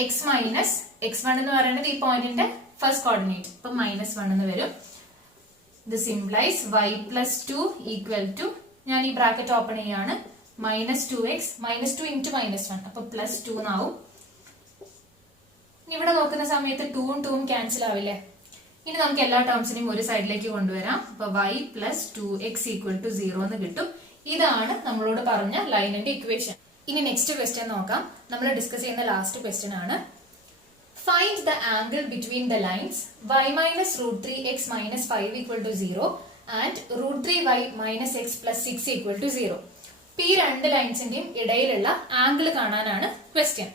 x മൈനസ് x1 എന്ന് പറയുന്നത് ഈ പോയിന്റിന്റെ ഫസ്റ്റ് കോർഡിനേറ്റ്, ഇപ്പൊ -1 എന്ന് വരും. This implies y plus 2 equal to, ഞാൻ ഈ ബ്രാക്കറ്റ് ഓപ്പൺ ചെയ്യാണ്, -2x -2 into -1 അപ്പൊ +2 എന്നാവും. ഇവിടെ നോക്കുന്ന സമയത്ത് 2ഉം 2ഉം ക്യാൻസൽ ആവില്ലേ? ഇനി നമുക്ക് എല്ലാ ടേംസിനെയും ഒരു സൈഡിലേക്ക് കൊണ്ടുവരാം. അപ്പൊ y plus 2x equal to 0 എന്ന് കിട്ടും. ഇതാണ് നമ്മളോട് പറഞ്ഞ ലൈനിന്റെ ഇക്വേഷൻ. ഇനി നെക്സ്റ്റ് ക്വസ്റ്റ്യൻ നോക്കാം. നമ്മൾ ഡിസ്കസ് ചെയ്യുന്ന ലാസ്റ്റ് ക്വസ്റ്റ്യൻ ആണ്. Find the angle between the lines y minus √3x minus 5 equal to 0 and √3y minus x plus 6 equal to 0. ഈ രണ്ട് ലൈൻസിന്റെയും ഇടയിലുള്ള ആംഗിൾ കാണാനാണ് ക്വസ്റ്റ്യൻ.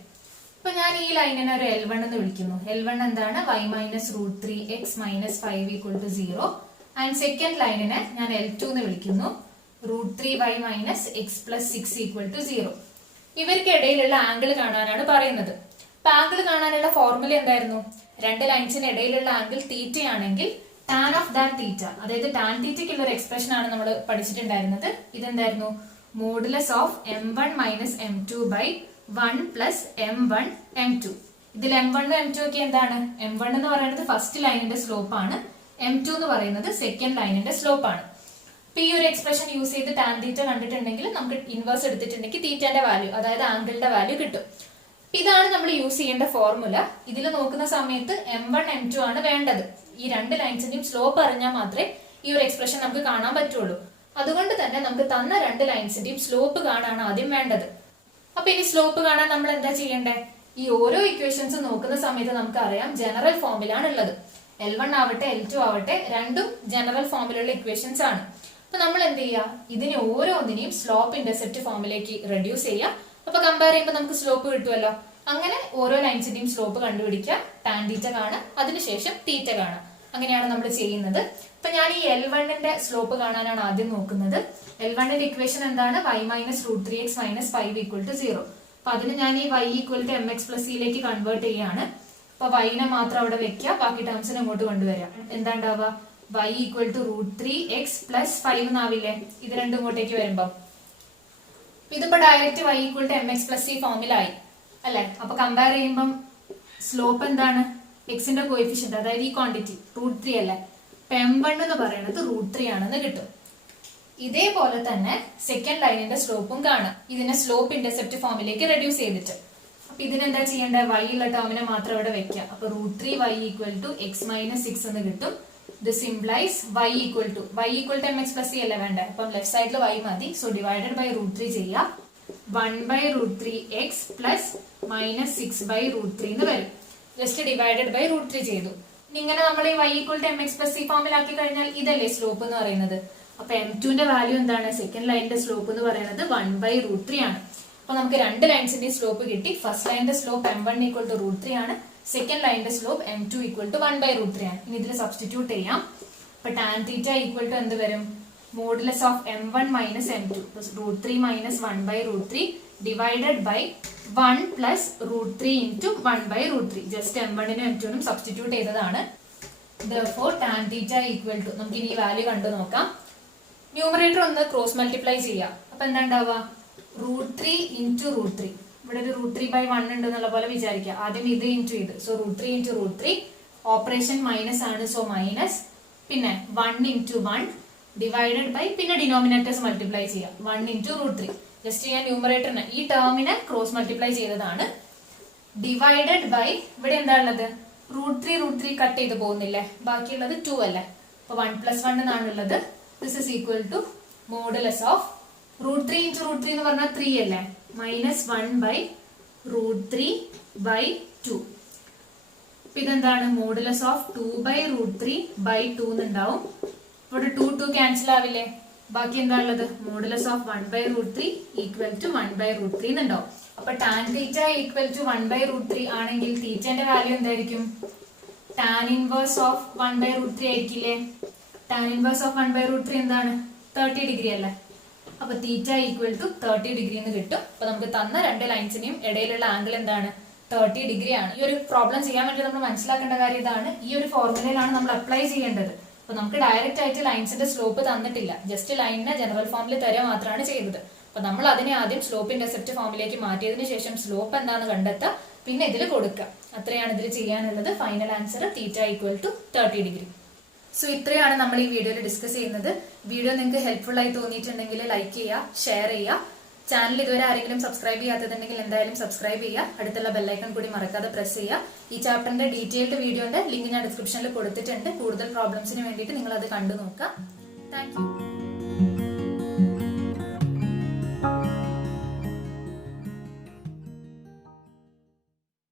അപ്പൊ ഞാൻ ഈ ലൈനിനെ ഒരു L1 എന്ന് വിളിക്കുന്നു. L1 എന്താണ്? y minus √3x minus 5 equal to 0. And second ലൈനിനെ ഞാൻ L2 എന്ന് വിളിക്കുന്നു. √3y minus x plus 6 equal to 0. ഇവർക്ക് ഇടയിലുള്ള ആംഗിൾ കാണാനാണ് പറയുന്നത്. അപ്പൊ ആംഗിൾ കാണാനുള്ള ഫോർമുല എന്തായിരുന്നു? രണ്ട് ലൈൻസിന് ഇടയിലുള്ള ആംഗിൾ തീറ്റയാണെങ്കിൽ ടാൻ ഓഫ് ദാറ്റ് തീറ്റ, അതായത് ടാൻ തീറ്റയ്ക്കുള്ള ഒരു എക്സ്പ്രഷൻ ആണ് നമ്മൾ പഠിച്ചിട്ടുണ്ടായിരുന്നത്. ഇതെന്തായിരുന്നു? Modulus of m1 minus m2 by 1 plus m1 m2. ഇതിൽ m1 m2 ഒക്കെ എന്താണ്? m1 എന്ന് പറയുന്നത് ഫസ്റ്റ് ലൈനിന്റെ സ്ലോപ്പ് ആണ്, m2 എന്ന് പറയുന്നത് സെക്കൻഡ് ലൈനിന്റെ സ്ലോപ്പ് ആണ്. അപ്പൊ ഈ ഒരു എക്സ്പ്രഷൻ യൂസ് ചെയ്ത് ടാൻ തീറ്റ കണ്ടിട്ടുണ്ടെങ്കിൽ നമുക്ക് ഇൻവേഴ്സ് എടുത്തിട്ടുണ്ടെങ്കിൽ തീറ്റന്റെ വാല്യൂ, അതായത് ആംഗിളിന്റെ വാല്യൂ കിട്ടും. ഇതാണ് നമ്മൾ യൂസ് ചെയ്യേണ്ട ഫോർമുല. ഇതിൽ നോക്കുന്ന സമയത്ത് m1 m2 ആണ് വേണ്ടത്. ഈ രണ്ട് ലൈൻസിന്റെയും സ്ലോപ്പ് അറിഞ്ഞാൽ മാത്രമേ ഈ ഒരു എക്സ്പ്രഷൻ നമുക്ക് കാണാൻ പറ്റുള്ളൂ. അതുകൊണ്ട് തന്നെ നമുക്ക് തന്ന രണ്ട് ലൈൻസിന്റെയും സ്ലോപ്പ് കാണാനാണ് ആദ്യം വേണ്ടത്. അപ്പൊ ഇനി സ്ലോപ്പ് കാണാൻ നമ്മൾ എന്താ ചെയ്യേണ്ടേ? ഈ ഓരോ ഇക്വേഷൻസ് നോക്കുന്ന സമയത്ത് നമുക്ക് അറിയാം ജനറൽ ഫോമിലാണ് ഉള്ളത്. L1 ആവട്ടെ L2 ആവട്ടെ രണ്ടും ജനറൽ ഫോമിലുള്ള ഇക്വേഷൻസ് ആണ്. അപ്പൊ നമ്മൾ എന്ത് ചെയ്യുക? ഇതിനെ ഓരോന്നിനെയും സ്ലോപ്പ് ഇന്റർസെപ്റ്റ് ഫോമിലേക്ക് റെഡ്യൂസ് ചെയ്യുക. അപ്പൊ കമ്പയർ ചെയ്യുമ്പോൾ നമുക്ക് സ്ലോപ്പ് കിട്ടുമല്ലോ. അങ്ങനെ ഓരോ ലൈൻസിന്റെയും സ്ലോപ്പ് കണ്ടുപിടിക്കുക, ടാൻ തീറ്റ കാണാം, അതിനുശേഷം തീറ്റ കാണാം. അങ്ങനെയാണ് നമ്മൾ ചെയ്യുന്നത്. അപ്പൊ ഞാൻ ഈ L1ന്റെ സ്ലോപ്പ് കാണാനാണ് ആദ്യം നോക്കുന്നത്. L1ന്റെ ഇക്വേഷൻ എന്താണ്? y minus √3x minus 5 equal to 0. അപ്പൊ അതിന് ഞാൻ ഈ y equal to mx plus സിയിലേക്ക് കൺവേർട്ട് ചെയ്യാണ്. അപ്പൊ y-നെ മാത്രം അവിടെ വെക്കുക, ബാക്കി ടേംസിനെ ഇങ്ങോട്ട് കൊണ്ടുവരിക. എന്താ ഉണ്ടാവുക? y equal to √3x plus 5 എന്നാവില്ലേ ഇത് രണ്ടും ഇങ്ങോട്ടേക്ക് വരുമ്പോ? ഇതിപ്പോ direct y equal to mx plus C ഫോമിലായി അല്ലെ? അപ്പൊ കമ്പയർ ചെയ്യുമ്പം സ്ലോപ്പ് എന്താണ്? എക്സിന്റെ കോയിഫിഷ്യന്റ്, അതായത് ഈ ക്വാണ്ടിറ്റി √3 അല്ലെ? അപ്പൊ m1 എന്ന് പറയുന്നത് √3 ആണെന്ന് കിട്ടും. ഇതേപോലെ തന്നെ സെക്കൻഡ് ലൈനിന്റെ സ്ലോപ്പും കാണാം, ഇതിനെ സ്ലോപ്പ് ഇന്റർസെപ്റ്റ് ഫോമിലേക്ക് റെഡ്യൂസ് ചെയ്തിട്ട്. അപ്പൊ ഇതിനെന്താ ചെയ്യേണ്ടത്? y ഉള്ള ടേമിനെ മാത്രം ഇവിടെ വെക്കുക. അപ്പൊ √3y equal to x minus 6 എന്ന് കിട്ടും. This implies y equal to mx plus c അല്ലേ വേണ്ടേ? അപ്പം ലെഫ്റ്റ് സൈഡിൽ y മതി. സോ ഡിവൈഡഡ് ബൈ √3 ചെയ്യാം. 1/√3x പ്ലസ് -6/√3 എന്ന് വരും. ജസ്റ്റ് ഡിവൈഡഡ് ബൈ √3 ചെയ്തു. ഇങ്ങനെ നമ്മൾ ഈ y equal to M X plus C ഫോമിലാക്കി കഴിഞ്ഞാൽ ഇതല്ലേ സ്ലോപ്പ് എന്ന് പറയുന്നത്. അപ്പൊ m2ന്റെ വാല്യൂ എന്താണ്? സെക്കൻഡ് ലൈനിന്റെ സ്ലോപ്പ് എന്ന് പറയുന്നത് 1/√3 ആണ്. അപ്പൊ നമുക്ക് രണ്ട് ലൈൻസിന്റെയും സ്ലോപ്പ് കിട്ടി. ഫസ്റ്റ് ലൈനിന്റെ സ്ലോപ്പ് m1 ഈക്വൽ ടു √3 ആണ്. സെക്കൻഡ് ലൈനിന്റെ സ്ലോപ്പ് m2 ഈക്വൽ ടു 1/√3 ആണ്. ഇനി ഇതിൽ സബ്സ്റ്റിറ്റ്യൂട്ട് ചെയ്യാം. അപ്പൊ ടാൻ തീറ്റ ഈക്വൽ ടു എന്ത് വരും? Modulus of m1 minus m2 √3 minus 1/√3 divided by 1 plus √3 into 1/√3. Just m1നും m2നും സബ്സ്റ്റിറ്റ്യൂട്ട് ചെയ്തതാണ്. Therefore tan theta equal to നമുക്ക് ഇനി ഈ വാല്യൂ കണ്ടു നോക്കാം. ന്യൂമറേറ്റർ ഒന്ന് ക്രോസ് മൾട്ടിപ്ലൈ ചെയ്യാം. അപ്പൊ എന്താ ഉണ്ടാവുക? √3 ഇൻറ്റു √3. ഇവിടെ ഒരു √3/1 ഉണ്ട് എന്നുള്ള പോലെ വിചാരിക്കുക. ആദ്യം ഇത് ഇൻറ്റു ഇത്. So √3 into √3. ഓപ്പറേഷൻ മൈനസ് ആണ്, സോ മൈനസ്. പിന്നെ 1 ഇൻറ്റു 1 ഡിവൈഡഡ് ബൈ, പിന്നെ ഡിനോമിനേറ്റേഴ്സ് മൾട്ടിപ്ലൈ ചെയ്യാം. 1 ഇൻറ്റു √3. ജസ്റ്റ് ഞാൻ ന്യൂമറേറ്ററിന് ഈ ടേമിനെ ക്രോസ് മൾട്ടിപ്ലൈ ചെയ്തതാണ്. ഡിവൈഡഡ് ബൈ, ഇവിടെ എന്താ ഉള്ളത്? √3 കട്ട് ചെയ്ത് പോകുന്നില്ലേ? ബാക്കിയുള്ളത് 2 അല്ലേ? അപ്പൊ 1 + 1 എന്നാണുള്ളത്. This is equal to modulus of √3 into √3 എന്ന് പറഞ്ഞാൽ 3 അല്ലേ? മൈനസ് 1/√3/2. അപ്പൊ ഇതെന്താണ്? മോഡുലസ് ഓഫ് 2/√3/2 എന്നുണ്ടാവും. ഇവിടെ 2 ക്യാൻസൽ ആവില്ലേ? ബാക്കി എന്താ ഉള്ളത്? മോഡുലസ് ഓഫ് 1/√3 ഈക്വൽ ടു 1/√3 എന്നുണ്ടാവും. അപ്പൊ ടാൻ തീറ്റ ഈക്വൽ ടു 1/√3 ആണെങ്കിൽ തീറ്റന്റെ വാല്യൂ എന്തായിരിക്കും? ടാൻ ഇൻവേഴ്സ് ഓഫ് 1/√3 ആയിരിക്കില്ലേ? ടാൻ ഇൻവേഴ്സ് ഓഫ് 1/√3 എന്താണ്? 30 ഡിഗ്രി അല്ലേ? അപ്പൊ തീറ്റ ഈക്വൽ ടു 30 ഡിഗ്രി എന്ന് കിട്ടും. അപ്പൊ നമുക്ക് തന്ന രണ്ട് ലൈൻസിനെയും ഇടയിലുള്ള ആംഗിൾ എന്താണ്? 30 ഡിഗ്രി ആണ്. ഈ ഒരു പ്രോബ്ലം ചെയ്യാൻ വേണ്ടി നമ്മൾ മനസ്സിലാക്കേണ്ട കാര്യം ഇതാണ്. ഈ ഒരു ഫോർമുലയിലാണ് നമ്മൾ അപ്ലൈ ചെയ്യേണ്ടത്. അപ്പൊ നമുക്ക് ഡയറക്റ്റ് ആയിട്ട് ലൈൻസിന്റെ സ്ലോപ്പ് തന്നിട്ടില്ല. ജസ്റ്റ് ലൈനിനെ ജനറൽ ഫോമിൽ തരിക മാത്രമാണ് ചെയ്തത്. അപ്പൊ നമ്മൾ അതിനെ ആദ്യം സ്ലോപ്പ് ഇന്റർസെപ്റ്റ് ഫോമിലേക്ക് മാറ്റിയതിനു ശേഷം സ്ലോപ്പ് എന്താണെന്ന് കണ്ടെത്തുക, പിന്നെ ഇതിൽ കൊടുക്കുക. അത്രയാണ് ഇതിൽ ചെയ്യാനുള്ളത്. Final answer theta equal to 30 degree. So ഇത്രയാണ് നമ്മൾ ഈ വീഡിയോയിൽ ഡിസ്കസ് ചെയ്യുന്നത്. വീഡിയോ നിങ്ങൾക്ക് ഹെൽപ്ഫുൾ ആയി തോന്നിയിട്ടുണ്ടെങ്കിൽ ലൈക്ക് ചെയ്യുക, ഷെയർ ചെയ്യുക. ചാനൽ ഇതുവരെ ആരെങ്കിലും സബ്സ്ക്രൈബ് ചെയ്യാത്തതുണ്ടെങ്കിൽ എന്തായാലും സബ്സ്ക്രൈബ് ചെയ്യുക. അടുത്തുള്ള ബെല്ലൈക്കൺ കൂടി മറക്കാതെ പ്രസ് ചെയ്യുക. ഈ ചാപ്റ്ററിന്റെ ഡീറ്റെയിൽഡ് വീഡിയോന്റെ ലിങ്ക് ഞാൻ ഡിസ്ക്രിപ്ഷനിൽ കൊടുത്തിട്ടുണ്ട്. കൂടുതൽ പ്രോബ്ലംസിന് വേണ്ടിയിട്ട് നിങ്ങൾ അത് കണ്ടു നോക്കുക. Thank you.